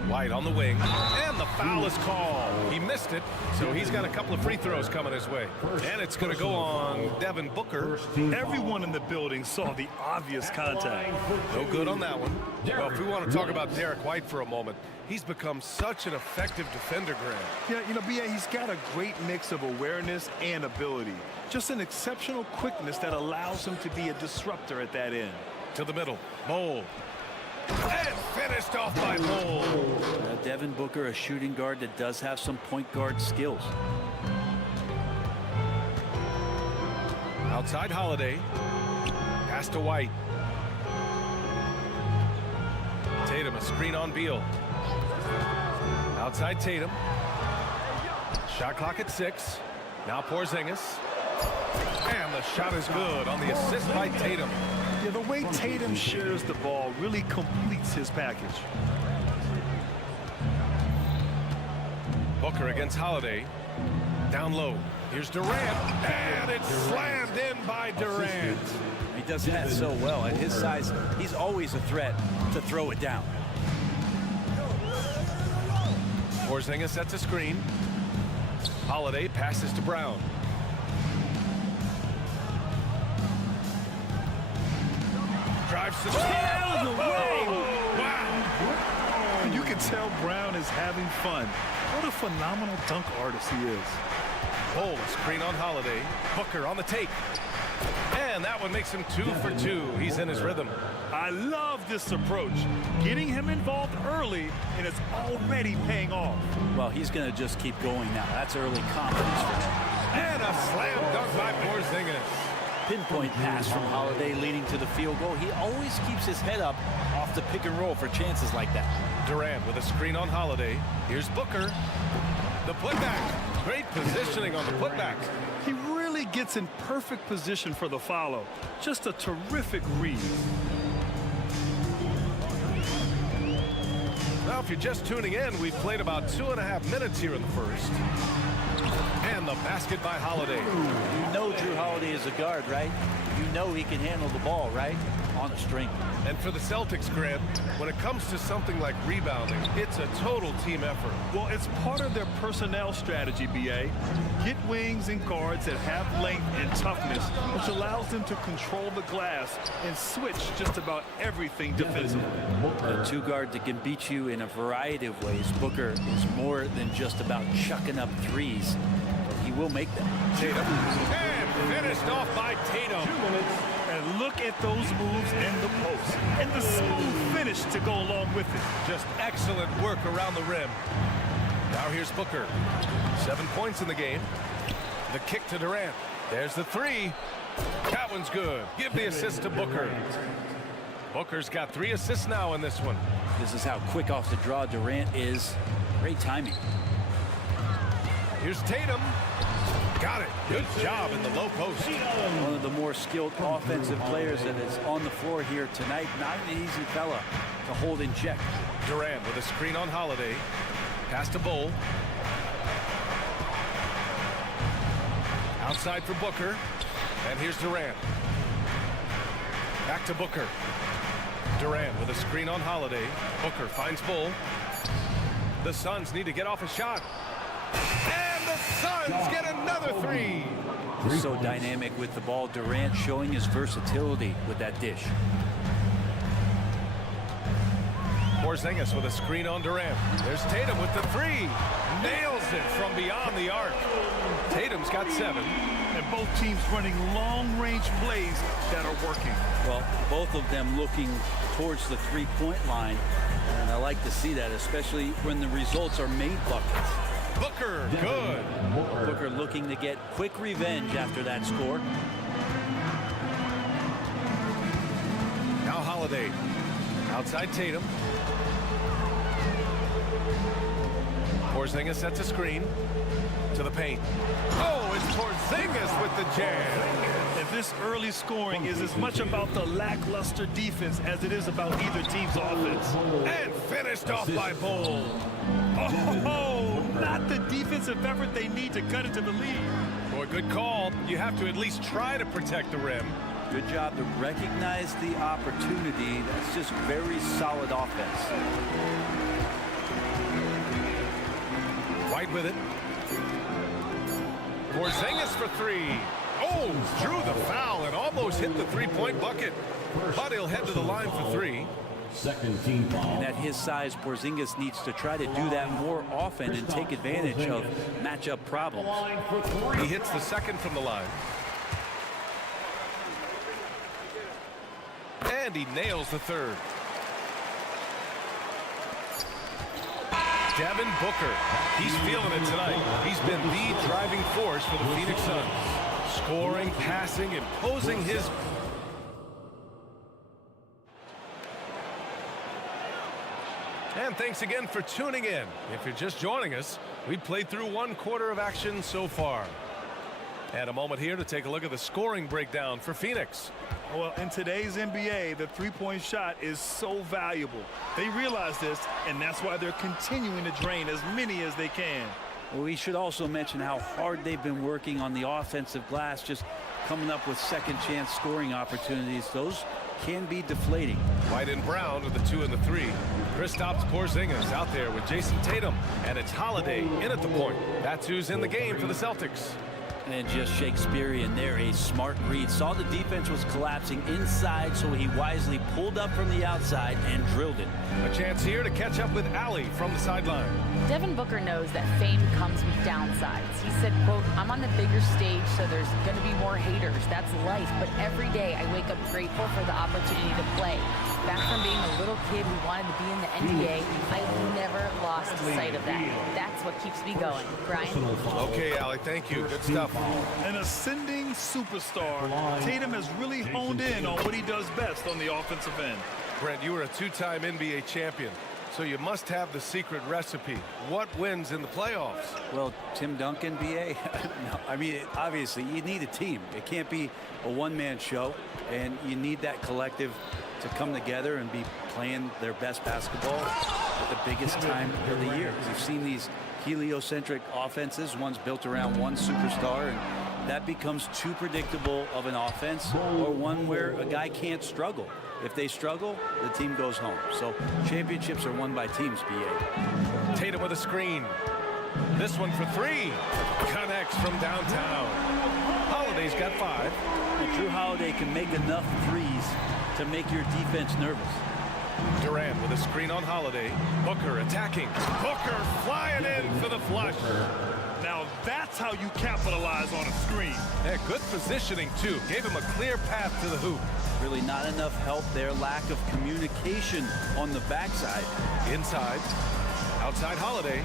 White on the wing, and the foul is called. He missed it, so he's got a couple of free throws coming his way. And it's going to go on Devin Booker. Everyone in the building saw the obvious contact. No good on that one. Well, if we want to talk about Derek White for a moment, he's become such an effective defender, Grant. Yeah, you know, B.A., he's got a great mix of awareness and ability. Just an exceptional quickness that allows him to be a disruptor at that end. To the middle, Bol. And finished off by Bol. Devin Booker, a shooting guard that does have some point guard skills. Outside Holiday. Pass to White. Tatum, a screen on Beal. Outside Tatum. Shot clock at 6. Now Porzingis. And the shot is good on the assist by Tatum. Yeah, the way Tatum shares the ball really completes his package. Booker against Holiday. Down low. Here's Durant. And it's slammed in by Durant. He does that so well. At his size, he's always a threat to throw it down. Porzingis sets a screen. Holiday passes to Brown. Drives to out of the way. Wow. You can tell Brown is having fun. What a phenomenal dunk artist he is. Bol, a screen on Holiday. Booker on the take. And that one makes him 2 for 2. He's in his rhythm. I love this approach. Getting him involved early, and it's already paying off. Well, he's going to just keep going now. That's early confidence for him. And a slam dunk by Porzingis. Pinpoint pass from Holiday leading to the field goal. He always keeps his head up off the pick and roll for chances like that. Durant with a screen on Holiday. Here's Booker. The putback. Great positioning on the putback. He really gets in perfect position for the follow. Just a terrific read. Now, if you're just tuning in, we've played about 2.5 minutes here in the first. And the basket by Holiday. You know Drew Holiday is a guard, right? You know he can handle the ball, right? On a string. And for the Celtics, Grant, when it comes to something like rebounding, it's a total team effort. Well, it's part of their personnel strategy, B.A. Get wings and guards that have length and toughness, which allows them to control the glass and switch just about everything defensively. A two guard that can beat you in a variety of ways. Booker is more than just about chucking up threes. He will make them. Tatum. And finished off by Tatum. 2 minutes. And look at those moves in the post. And the smooth finish to go along with it. Just excellent work around the rim. Now here's Booker. 7 points in the game. The kick to Durant. There's the three. That one's good. Give the assist to Booker. Booker's got 3 assists now in this one. This is how quick off the draw Durant is. Great timing. Here's Tatum. Got it. Good job in the low post. One of the more skilled offensive players that is on the floor here tonight. Not an easy fella to hold in check. Durant with a screen on Holiday. Pass to Bol. Outside for Booker. And here's Durant. Back to Booker. Durant with a screen on Holiday. Booker finds Bol. The Suns need to get off a shot. And the Suns get another 3. So dynamic with the ball. Durant showing his versatility with that dish. Porzingis with a screen on Durant. There's Tatum with the three. Nails it from beyond the arc. Tatum's got 7. And both teams running long-range plays that are working. Well, both of them looking towards the three-point line. And I like to see that, especially when the results are made buckets. Booker, good. Booker looking to get quick revenge after that score. Now Holiday. Outside Tatum. Porzingis sets a screen to the paint. Oh, it's Porzingis with the jam. And this early scoring is as much about the lackluster defense as it is about either team's offense. And finished off by Bull. Oh, not the defensive effort they need to cut into the lead. Boy, good call. You have to at least try to protect the rim. Good job to recognize the opportunity. That's just very solid offense. White with it. Porzingis for 3. Oh, drew the foul and almost hit the three-point bucket. But he'll head to the line for 3. Second team foul. And at his size, Porzingis needs to try to do that more often and take advantage of matchup problems. He hits the second from the line. And he nails the third. Devin Booker. He's feeling it tonight. He's been the driving force for the Phoenix Suns. Scoring, passing, imposing his... And thanks again for tuning in. If you're just joining us, we've played through 1 quarter of action so far. And a moment here to take a look at the scoring breakdown for Phoenix. Well, in today's NBA, the three-point shot is so valuable. They realize this, and that's why they're continuing to drain as many as they can. Well, we should also mention how hard they've been working on the offensive glass, just coming up with second chance scoring opportunities. Those can be deflating. White and Brown with the 2 and the 3. Kristaps Porzingis out there with Jason Tatum, and it's Holiday in at the point. That's who's in the game for the Celtics. And just Shakespearean there, a smart read. Saw the defense was collapsing inside, so he wisely pulled up from the outside and drilled it. A chance here to catch up with Allie from the sideline. Devin Booker knows that fame comes with downsides. He said, quote, "I'm on the bigger stage, so there's going to be more haters. That's life. But every day I wake up grateful for the opportunity to play. Back from being a little kid who wanted to be in the NBA, I never lost sight of that. That's what keeps me going." Brian? Okay, Allie, thank you. Good stuff. An ascending superstar, Tatum has really honed in on what he does best on the offensive end. Brent, you were a 2-time NBA champion, so you must have the secret recipe. What wins in the playoffs? Well, Tim Duncan, BA? No, I mean, obviously, you need a team. It can't be a one-man show, and you need that collective to come together and be playing their best basketball at the biggest time of the year. You've seen these heliocentric offenses, one's built around one superstar, and that becomes too predictable of an offense, or one where a guy can't struggle. If they struggle, the team goes home. So championships are won by teams, BA. Tatum with a screen. This one for 3. Connects from downtown. Holiday's got 5. And Drew Holiday can make enough threes to make your defense nervous. Durant with a screen on Holiday. Booker attacking. Booker flying in for the flush. Now that's how you capitalize on a screen. Yeah, good positioning, too. Gave him a clear path to the hoop. Really not enough help there. Lack of communication on the backside. Inside. Outside Holiday.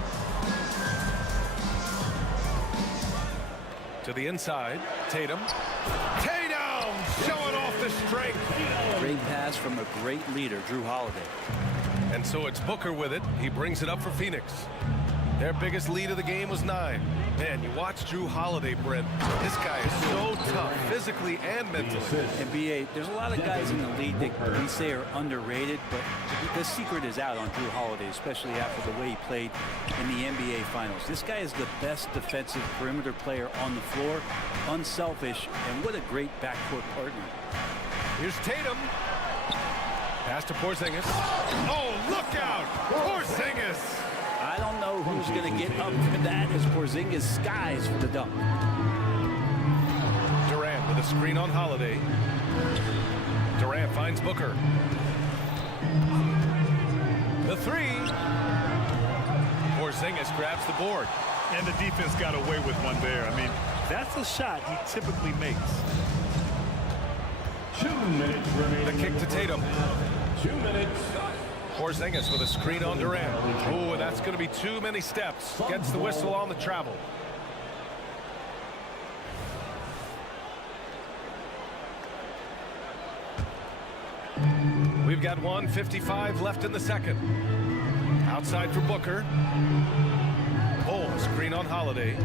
To the inside. Tatum. Tatum showing off the strength. Great pass from a great leader, Drew Holiday. And so it's Booker with it. He brings it up for Phoenix. Their biggest lead of the game was 9. Man, you watch Drew Holiday, Brent. This guy is so tough, physically and mentally. And BA, there's a lot of guys in the league that we say are underrated, but the secret is out on Drew Holiday, especially after the way he played in the NBA Finals. This guy is the best defensive perimeter player on the floor, unselfish, and what a great backcourt partner. Here's Tatum. Pass to Porzingis. Oh, look out! Porzingis! I don't know who's going to get up for that as Porzingis skies for the dunk. Durant with a screen on Holiday. Durant finds Booker. The three. Porzingis grabs the board. And the defense got away with one there. I mean, that's a shot he typically makes. 2 minutes remaining. The kick to Tatum. 2 minutes. Porzingis with a screen on Durant. Ooh, that's going to be too many steps. Gets the whistle on the travel. We've got 1:55 left in the second. Outside for Booker. Oh, screen on Holiday.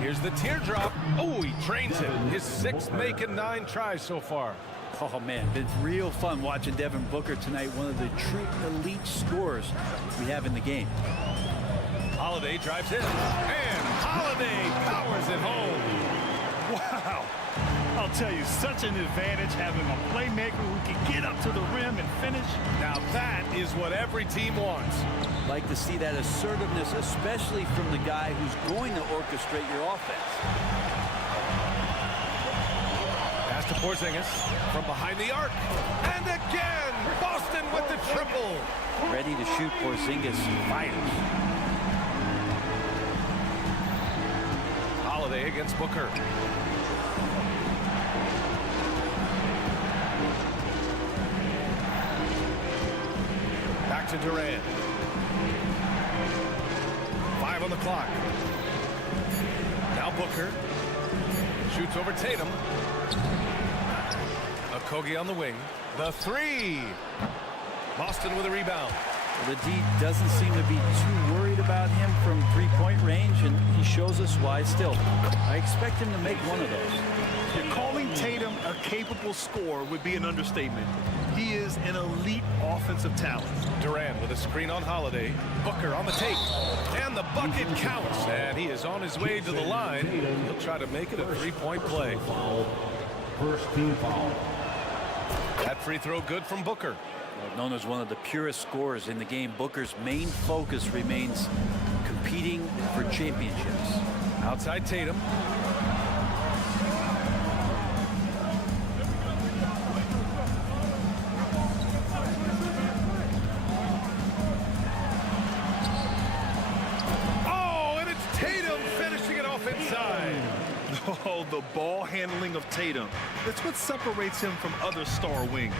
Here's the teardrop. Oh, he trains him. His 6th make and 9 tries so far. Oh, man, been real fun watching Devin Booker tonight. One of the true elite scorers we have in the game. Holiday drives in. And Holiday powers it home. Wow. I'll tell you, such an advantage having a playmaker who can get up to the rim and finish. Now that is what every team wants. Like to see that assertiveness, especially from the guy who's going to orchestrate your offense. Pass to Porzingis from behind the arc. And again, Boston with the triple. Ready to shoot. Porzingis fires. Holiday against Booker. Back to Durant. 5 on the clock. Now Booker shoots over Tatum. Okogie on the wing. The three. Boston with a rebound. The D doesn't seem to be too worried about him from three-point range, and he shows us why still. I expect him to make one of those. You're calling Tatum a capable scorer would be an understatement. He is an elite offensive talent. Durant with a screen on Holiday. Booker on the take. And the bucket counts. And he is on his way to the line. He'll try to make it a three-point play. First team foul. That free throw good from Booker. Known as one of the purest scorers in the game, Booker's main focus remains competing for championships. Outside Tatum. Oh, and it's Tatum finishing it off inside. Oh, the ball handling of Tatum. That's what separates him from other star wings.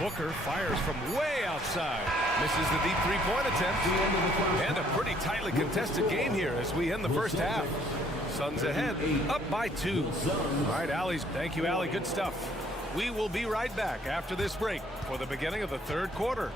Booker fires from way outside. Misses the deep three-point attempt. And a pretty tightly contested game here as we end the first half. Suns ahead, up by 2. All right, Allie. Thank you, Allie. Good stuff. We will be right back after this break for the beginning of the third quarter.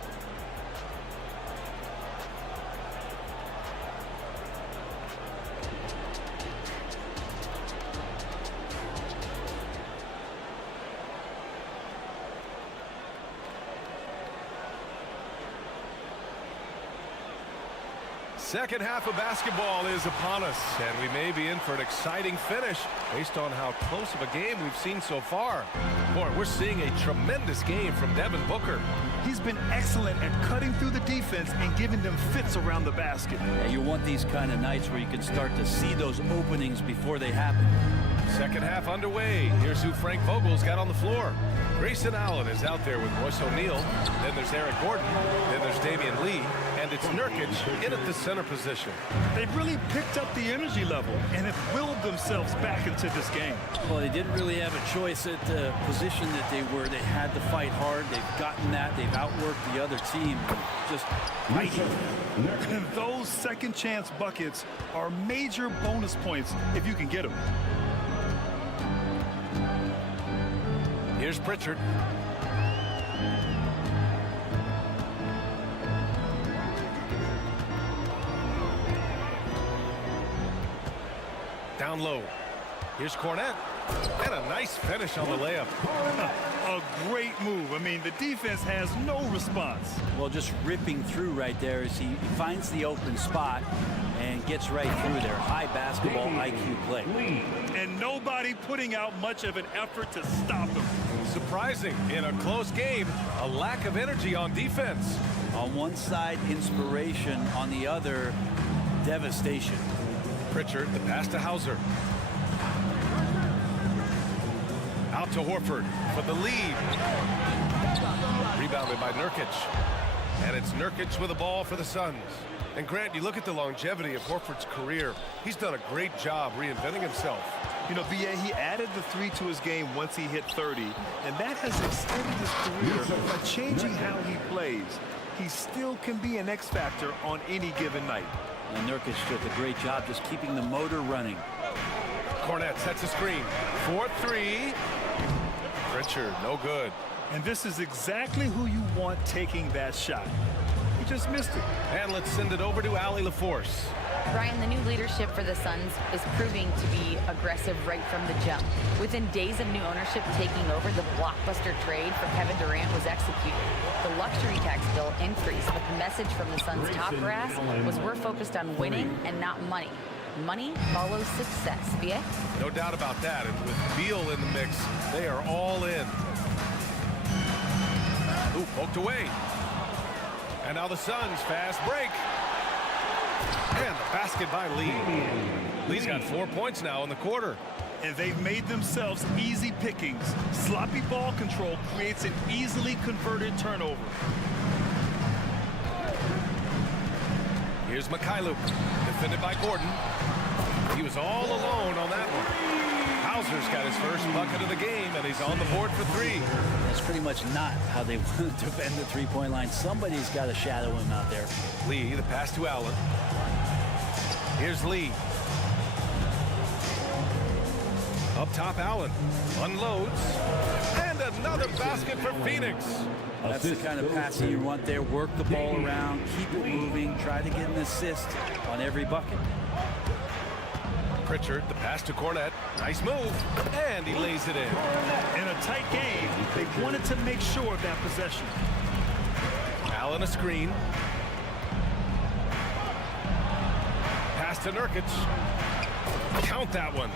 Second half of basketball is upon us, and we may be in for an exciting finish based on how close of a game we've seen so far. Boy, we're seeing a tremendous game from Devin Booker. He's been excellent at cutting through the defense and giving them fits around the basket. And you want these kind of nights where you can start to see those openings before they happen. Second half underway. Here's who Frank Vogel's got on the floor. Grayson Allen is out there with Royce O'Neal. Then there's Eric Gordon. Then there's Damian Lee. And it's Nurkic in at the center position. They've really picked up the energy level and have willed themselves back into this game. Well, they didn't really have a choice at the position that they were. They had to fight hard. They've gotten that. They've outworked the other team. Just fighting. And those second chance buckets are major bonus points if you can get them. Here's Pritchard. Down low. Here's Cornette. And a nice finish on the layup. A great move. I mean, the defense has no response. Well, just ripping through right there as he finds the open spot and gets right through there. High basketball IQ play. And nobody putting out much of an effort to stop him. Surprising in a close game, a lack of energy on defense. On one side, inspiration. On the other, devastation. Pritchard, the pass to Hauser. Out to Horford for the lead. Rebounded by Nurkic. And it's Nurkic with the ball for the Suns. And Grant, you look at the longevity of Horford's career. He's done a great job reinventing himself. You know, BA, he added the 3 to his game once he hit 30, and that has extended his career by changing how he plays. He still can be an X factor on any given night. And Nurkic did a great job just keeping the motor running. Cornette sets a screen. 4-3. Pritchard, no good. And this is exactly who you want taking that shot. He just missed it. And let's send it over to Allie LaForce. Brian, the new leadership for the Suns is proving to be aggressive right from the jump. Within days of new ownership taking over, the blockbuster trade for Kevin Durant was executed. The luxury tax bill increased, but the message from the Suns' top brass was we're focused on winning and not money. Money follows success. BA? No doubt about that. And with Beal in the mix, they are all in. Ooh, poked away. And now the Suns fast break. And the basket by Lee. Lee's got 4 points now in the quarter. And they've made themselves easy pickings. Sloppy ball control creates an easily converted turnover. Here's Mikhailuk, defended by Gordon. He was all alone on that one. Hauser's got his first bucket of the game, and he's on the board for 3. That's pretty much not how they want to defend the three-point line. Somebody's got to shadow him out there. Lee, the pass to Allen. Here's Lee. Up top, Allen unloads. And another basket for Phoenix. That's the kind of passing you want there. Work the ball around, keep it moving, try to get an assist on every bucket. Pritchard, the pass to Cornette. Nice move. And he lays it in. In a tight game, they wanted to make sure of that possession. Allen a screen. Pass to Nurkic. Count that one.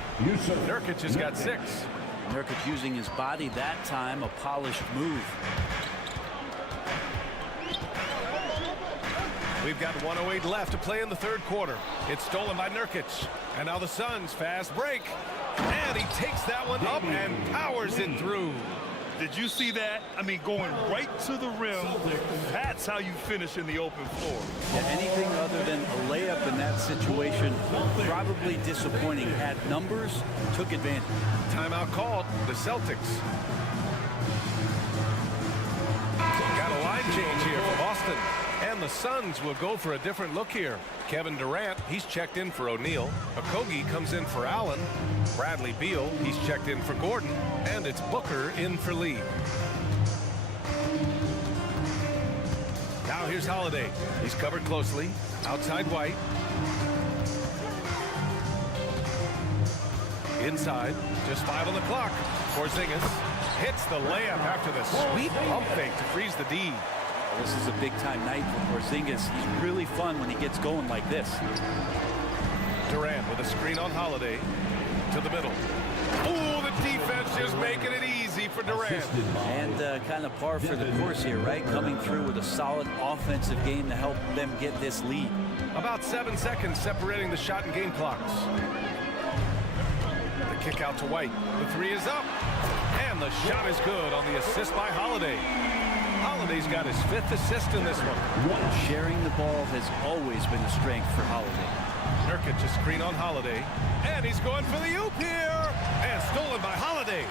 Nurkic has got 6. Nurkic using his body that time, a polished move. We've got 1:08 left to play in the third quarter. It's stolen by Nurkic. And now the Suns fast break. And he takes that one up and powers it through. Did you see that? I mean, going right to the rim. That's how you finish in the open floor. Yeah, anything other than a layup in that situation, probably disappointing. Had numbers, took advantage. Timeout called. The Celtics. Got a line change here for Boston. And the Suns will go for a different look here. Kevin Durant, he's checked in for O'Neal. Okogie comes in for Allen. Bradley Beal, he's checked in for Gordon. And it's Booker in for Lee. Now here's Holiday. He's covered closely. Outside White. Inside. Just 5 on the clock. Porzingis hits the layup after the sweet pump fake to freeze the D. This is a big-time night for Porzingis. He's really fun when he gets going like this. Durant with a screen on Holiday to the middle. Oh, the defense just making it easy for Durant. And kind of par for the course here, right? Coming through with a solid offensive game to help them get this lead. About 7 seconds separating the shot and game clocks. The kick out to White. The 3 is up. And the shot is good on the assist by Holiday. Holiday's got his 5th assist in this one. Sharing the ball has always been a strength for Holiday. Nurkic, a screen on Holiday. And he's going for the oop here. And stolen by Holiday.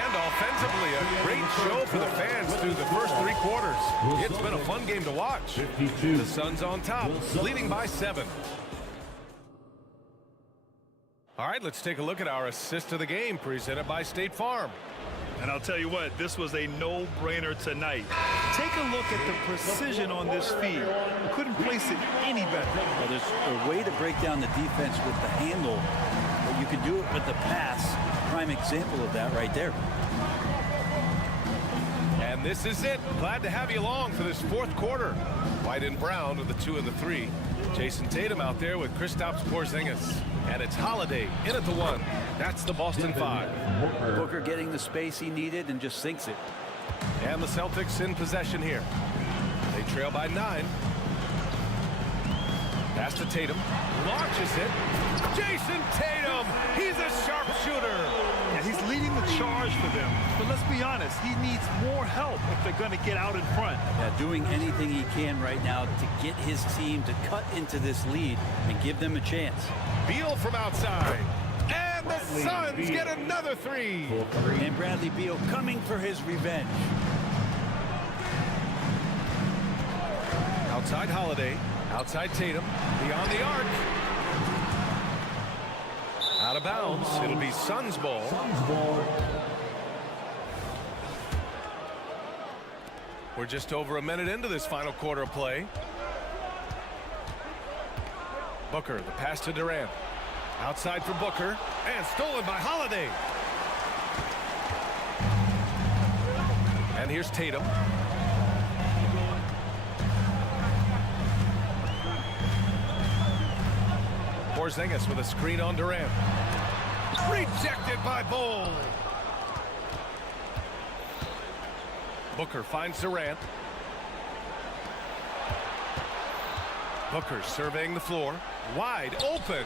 And offensively, a great show for the fans through the first 3 quarters. It's been a fun game to watch. The Suns on top, leading by 7. All right, let's take a look at our assist of the game presented by State Farm. And I'll tell you what, this was a no-brainer tonight. Take a look at the precision on this feed. Couldn't place it any better. Well, there's a way to break down the defense with the handle, but you can do it with the pass. Prime example of that right there. And this is it. Glad to have you along for this 4th quarter. White and Brown with the 2 and the 3. Jason Tatum out there with Kristaps Porzingis. And it's Holiday in at the 1. That's the Boston 5. Booker getting the space he needed and just sinks it. And the Celtics in possession here. They trail by 9. Pass to Tatum. Launches it. Jason Tatum. He's a sharpshooter. for them. But let's be honest, he needs more help if they're going to get out in front. Yeah, doing anything he can right now to get his team to cut into this lead and give them a chance. Beal from outside. And the Suns get another three. And Bradley Beal coming for his revenge. Outside Holiday. Outside Tatum. Beyond the arc. Out of bounds. It'll be Suns ball. We're just over a minute into this final quarter of play. Booker, the pass to Durant. Outside for Booker. And stolen by Holiday. And here's Tatum. Porzingis with a screen on Durant. Rejected by Bol. Booker finds Durant. Booker surveying the floor. Wide open.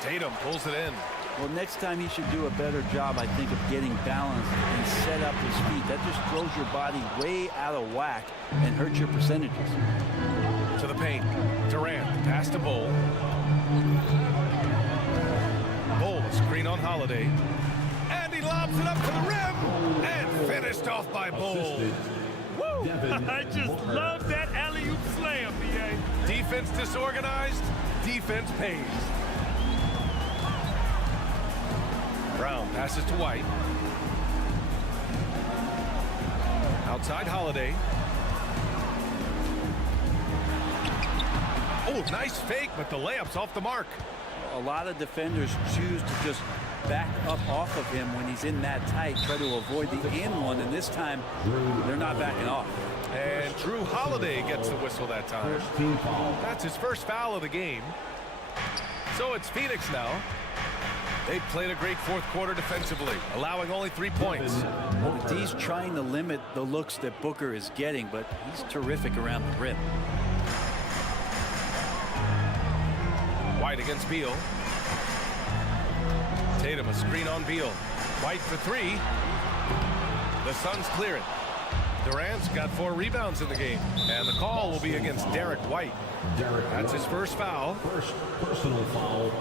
Tatum pulls it in. Well, next time he should do a better job, I think, of getting balanced and set up his feet. That just throws your body way out of whack and hurts your percentages. To the paint. Durant, pass to Bol. Bol, screen on Holiday. And he lobs it up to the rim. And finished off by Bol. Woo! I just love that alley-oop slam, B.A. Defense disorganized. Defense pays. Brown passes to White. Outside Holiday. Oh, nice fake, but the layup's off the mark. A lot of defenders choose to just back up off of him when he's in that tight, try to avoid the and one, and this time they're not backing off. And Drew Holiday gets the whistle that time. That's his first foul of the game. So it's Phoenix now. They played a great fourth quarter defensively, allowing only 3 points. Well, the D's trying to limit the looks that Booker is getting, but he's terrific around the rim. White against Beal. Tatum a screen on Beal. White for three. The Suns clear it. Durant's got 4 rebounds in the game, and the call will be against Derek White. That's his first foul. First personal foul.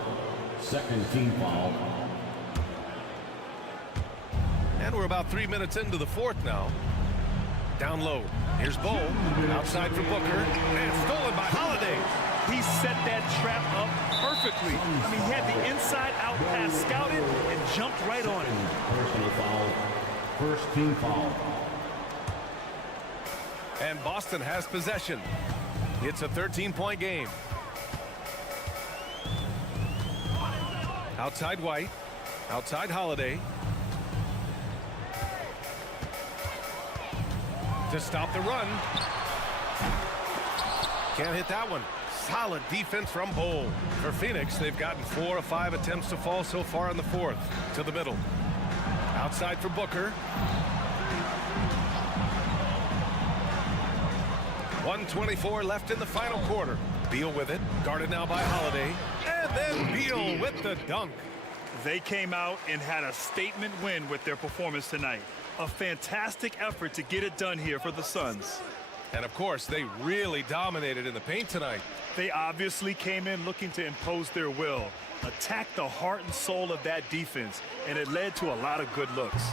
Second team foul. And we're about 3 minutes into the fourth now. Down low. Here's Bol. Outside for Booker. And stolen by Holiday. He set that trap up perfectly. I mean, he had the inside-out pass scouted and jumped right on it. Personal foul. First team foul. And Boston has possession. It's a 13-point game. Outside White. Outside Holiday. To stop the run. Can't hit that one. Solid defense from Bol. For Phoenix, they've gotten 4 of 5 attempts to fall so far in the fourth. To the middle. Outside for Booker. 1:24 left in the final quarter. Beal with it. Guarded now by Holiday. And then Beal with the dunk. They came out and had a statement win with their performance tonight. A fantastic effort to get it done here for the Suns. And of course, they really dominated in the paint tonight. They obviously came in looking to impose their will, attack the heart and soul of that defense, and it led to a lot of good looks.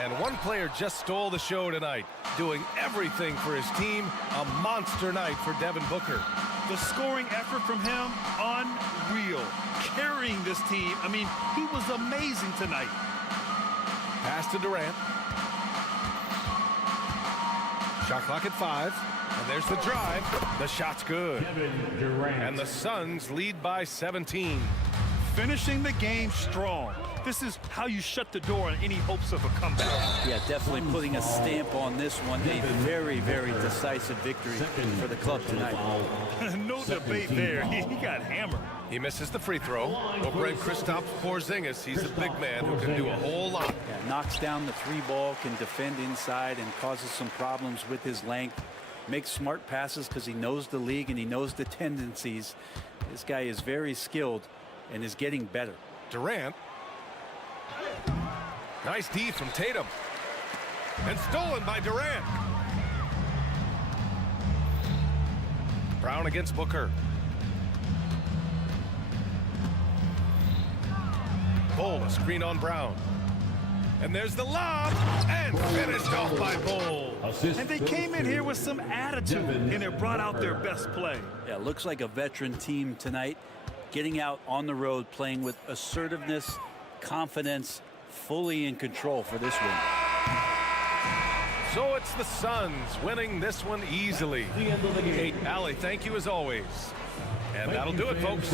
And one player just stole the show tonight, doing everything for his team. A monster night for Devin Booker. The scoring effort from him, unreal. Carrying this team, I mean, he was amazing tonight. Pass to Durant. Shot clock at 5. And there's the drive. The shot's good. Kevin Durant. And the Suns lead by 17. Finishing the game strong. This is how you shut the door on any hopes of a comeback. Yeah, definitely putting a stamp on this one. A very, very decisive victory for the club tonight. No debate there. He got hammered. He misses the free throw. Over at Kristaps Porzingis. He's a big man who can do a whole lot. Yeah, knocks down the 3 ball, can defend inside, and causes some problems with his length. Makes smart passes because he knows the league and he knows the tendencies. This guy is very skilled and is getting better. Durant. Nice D from Tatum. And stolen by Durant. Brown against Booker. Bull, a screen on Brown. And there's the lob, and finished off by Bull. And they came in here with some attitude, and it brought out their best play. Yeah, looks like a veteran team tonight, getting out on the road, playing with assertiveness, confidence, fully in control for this win. So it's the Suns winning this one easily. Allie, thank you as always. And that'll do it, folks.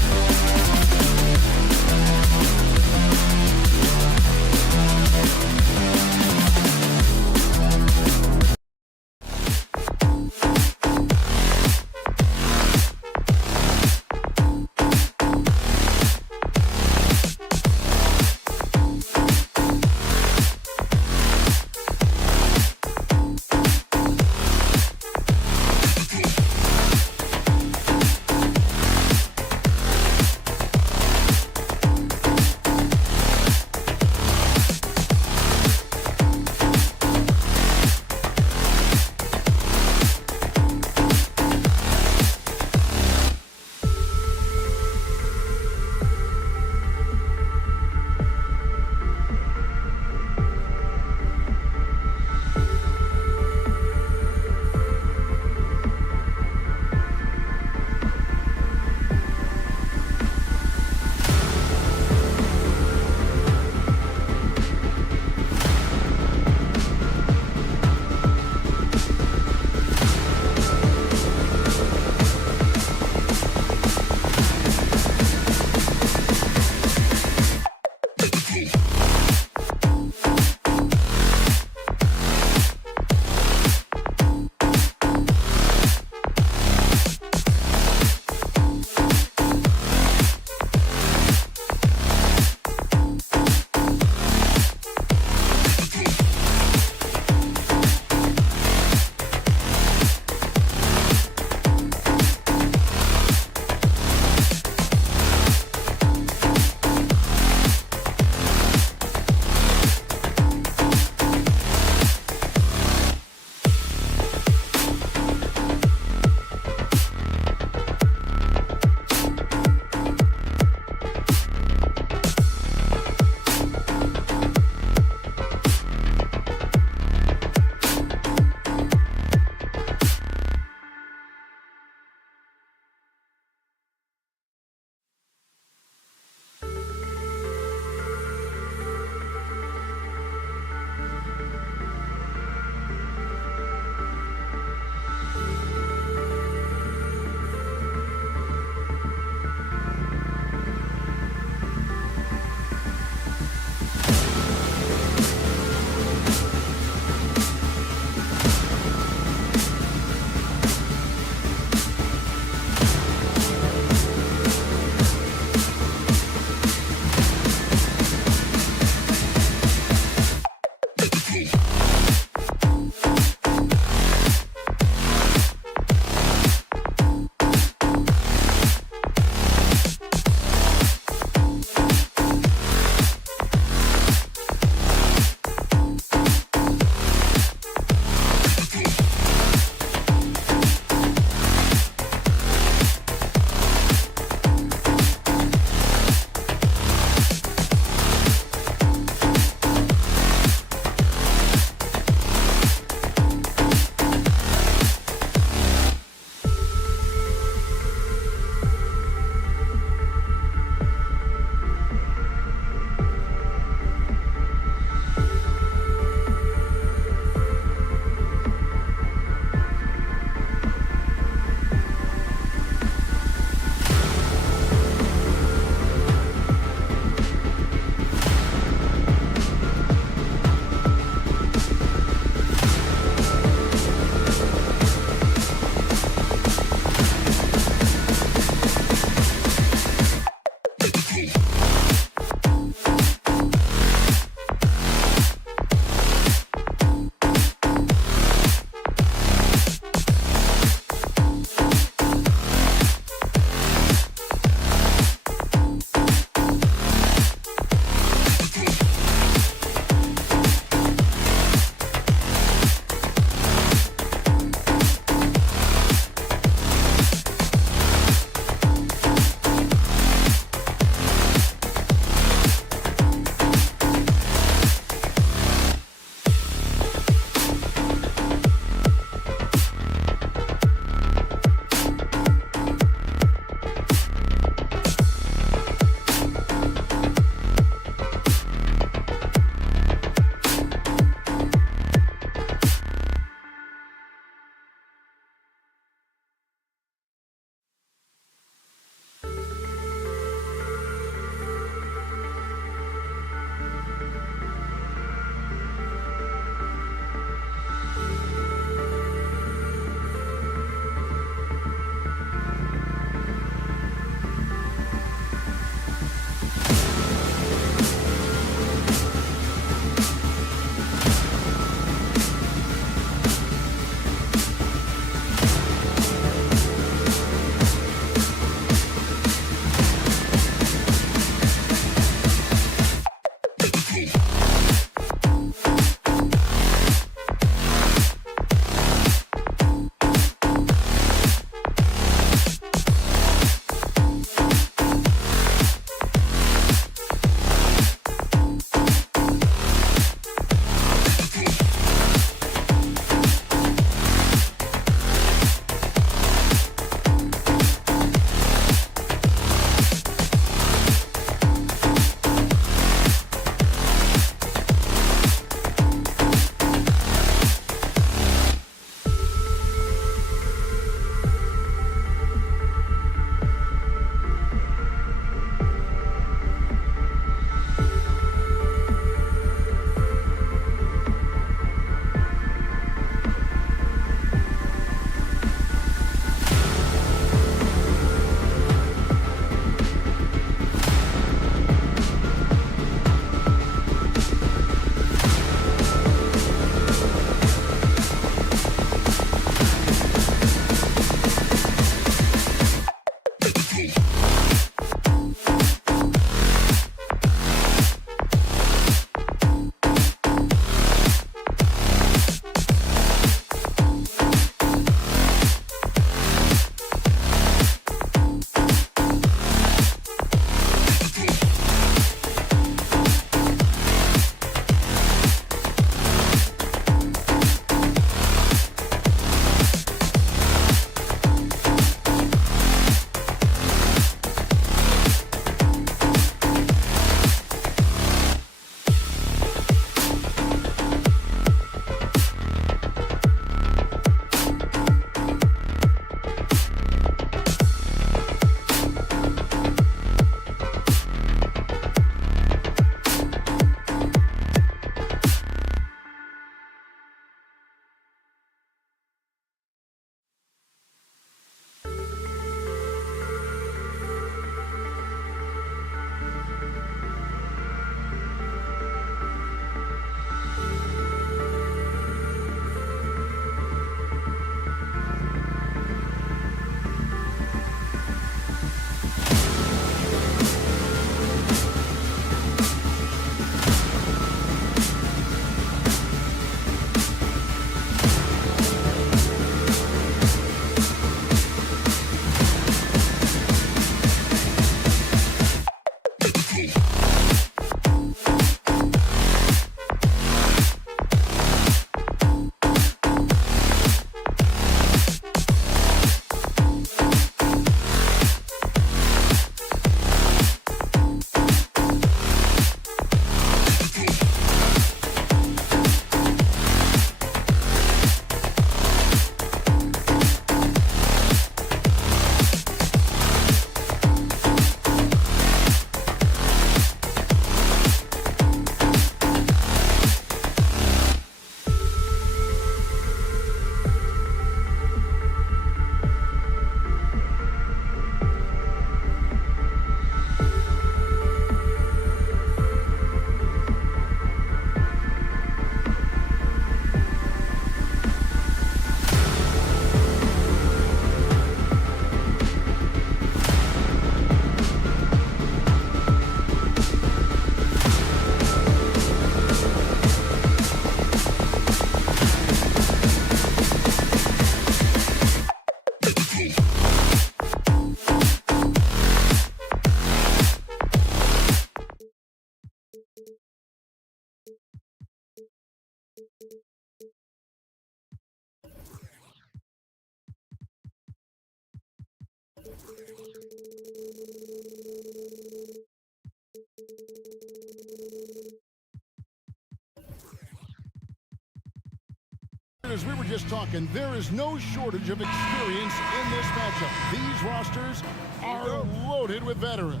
As we were just talking, there is no shortage of experience in this matchup. These rosters are loaded with veterans.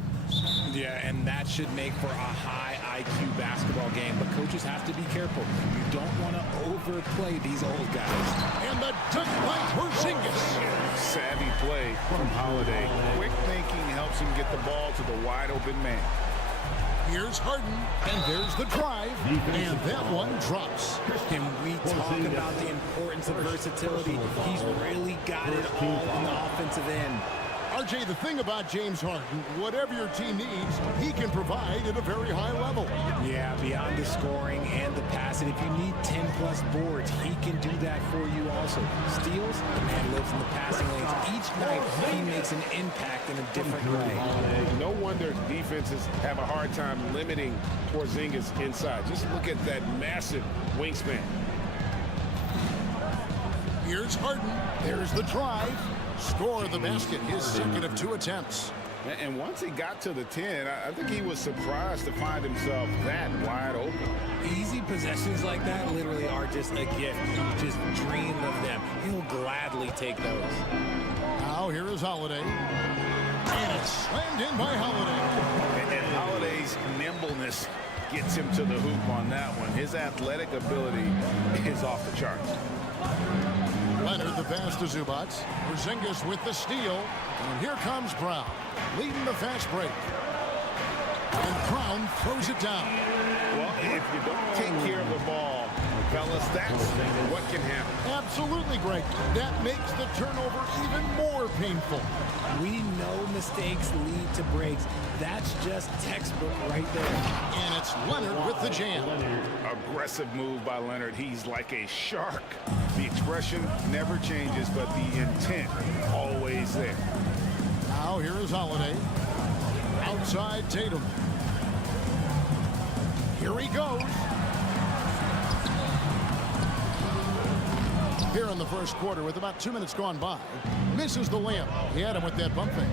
Yeah, and that should make for a high IQ basketball game, but coaches have to be careful. You don't want to overplay these old guys. And the dunk by Porzingis. Savvy play from Holiday. Quick thinking helps him get the ball to the wide open man. Here's Harden, and there's the drive, and that one drops. Can we talk about the importance of versatility? He's really got it all on the offensive end. RJ, the thing about James Harden, whatever your team needs, he can provide at a very high level. Yeah, beyond the scoring and the passing, if you need 10-plus boards, he can do that for you also. Steals, the man lives in the passing lanes. Each night, he makes an impact in a different way. No wonder defenses have a hard time limiting Porzingis inside. Just look at that massive wingspan. Here's Harden. There's the drive. Score the basket, his second of 2 attempts. And once he got to the 10, I think he was surprised to find himself that wide open. Easy possessions like that literally are just a gift. You just dream of them. He'll gladly take those. Now here is Holiday. And it's slammed in by Holiday. And Holiday's nimbleness gets him to the hoop on that one. His athletic ability is off the charts. Leonard the pass to Zubac. Porzingis with the steal. And here comes Brown, leading the fast break. And Brown throws it down. Well, if you don't take care of the ball, fellas, that's what can happen. Absolutely, Greg. That makes the turnover even more painful. We know mistakes lead to breaks. That's just textbook right there. And it's Leonard with the jam. Aggressive move by Leonard. He's like a shark. The expression never changes, but the intent always there. Now here is Holiday. Outside Tatum. Here he goes. Here in the first quarter with about 2 minutes gone by. Misses the layup. He had him with that bump fake.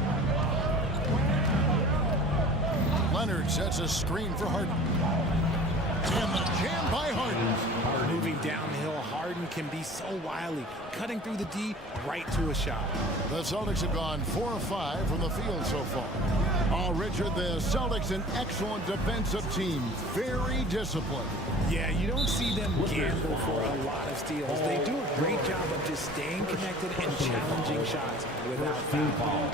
Leonard sets a screen for Harden. And the jam by Harden. Moving downhill, Harden can be so wily. Cutting through the D, right to a shot. The Celtics have gone 4 of 5 from the field so far. Oh, Richard, the Celtics, an excellent defensive team. Very disciplined. Yeah, you don't see them gamble for a lot of steals. They do a great job of just staying connected and challenging shots without foul.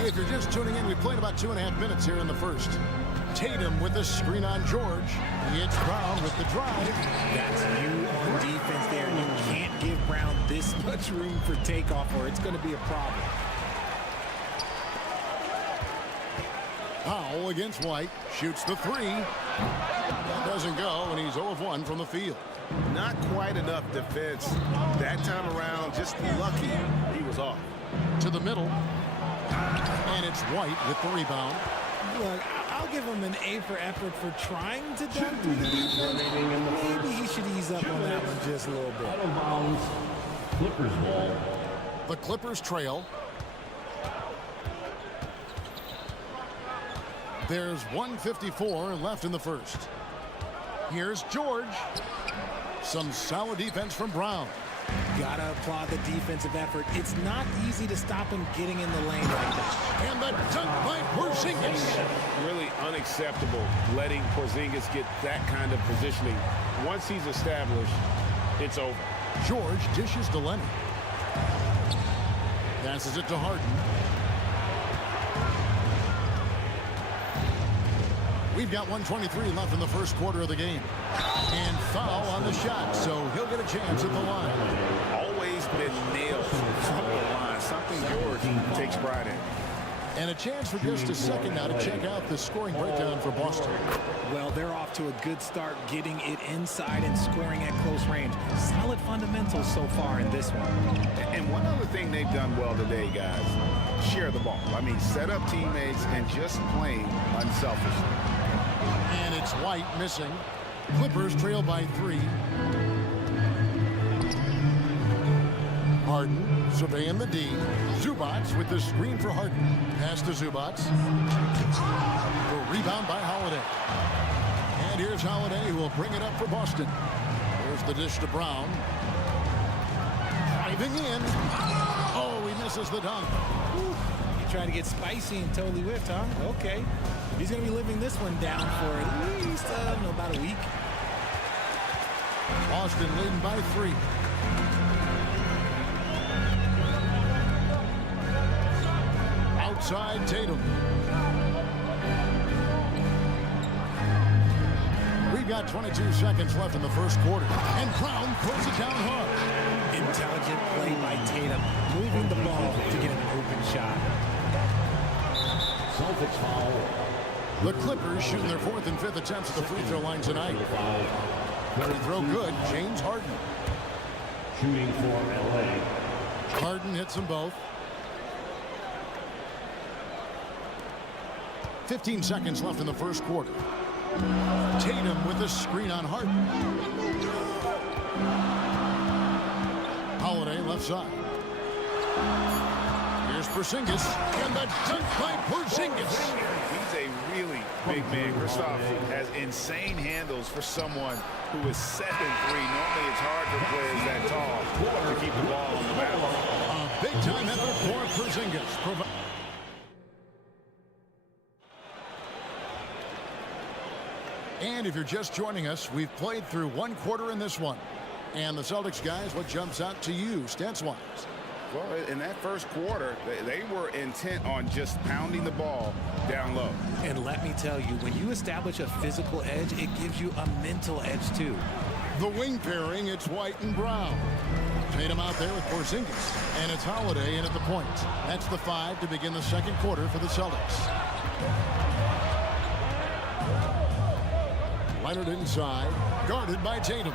If you're just tuning in, we played about 2.5 minutes here in the first. Tatum with the screen on George. It's Brown with the drive. That's you on defense there. You can't give Brown this much room for takeoff or it's going to be a problem. Powell against White. Shoots the 3. That doesn't go, and he's 0 of 1 from the field. Not quite enough defense that time around. Just lucky he was off. To the middle. And it's White with the rebound. Look, I'll give him an A for effort for trying to dunk through the defense. Maybe he should ease up on that one just a little bit. Out of bounds, Clippers ball. The Clippers trail. There's 1:54 left in the first. Here's George. Some solid defense from Brown. Gotta applaud the defensive effort. It's not easy to stop him getting in the lane like that. And the dunk by Porzingis. Really unacceptable letting Porzingis get that kind of positioning. Once he's established, it's over. George dishes to Leonard. Passes it to Harden. We've got 1:23 left in the first quarter of the game. And foul on the shot, so he'll get a chance at the line. Always been nailed from the line. Something George takes pride in. And a chance for just a second now to check out the scoring breakdown for Boston. Well, they're off to a good start getting it inside and scoring at close range. Solid fundamentals so far in this one. And one other thing they've done well today, guys, share the ball. I mean, set up teammates and just playing unselfishly. And it's White missing. Clippers trail by 3. Harden surveying the D. Zubac with the screen for Harden. Pass to Zubac. The rebound by Holiday. And here's Holiday who will bring it up for Boston. There's the dish to Brown. Driving in. Oh, he misses the dunk. He tried to get spicy and totally whiffed, huh? Okay. He's going to be living this one down for at least about a week. Boston leading by 3. Outside Tatum. We've got 22 seconds left in the first quarter. And Brown throws it down hard. Intelligent play by Tatum, moving the ball to get an open shot. Celtics foul. The Clippers shooting their 4th and 5th attempts at the free throw line tonight. Free throw good, James Harden. Shooting for LA. Harden hits them both. 15 seconds left in the first quarter. Tatum with a screen on Harden. Holiday left side. Here's Porzingis, and the dunk by Porzingis. He's a really big man. Kristaps has insane handles for someone who is 7'3". Normally it's hard for players that tall to keep the ball on the bounce. A big-time effort for Porzingis. And if you're just joining us, we've played through 1 quarter in this one. And the Celtics guys, what jumps out to you, stats-wise? Well, in that first quarter, they were intent on just pounding the ball down low. And let me tell you, when you establish a physical edge, it gives you a mental edge, too. The wing pairing, it's White and Brown. Tatum out there with Porzingis. And it's Holiday in at the point. That's the 5 to begin the second quarter for the Celtics. Leonard inside, guarded by Tatum.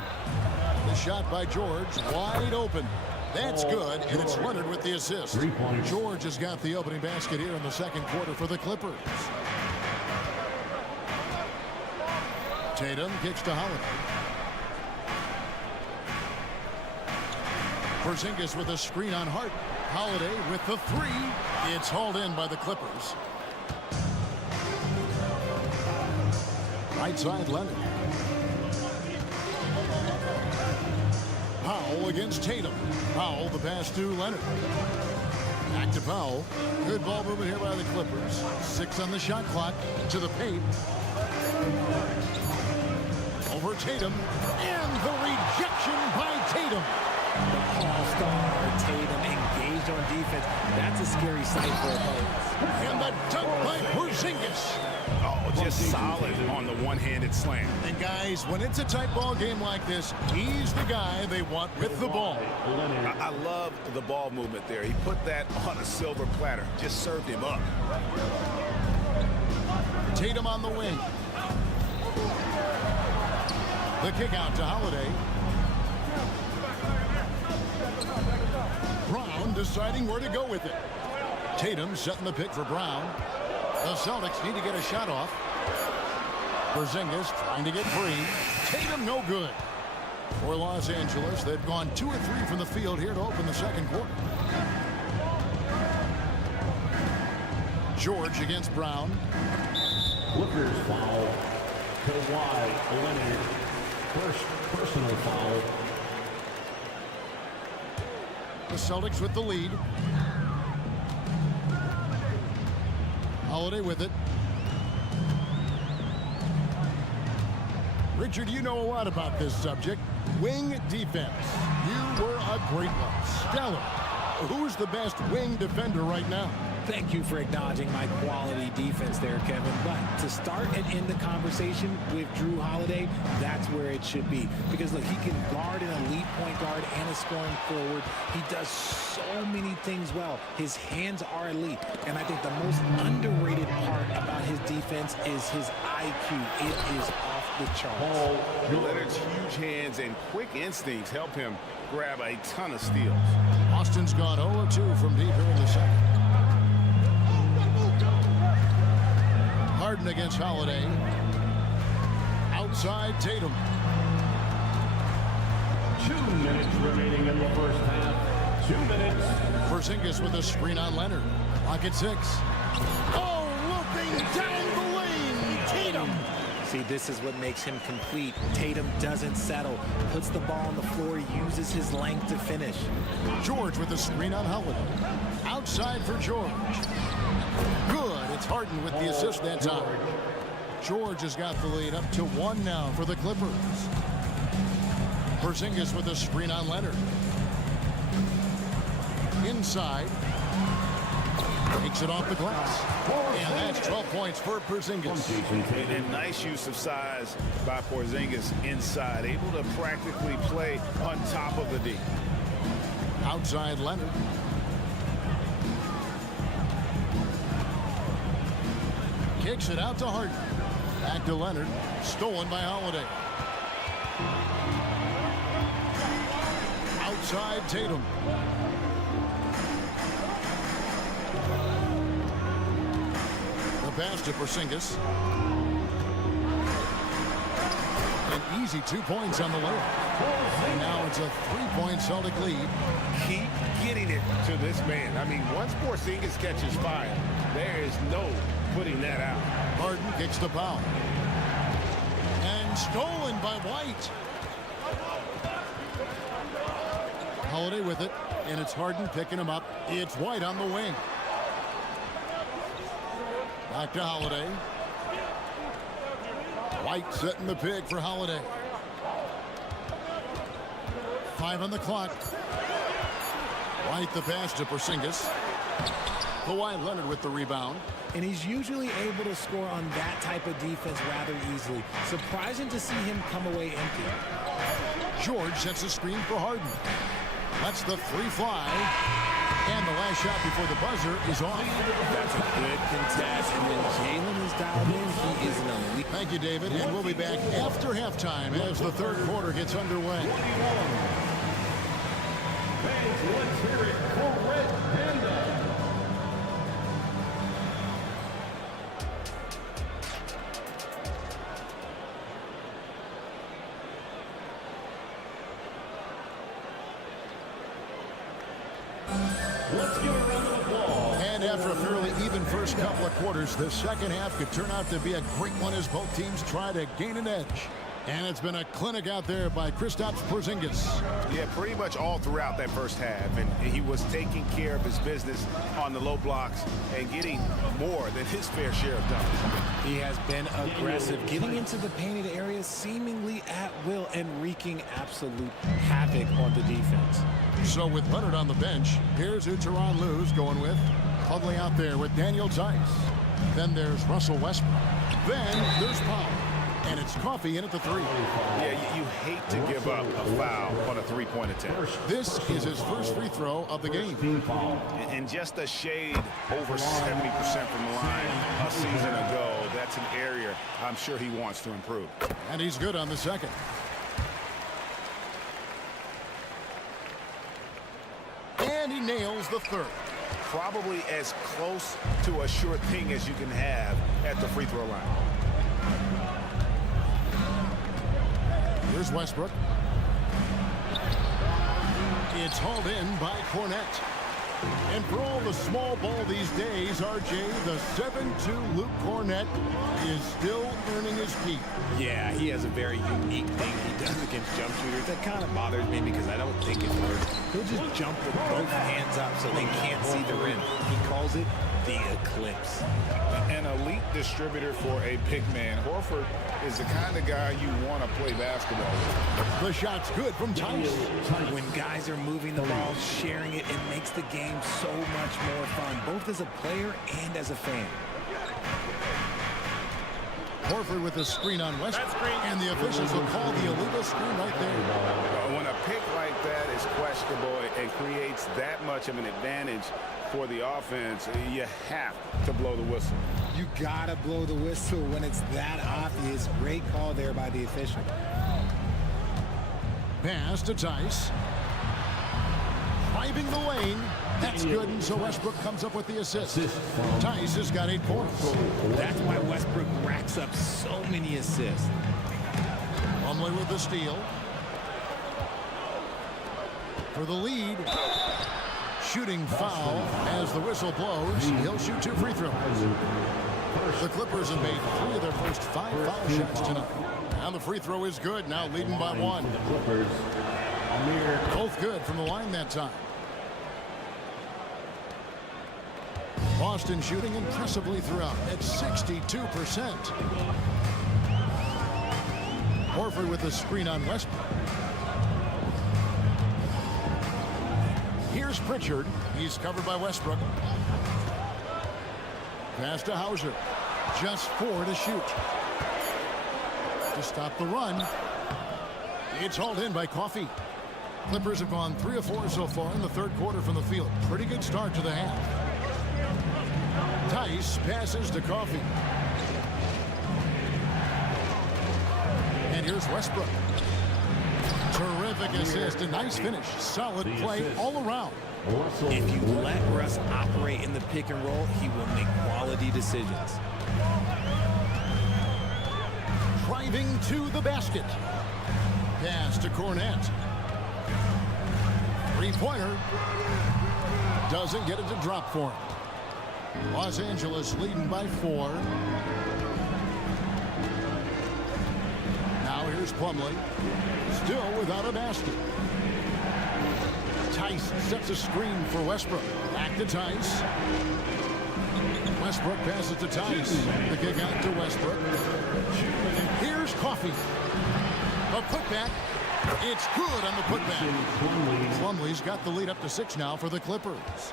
The shot by George, wide open. That's good, and it's Leonard with the assist. George has got the opening basket here in the second quarter for the Clippers. Tatum kicks to Holiday. Porzingis with a screen on Harden. Holiday with the 3. It's hauled in by the Clippers. Right side, Leonard. Powell against Tatum. Powell, the pass to Leonard. Back to Powell. Good ball movement here by the Clippers. 6 on the shot clock. To the paint. Over Tatum. And the rejection by Tatum. The all-star Tatum engaged on defense. That's a scary sight for opponents. And the dunk by Porzingis. Oh, just solid on the one-handed slam. And guys, when it's a tight ball game like this, he's the guy they want with the ball. I love the ball movement there. He put that on a silver platter. Just served him up. Tatum on the wing. The kick out to Holiday. Brown deciding where to go with it. Tatum setting the pick for Brown. The Celtics need to get a shot off. Porzingis trying to get free. Tatum no good. For Los Angeles, they've gone 2 or 3 from the field here to open the second quarter. George against Brown. Clippers foul. Kawhi Leonard. First personal foul. The Celtics with the lead. Holiday with it. Richard, you know a lot about this subject. Wing defense. You were a great one. Stellar. Who's the best wing defender right now? Thank you for acknowledging my quality defense there, Kevin. But to start and end the conversation with Jrue Holiday, that's where it should be. Because, look, he can guard an elite point guard and a scoring forward. He does so many things well. His hands are elite. And I think the most underrated part about his defense is his IQ. It is off the charts. Leonard's huge hands and quick instincts help him grab a ton of steals. Austin's gone 0-2 from deep here in the second. Harden against Holiday. Outside Tatum. 2 minutes remaining in the first half. 2 minutes. Porzingis with a screen on Leonard. Clock at 6. Oh, looping down the lane. Tatum. See, this is what makes him complete. Tatum doesn't settle. Puts the ball on the floor, uses his length to finish. George with a screen on Holiday. Outside for George. Good. It's Harden with the assist that time. George has got the lead up to 1 now for the Clippers. Porzingis with a screen on Leonard. Inside. Takes it off the glass. And that's 12 points for Porzingis. And nice use of size by Porzingis inside. Able to practically play on top of the D. Outside Leonard. Kicks it out to Harden. Back to Leonard. Stolen by Holiday. Outside Tatum. The pass to Porzingis. An easy 2 points on the layup. And now it's a 3-point Celtic lead. Keep getting it to this man. I mean, once Porzingis catches fire, there is no putting that out. Harden kicks the foul. And stolen by White. Holiday with it, and it's Harden picking him up. It's White on the wing. Back to Holiday. White setting the pick for Holiday. 5 on the clock. White the pass to Porzingis. Kawhi Leonard with the rebound. And he's usually able to score on that type of defense rather easily. Surprising to see him come away empty. George sets a screen for Harden. Lets the three fly. And the last shot before the buzzer is off. That's a good contest. And when Jalen is dialed in, he is an elite. Thank you, David. And we'll be back after halftime as the third quarter gets underway. Let's hear it for Red Panda. Let's give a round of applause. And after a fairly even first couple of quarters, the second half could turn out to be a great one as both teams try to gain an edge. And it's been a clinic out there by Kristaps Porzingis. Yeah, pretty much all throughout that first half. And he was taking care of his business on the low blocks and getting more than his fair share of dunks. He has been aggressive, getting into the painted areas seemingly at will and wreaking absolute havoc on the defense. So with Leonard on the bench, here's who Tyronn Lue's going with. Huddling out there with Daniel Tice. Then there's Russell Westbrook. Then there's Powell. And it's Coffey in at the three. Yeah, you hate to give up a foul on a three-point attempt. This is his first free throw of the game. And just a shade over 70% from the line a season ago. That's an area I'm sure he wants to improve. And he's good on the second. And he nails the third. Probably as close to a sure thing as you can have at the free throw line. Here's Westbrook. It's hauled in by Cornette. And for all the small ball these days, RJ, the 7'2" Luke Cornette is still earning his keep. Yeah, he has a very unique thing he does against jump shooters. That kind of bothers me because I don't think it works. He'll just jump with both hands up so they can't see the rim. He calls it the eclipse. An elite distributor for a big man. Horford is the kind of guy you want to play basketball with. The shot's good from Tice. When guys are moving the ball, sharing it, it makes the game so much more fun, both as a player and as a fan. Horford with a screen on Westbrook. And the officials will call the illegal screen right there. When a pick like that is questionable and creates that much of an advantage for the offense, you have to blow the whistle. You gotta blow the whistle when it's that obvious. Great call there by the official. Pass to Tice. Driving the lane. That's good, and so Westbrook comes up with the assist. Tice has got 8 points. That's why Westbrook racks up so many assists. Plumlee with the steal. For the lead. Shooting foul as the whistle blows. He'll shoot 2 free throws. The Clippers have made 3 of their first 5 foul shots tonight. And the free throw is good, now leading by 1. Both good from the line that time. Boston shooting impressively throughout at 62%. Horford with the screen on Westbrook. Here's Pritchard. He's covered by Westbrook. Pass to Hauser. Just 4 to shoot. To stop the run. It's hauled in by Coffey. Clippers have gone 3 of 4 so far in the third quarter from the field. Pretty good start to the half. Tice passes to Coffee. And here's Westbrook. Terrific assist, a nice finish. Solid play all around. If you let Russ operate in the pick and roll, he will make quality decisions. Driving to the basket. Pass to Cornette. Three-pointer. Doesn't get it to drop for him. Los Angeles leading by 4. Now here's Plumlee. Still without a basket. Tice sets a screen for Westbrook. Back to Tice. Westbrook passes to Tice. The kick out to Westbrook. Here's Coffee. A putback. It's good on the putback. Plumlee's got the lead up to 6 now for the Clippers.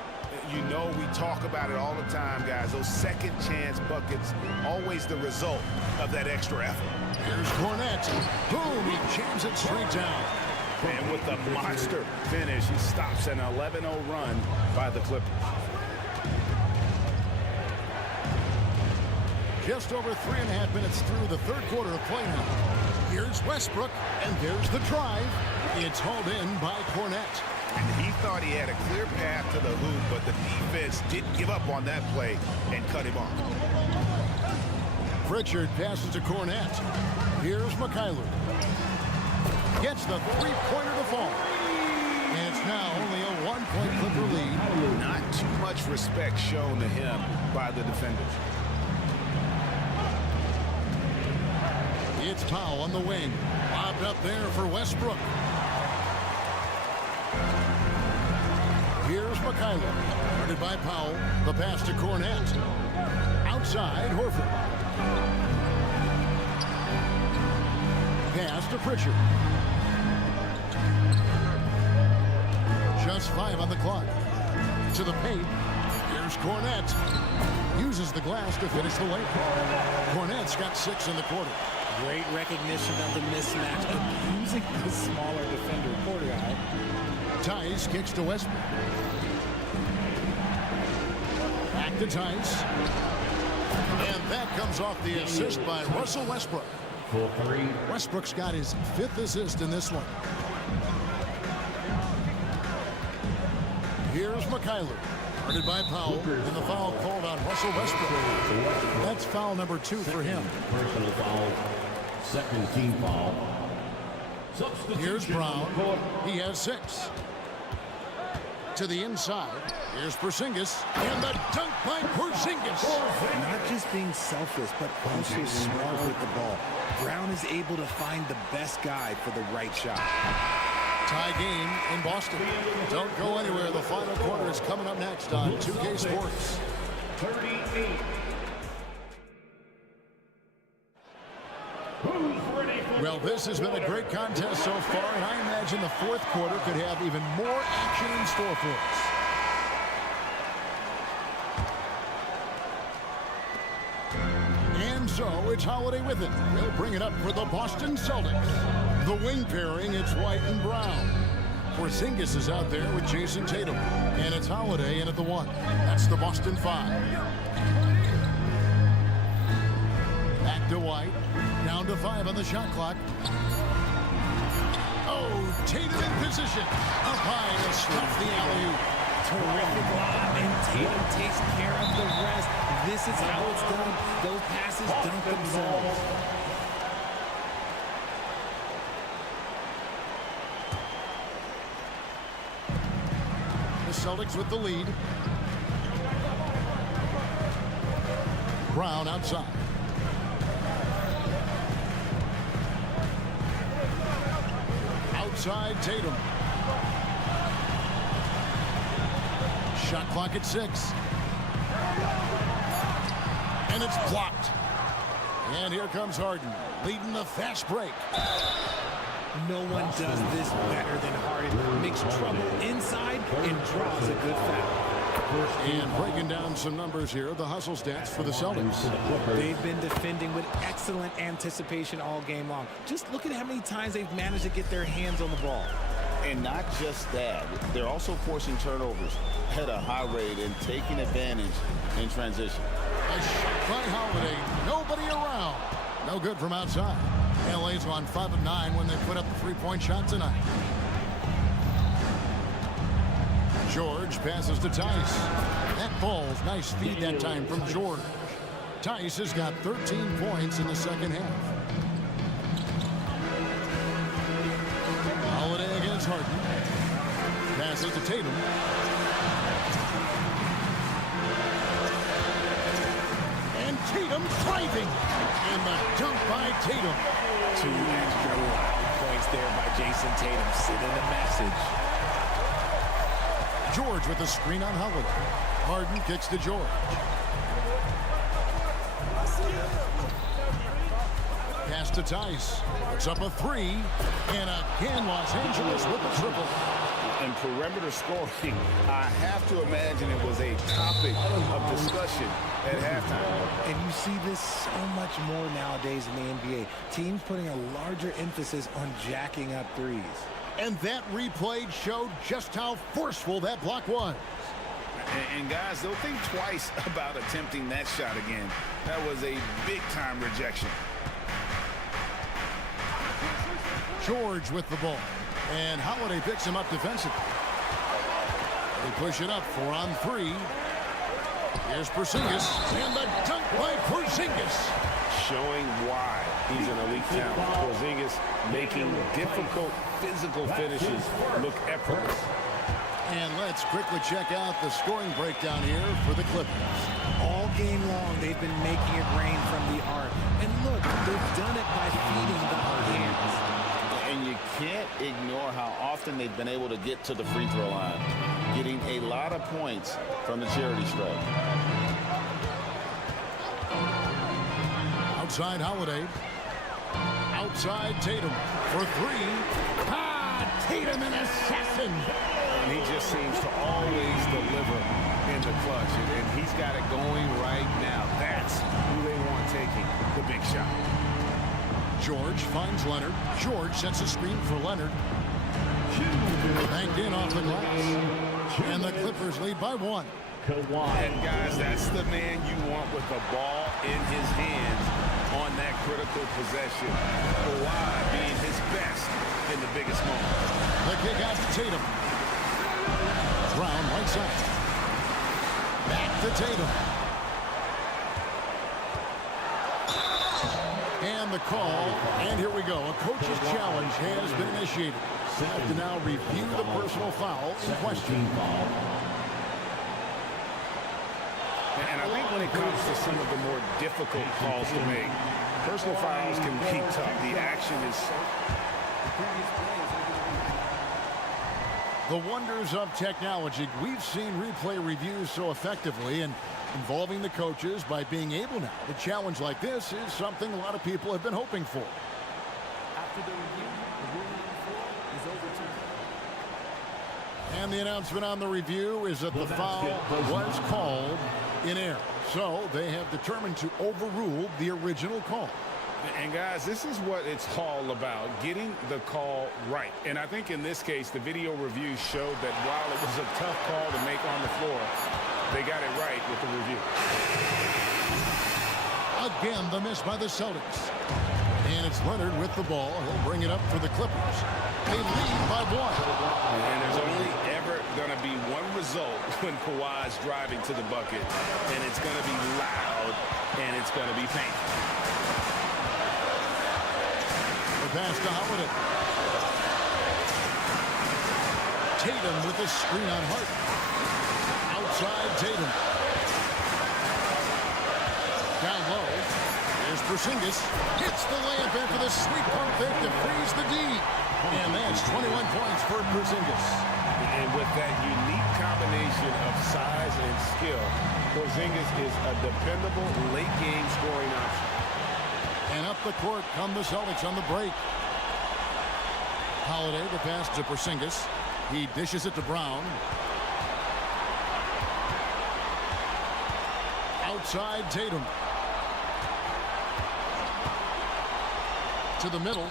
You know, we talk about it all the time, guys. Those second chance buckets, always the result of that extra effort. Here's Cornette. Boom, he jams it straight down. And with the monster finish, he stops an 11-0 run by the Clippers. Just over 3.5 minutes through the third quarter of play now. Here's Westbrook, and there's the drive. It's hauled in by Cornette. And he thought he had a clear path to the hoop, but the defense didn't give up on that play and cut him off. Pritchard passes to Cornette. Here's McKayler. Gets the three-pointer to fall. And it's now only a 1-point Clipper lead. Not too much respect shown to him by the defenders. It's Powell on the wing. Lobbed up there for Westbrook. Here's McKayler. Guarded by Powell. The pass to Cornette. Outside, Horford. Pass to Pritchard. Just 5 on the clock. To the paint. Here's Cornette. Uses the glass to finish the layup. Cornette's got 6 in the quarter. Great recognition of the mismatch, abusing the smaller defender. Quarter guy. Tice kicks to Westbrook. Back to Tice. And that comes off the assist by Russell Westbrook. Westbrook's got his 5th assist in this one. Here's McKayler. Guarded by Powell. And the foul called on Russell Westbrook. That's foul number 2 for him. Personal foul. Second team foul. Here's Brown. He has 6. To the inside. Here's Porzingis. And the dunk by Porzingis. Not just being selfless, but also smart with the ball. Brown is able to find the best guy for the right shot. Tie game in Boston. Don't go anywhere. The final quarter is coming up next on 2K Sports. 38. Well, this has been a great contest so far, and I imagine the fourth quarter could have even more action in store for us. And so it's Holiday with it. He'll bring it up for the Boston Celtics. The wing pairing, it's White and Brown. Porzingis is out there with Jason Tatum. And it's Holiday in at the 1. That's the Boston 5. Back to White. Down to 5 on the shot clock. Oh, Tatum in position. Up high to stuff the alley-oop. Terrific lob, and Tatum takes care of the rest. This is how it's done. Those passes dunk themselves. The Celtics with the lead. Brown outside. Outside Tatum. Shot clock at 6. And it's blocked. And here comes Harden, leading the fast break. No one does this better than Harden. Makes trouble inside and draws a good foul. And breaking down some numbers here, the hustle stats for the Celtics. They've been defending with excellent anticipation all game long. Just look at how many times they've managed to get their hands on the ball. And not just that, they're also forcing turnovers at a high rate and taking advantage in transition. A shot by Holiday. Nobody around. No good from outside. LA's on 5 of 9 when they put up the three-point shot tonight. George passes to Tice. That ball's nice feed that time from George. Tice has got 13 points in the second half. Holiday against Harden. Passes to Tatum. And Tatum driving. And the dunk by Tatum. 2 extra points there by Jason Tatum. Sending a message. George with the screen on Holiday. Harden kicks to George. Pass to Tice. Puts up a 3. And again, Los Angeles with the triple. And perimeter scoring, I have to imagine it was a topic of discussion at halftime. And you see this so much more nowadays in the NBA. Teams putting a larger emphasis on jacking up threes. And that replay showed just how forceful that block was. And guys, they'll think twice about attempting that shot again. That was a big-time rejection. George with the ball. And Holiday picks him up defensively. They push it up 4 on 3. Here's Porzingis. And the dunk by Porzingis. Showing why he's an elite talent. Porzingis making difficult physical finishes look effortless. And let's quickly check out the scoring breakdown here for the Clippers. All game long, they've been making it rain from the arc. And look, they've done it by feeding the hard hands. And you can't ignore how often they've been able to get to the free throw line, getting a lot of points from the charity stripe. Outside Holiday. Outside Tatum for 3. Tatum an assassin. And he just seems to always deliver in the clutch. And he's got it going right now. That's who they want taking the big shot. George finds Leonard. George sets a screen for Leonard. Banked in off the glass. And the Clippers lead by 1. And guys, that's the man you want with the ball in his hands on that critical possession. Kawhi being his best in the biggest moment. The kick out to Tatum. Brown right side. Back to Tatum. And the call, and here we go. A coach's challenge has been initiated. They have to now review the personal foul in question. And I think when it comes to some of the more difficult calls to make, personal fouls can be tough. The action is so... The wonders of technology. We've seen replay reviews so effectively, and involving the coaches by being able now to challenge like this is something a lot of people have been hoping for. After the review, the ruling on the floor is overturned. And the announcement on the review is that the foul was called in error. So they have determined to overrule the original call. And guys, this is what it's all about, getting the call right. And I think in this case, the video review showed that while it was a tough call to make on the floor, they got it right with the review. Again, the miss by the Celtics. And it's Leonard with the ball. He'll bring it up for the Clippers. They lead by 1. And there's only ever going to be one result when Kawhi's driving to the bucket. And it's going to be loud, and it's going to be painful. The pass to Holiday. Tatum with the screen on Harden. Outside Tatum. Down low. There's Porzingis. Hits the layup after the sweet pump fake to freeze the D. And that's 21 points for Porzingis. And with that unique combination of size and skill, Porzingis is a dependable late-game scoring option. And up the court come the Celtics on the break. Holiday, the pass to Porzingis. He dishes it to Brown. Outside Tatum. To the middle.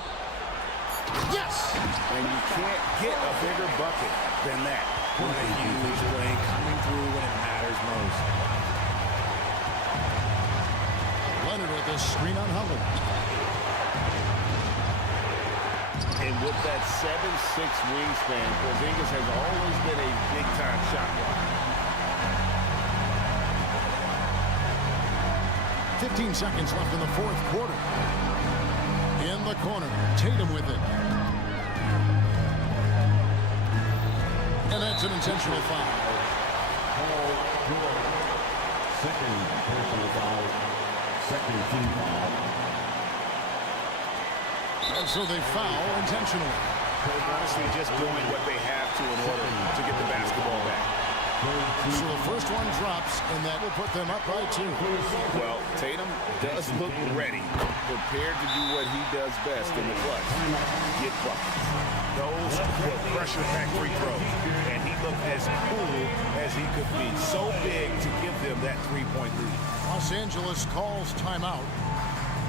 Yes! And you can't get a bigger bucket than that. What a huge play coming through when it matters most. Leonard with this screen on Holland. And with that 7'6" wingspan, Porzingis has always been a big-time shot blocker. 15 seconds left in the fourth quarter. In the corner, Tatum with it. And that's an intentional foul. Second personal foul. Second team foul. And so they foul intentionally. Honestly, just doing what they have to in order to get the basketball back. So the first one drops, and that will put them up by 2. Well, Tatum does look ready, prepared to do what he does best in the clutch, get buckets. Those were pressure-packed free throws, and he looked as cool as he could be. So big to give them that three-point lead. Los Angeles calls timeout.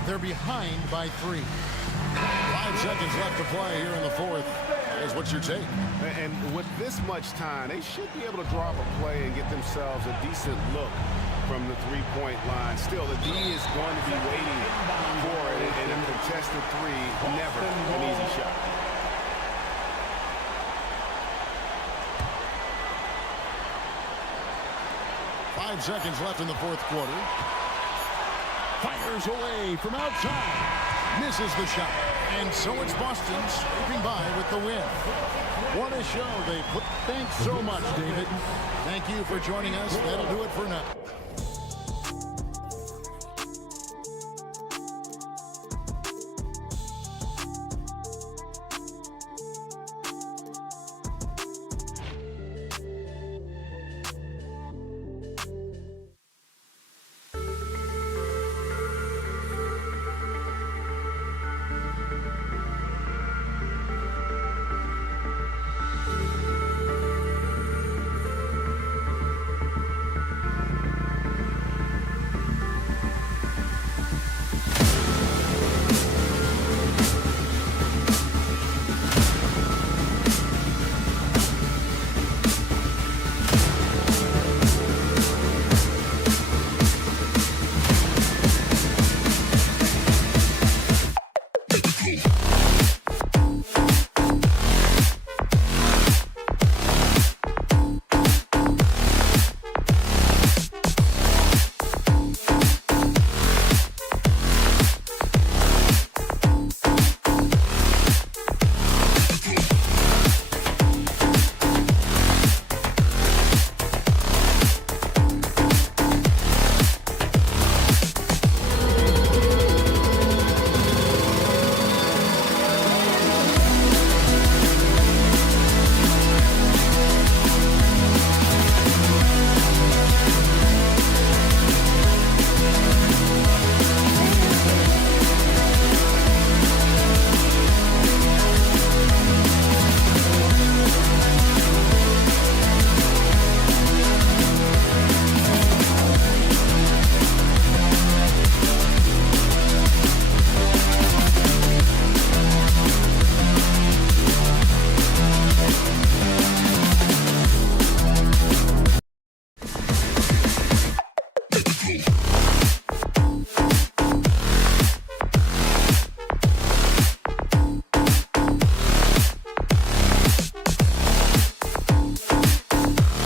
They're behind by 3. 5 seconds left to play here in the fourth. Is what's your take? And with this much time, they should be able to draw up a play and get themselves a decent look from the three-point line. Still, the D is going to be waiting for it, and a contested three, never an easy shot. Five seconds left in the fourth quarter. Fires away from outside. Misses the shot. And so it's Boston scraping by with the win. What a show they put. Thanks so much, David. Thank you for joining us. That'll do it for now.